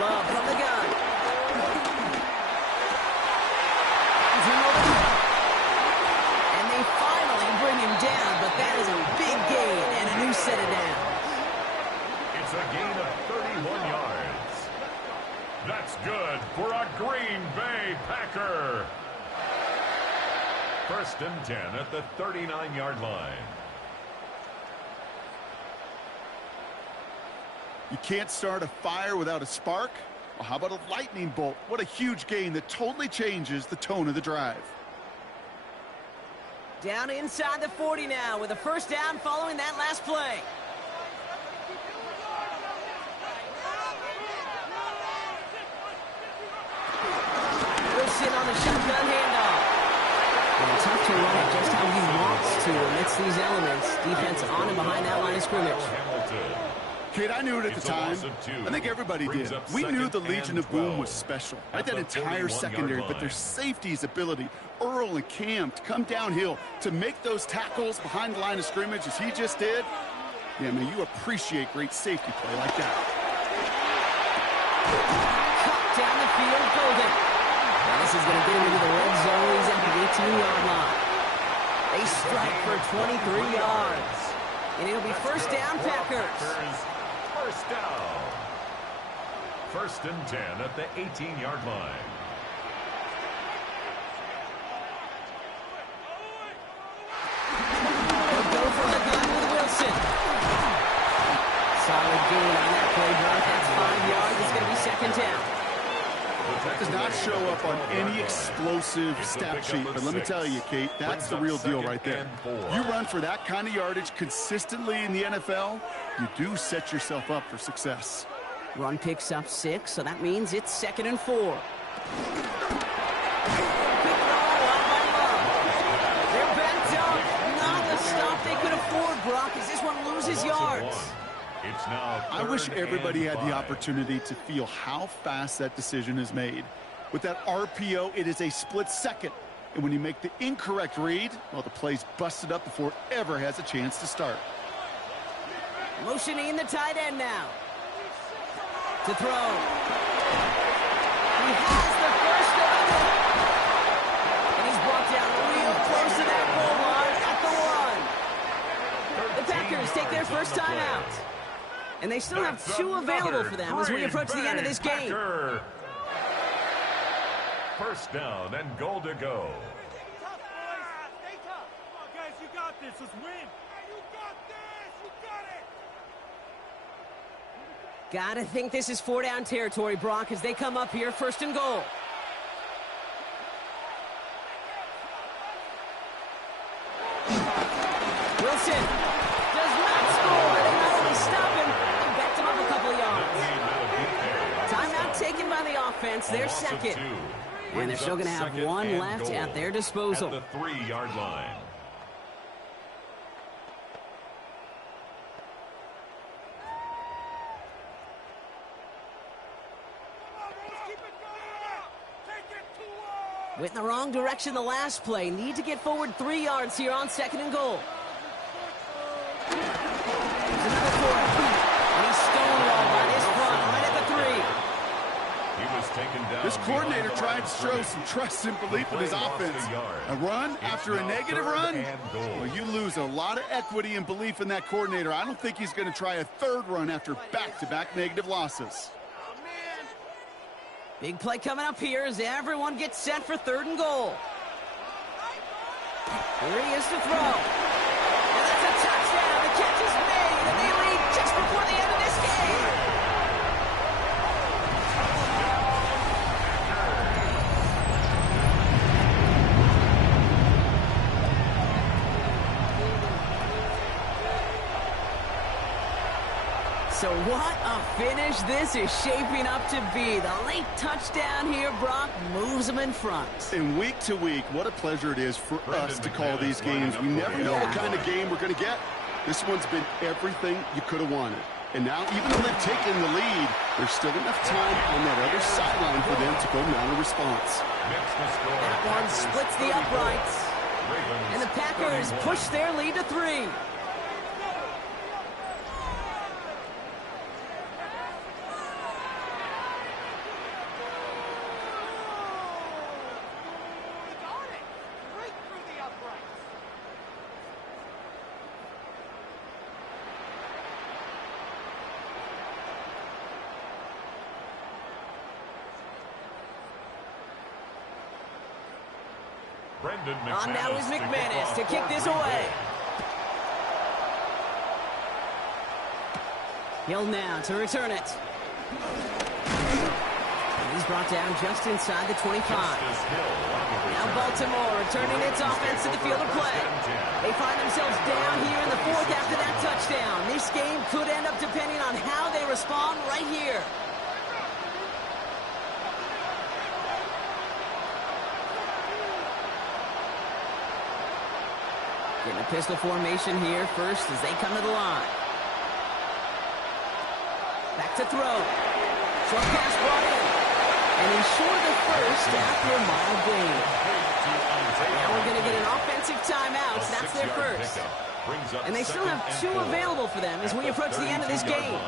Love from the gun. And they finally bring him down, but that is a big gain and a new set of downs. It's a gain of 31 yards. That's good for a Green Bay Packer. First and 10 at the 39-yard line. You can't start a fire without a spark. Well, how about a lightning bolt? What a huge gain that totally changes the tone of the drive. Down inside the 40 now with a first down following that last play. Wilson on the shotgun handoff. And tough to run it just how he wants to amidst these elements. Defense on and behind that line of scrimmage. Kid, I knew it at the time. I think everybody did. We knew the Legion of Boom was special. Right, that entire secondary, but their safety's ability, Earl and Cam, to come downhill, to make those tackles behind the line of scrimmage as he just did. Yeah, man, you appreciate great safety play like that. Cut down the field, Golden. Now this is going to get him into the red zone. He's at the 18-yard line. They strike for 23 yards. And it'll be first down, Packers. First down. First and 10 at the 18-yard line. They'll go from the gun with Wilson. Solid gain on that play, Brock. That's 5 yards. It's going to be second down. That does not show up on any explosive stat sheet, but let me tell you, Kate, that's the real deal right there. You run for that kind of yardage consistently in the NFL, you do set yourself up for success. Run picks up 6, so that means it's second and 4. Quick throw out by Love. They're backed up. Not the stop they could afford, Brock, as this one loses yards. It's now I wish everybody had the opportunity to feel how fast that decision is made. With that RPO, it is a split second. And when you make the incorrect read, well, the play's busted up before it ever has a chance to start. Motioning the tight end now. To throw. He has the first down. And he's brought down real close to that goal line at the 1. The Packers take their first time out. And they still have 2 available for them as we approach the end of this game. First down and goal to go. Stay tough. Come on, guys, you got this. Let's win. You got this. You got it. Gotta think this is 4-down territory, Brock, as they come up here first and goal. Wilson does not score. They not only stop him, they backed him up a couple of yards. Timeout taken by the offense. They're second. And they're still going to have 1 left at their disposal. At the 3-yard line. Went in the wrong direction the last play. Need to get forward 3 yards here on second and goal. There's another 4. And he's stonewalled by this front right at the 3. He was taken down. This coordinator tried to show some trust and belief in his offense. A run after a negative run? Well, you lose a lot of equity and belief in that coordinator. I don't think he's going to try a 3rd run after back-to-back negative losses. Big play coming up here as everyone gets set for 3rd and goal. Here he is to throw. And that's a touchdown. The catch is made, and they lead just before the end of this game. So what a finish this is shaping up to be. The late touchdown here, Brock, moves them in front. And week to week, what a pleasure it is for us to call these games. We never know what kind of game we're going to get. This one's been everything you could have wanted. And now, even though they've taken the lead, there's still enough time on that other sideline for them to go mount a response. That one splits the uprights. And the Packers push their lead to 3. On now is McManus to kick this away. Hill now to return it. He's brought down just inside the 25. Now Baltimore returning its offense to the field of play. They find themselves down here in the fourth after that touchdown. This game could end up depending on how they respond right here. Getting a pistol formation here first as they come to the line. Back to throw. Short pass brought in. And he's short of the first after a mild gain. Now we're going to get an offensive timeout. That's their first. And they still have 2 available for them as we approach the end of this game.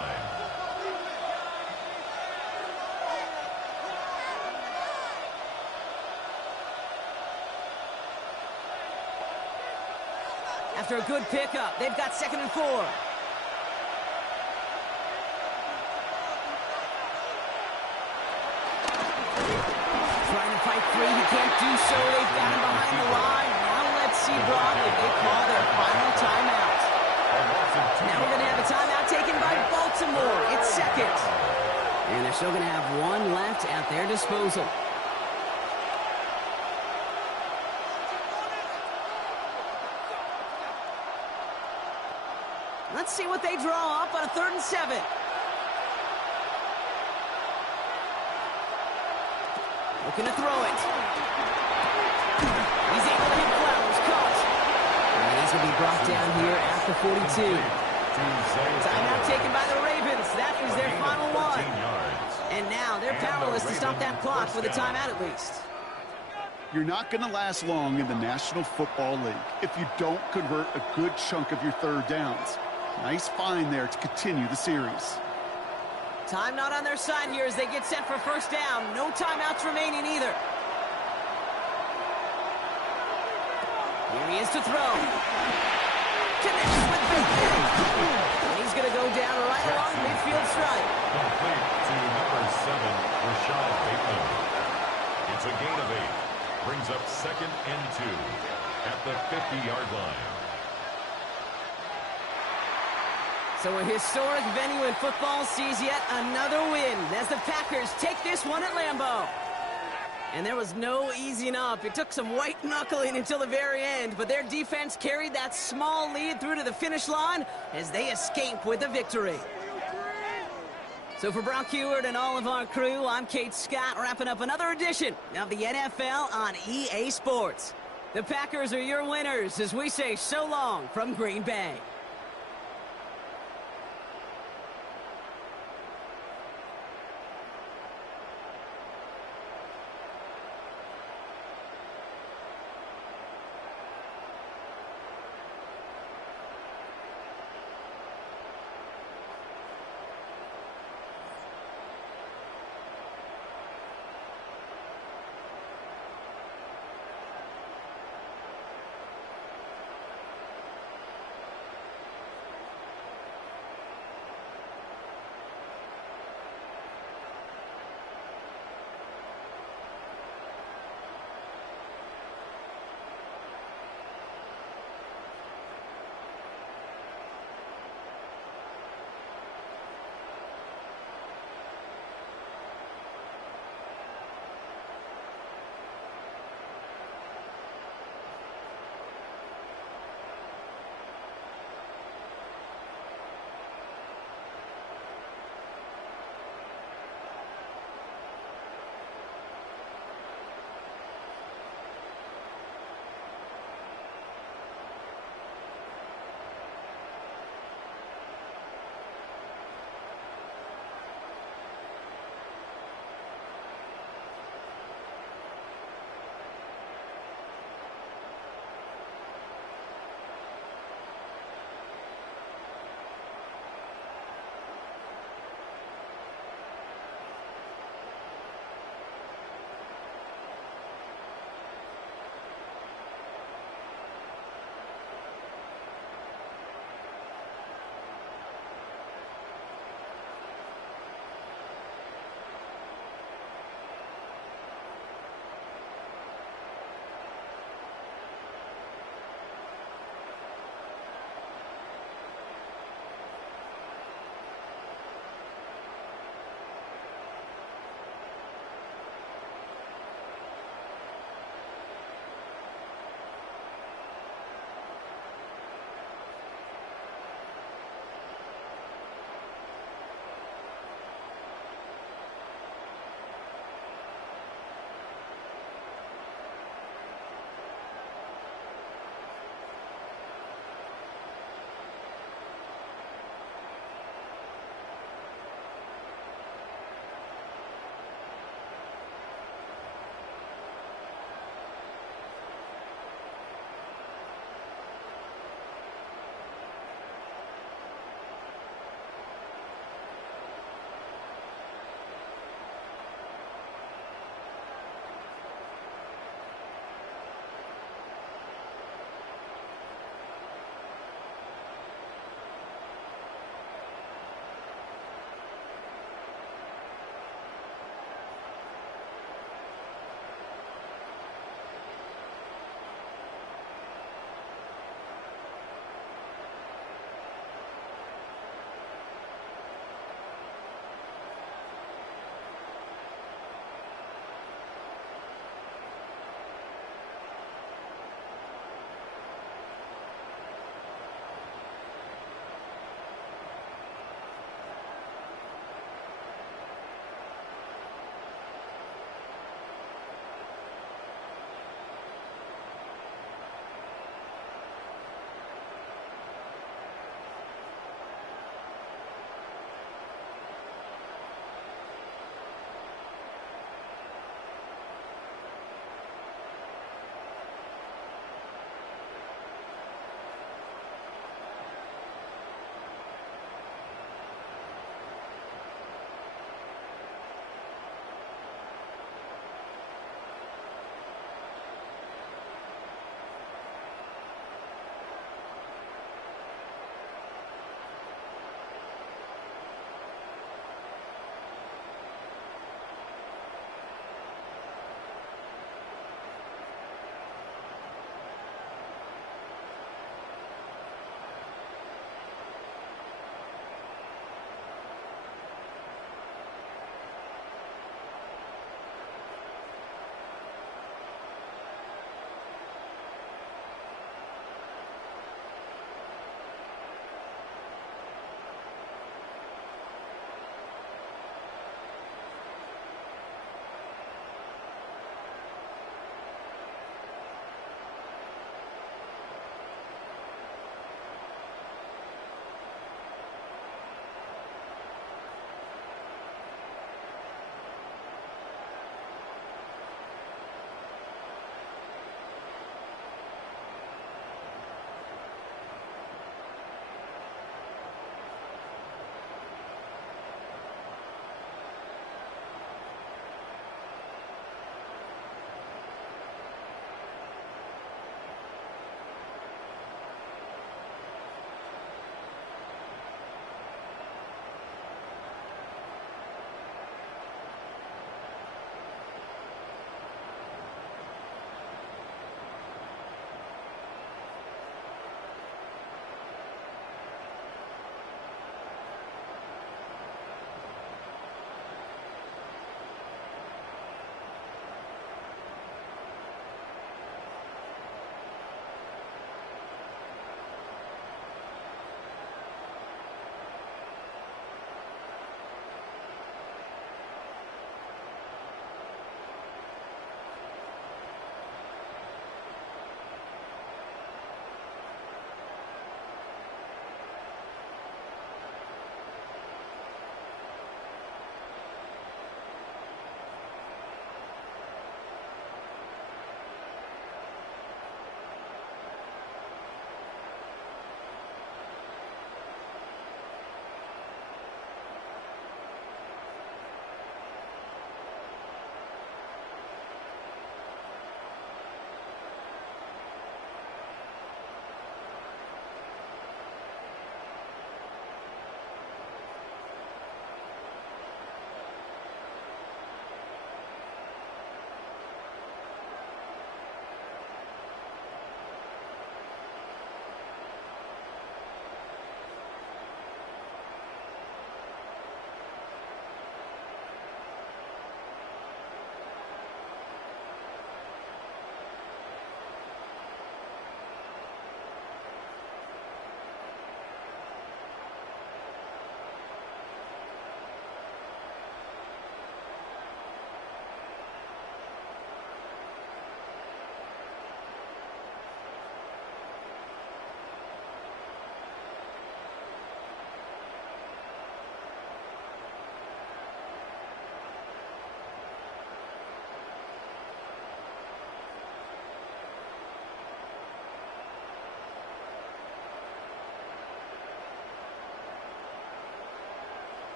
After a good pickup, they've got 2nd and 4. Trying to fight free, he can't do so. They've got him behind the line. Now let's see, Brock, if they call their final timeout. Now we're going to have a timeout taken by Baltimore. It's 2nd. And they're still going to have 1 left at their disposal. Let's see what they draw up on a 3rd and 7. Looking to throw it. He's able to hit Flowers. Caught. And he's going to be brought down here at the 42. Timeout taken by the Ravens. That is their final one. And now they're powerless to stop that clock with a timeout at least. You're not going to last long in the National Football League if you don't convert a good chunk of your 3rd downs. Nice find there to continue the series. Time not on their side here as they get set for first down. No timeouts remaining either. Here he is to throw. Connects with Bacon. And he's going to go down right along the midfield stripe. Complete to number 7, Rashad Bateman. It's a gain of 8. Brings up 2nd and 2 at the 50-yard line. So a historic venue in football sees yet another win as the Packers take this one at Lambeau. And there was no easing up. It took some white knuckling until the very end, but their defense carried that small lead through to the finish line as they escape with a victory. So for Brock Heward and all of our crew, I'm Kate Scott, wrapping up another edition of the NFL on EA Sports. The Packers are your winners as we say so long from Green Bay.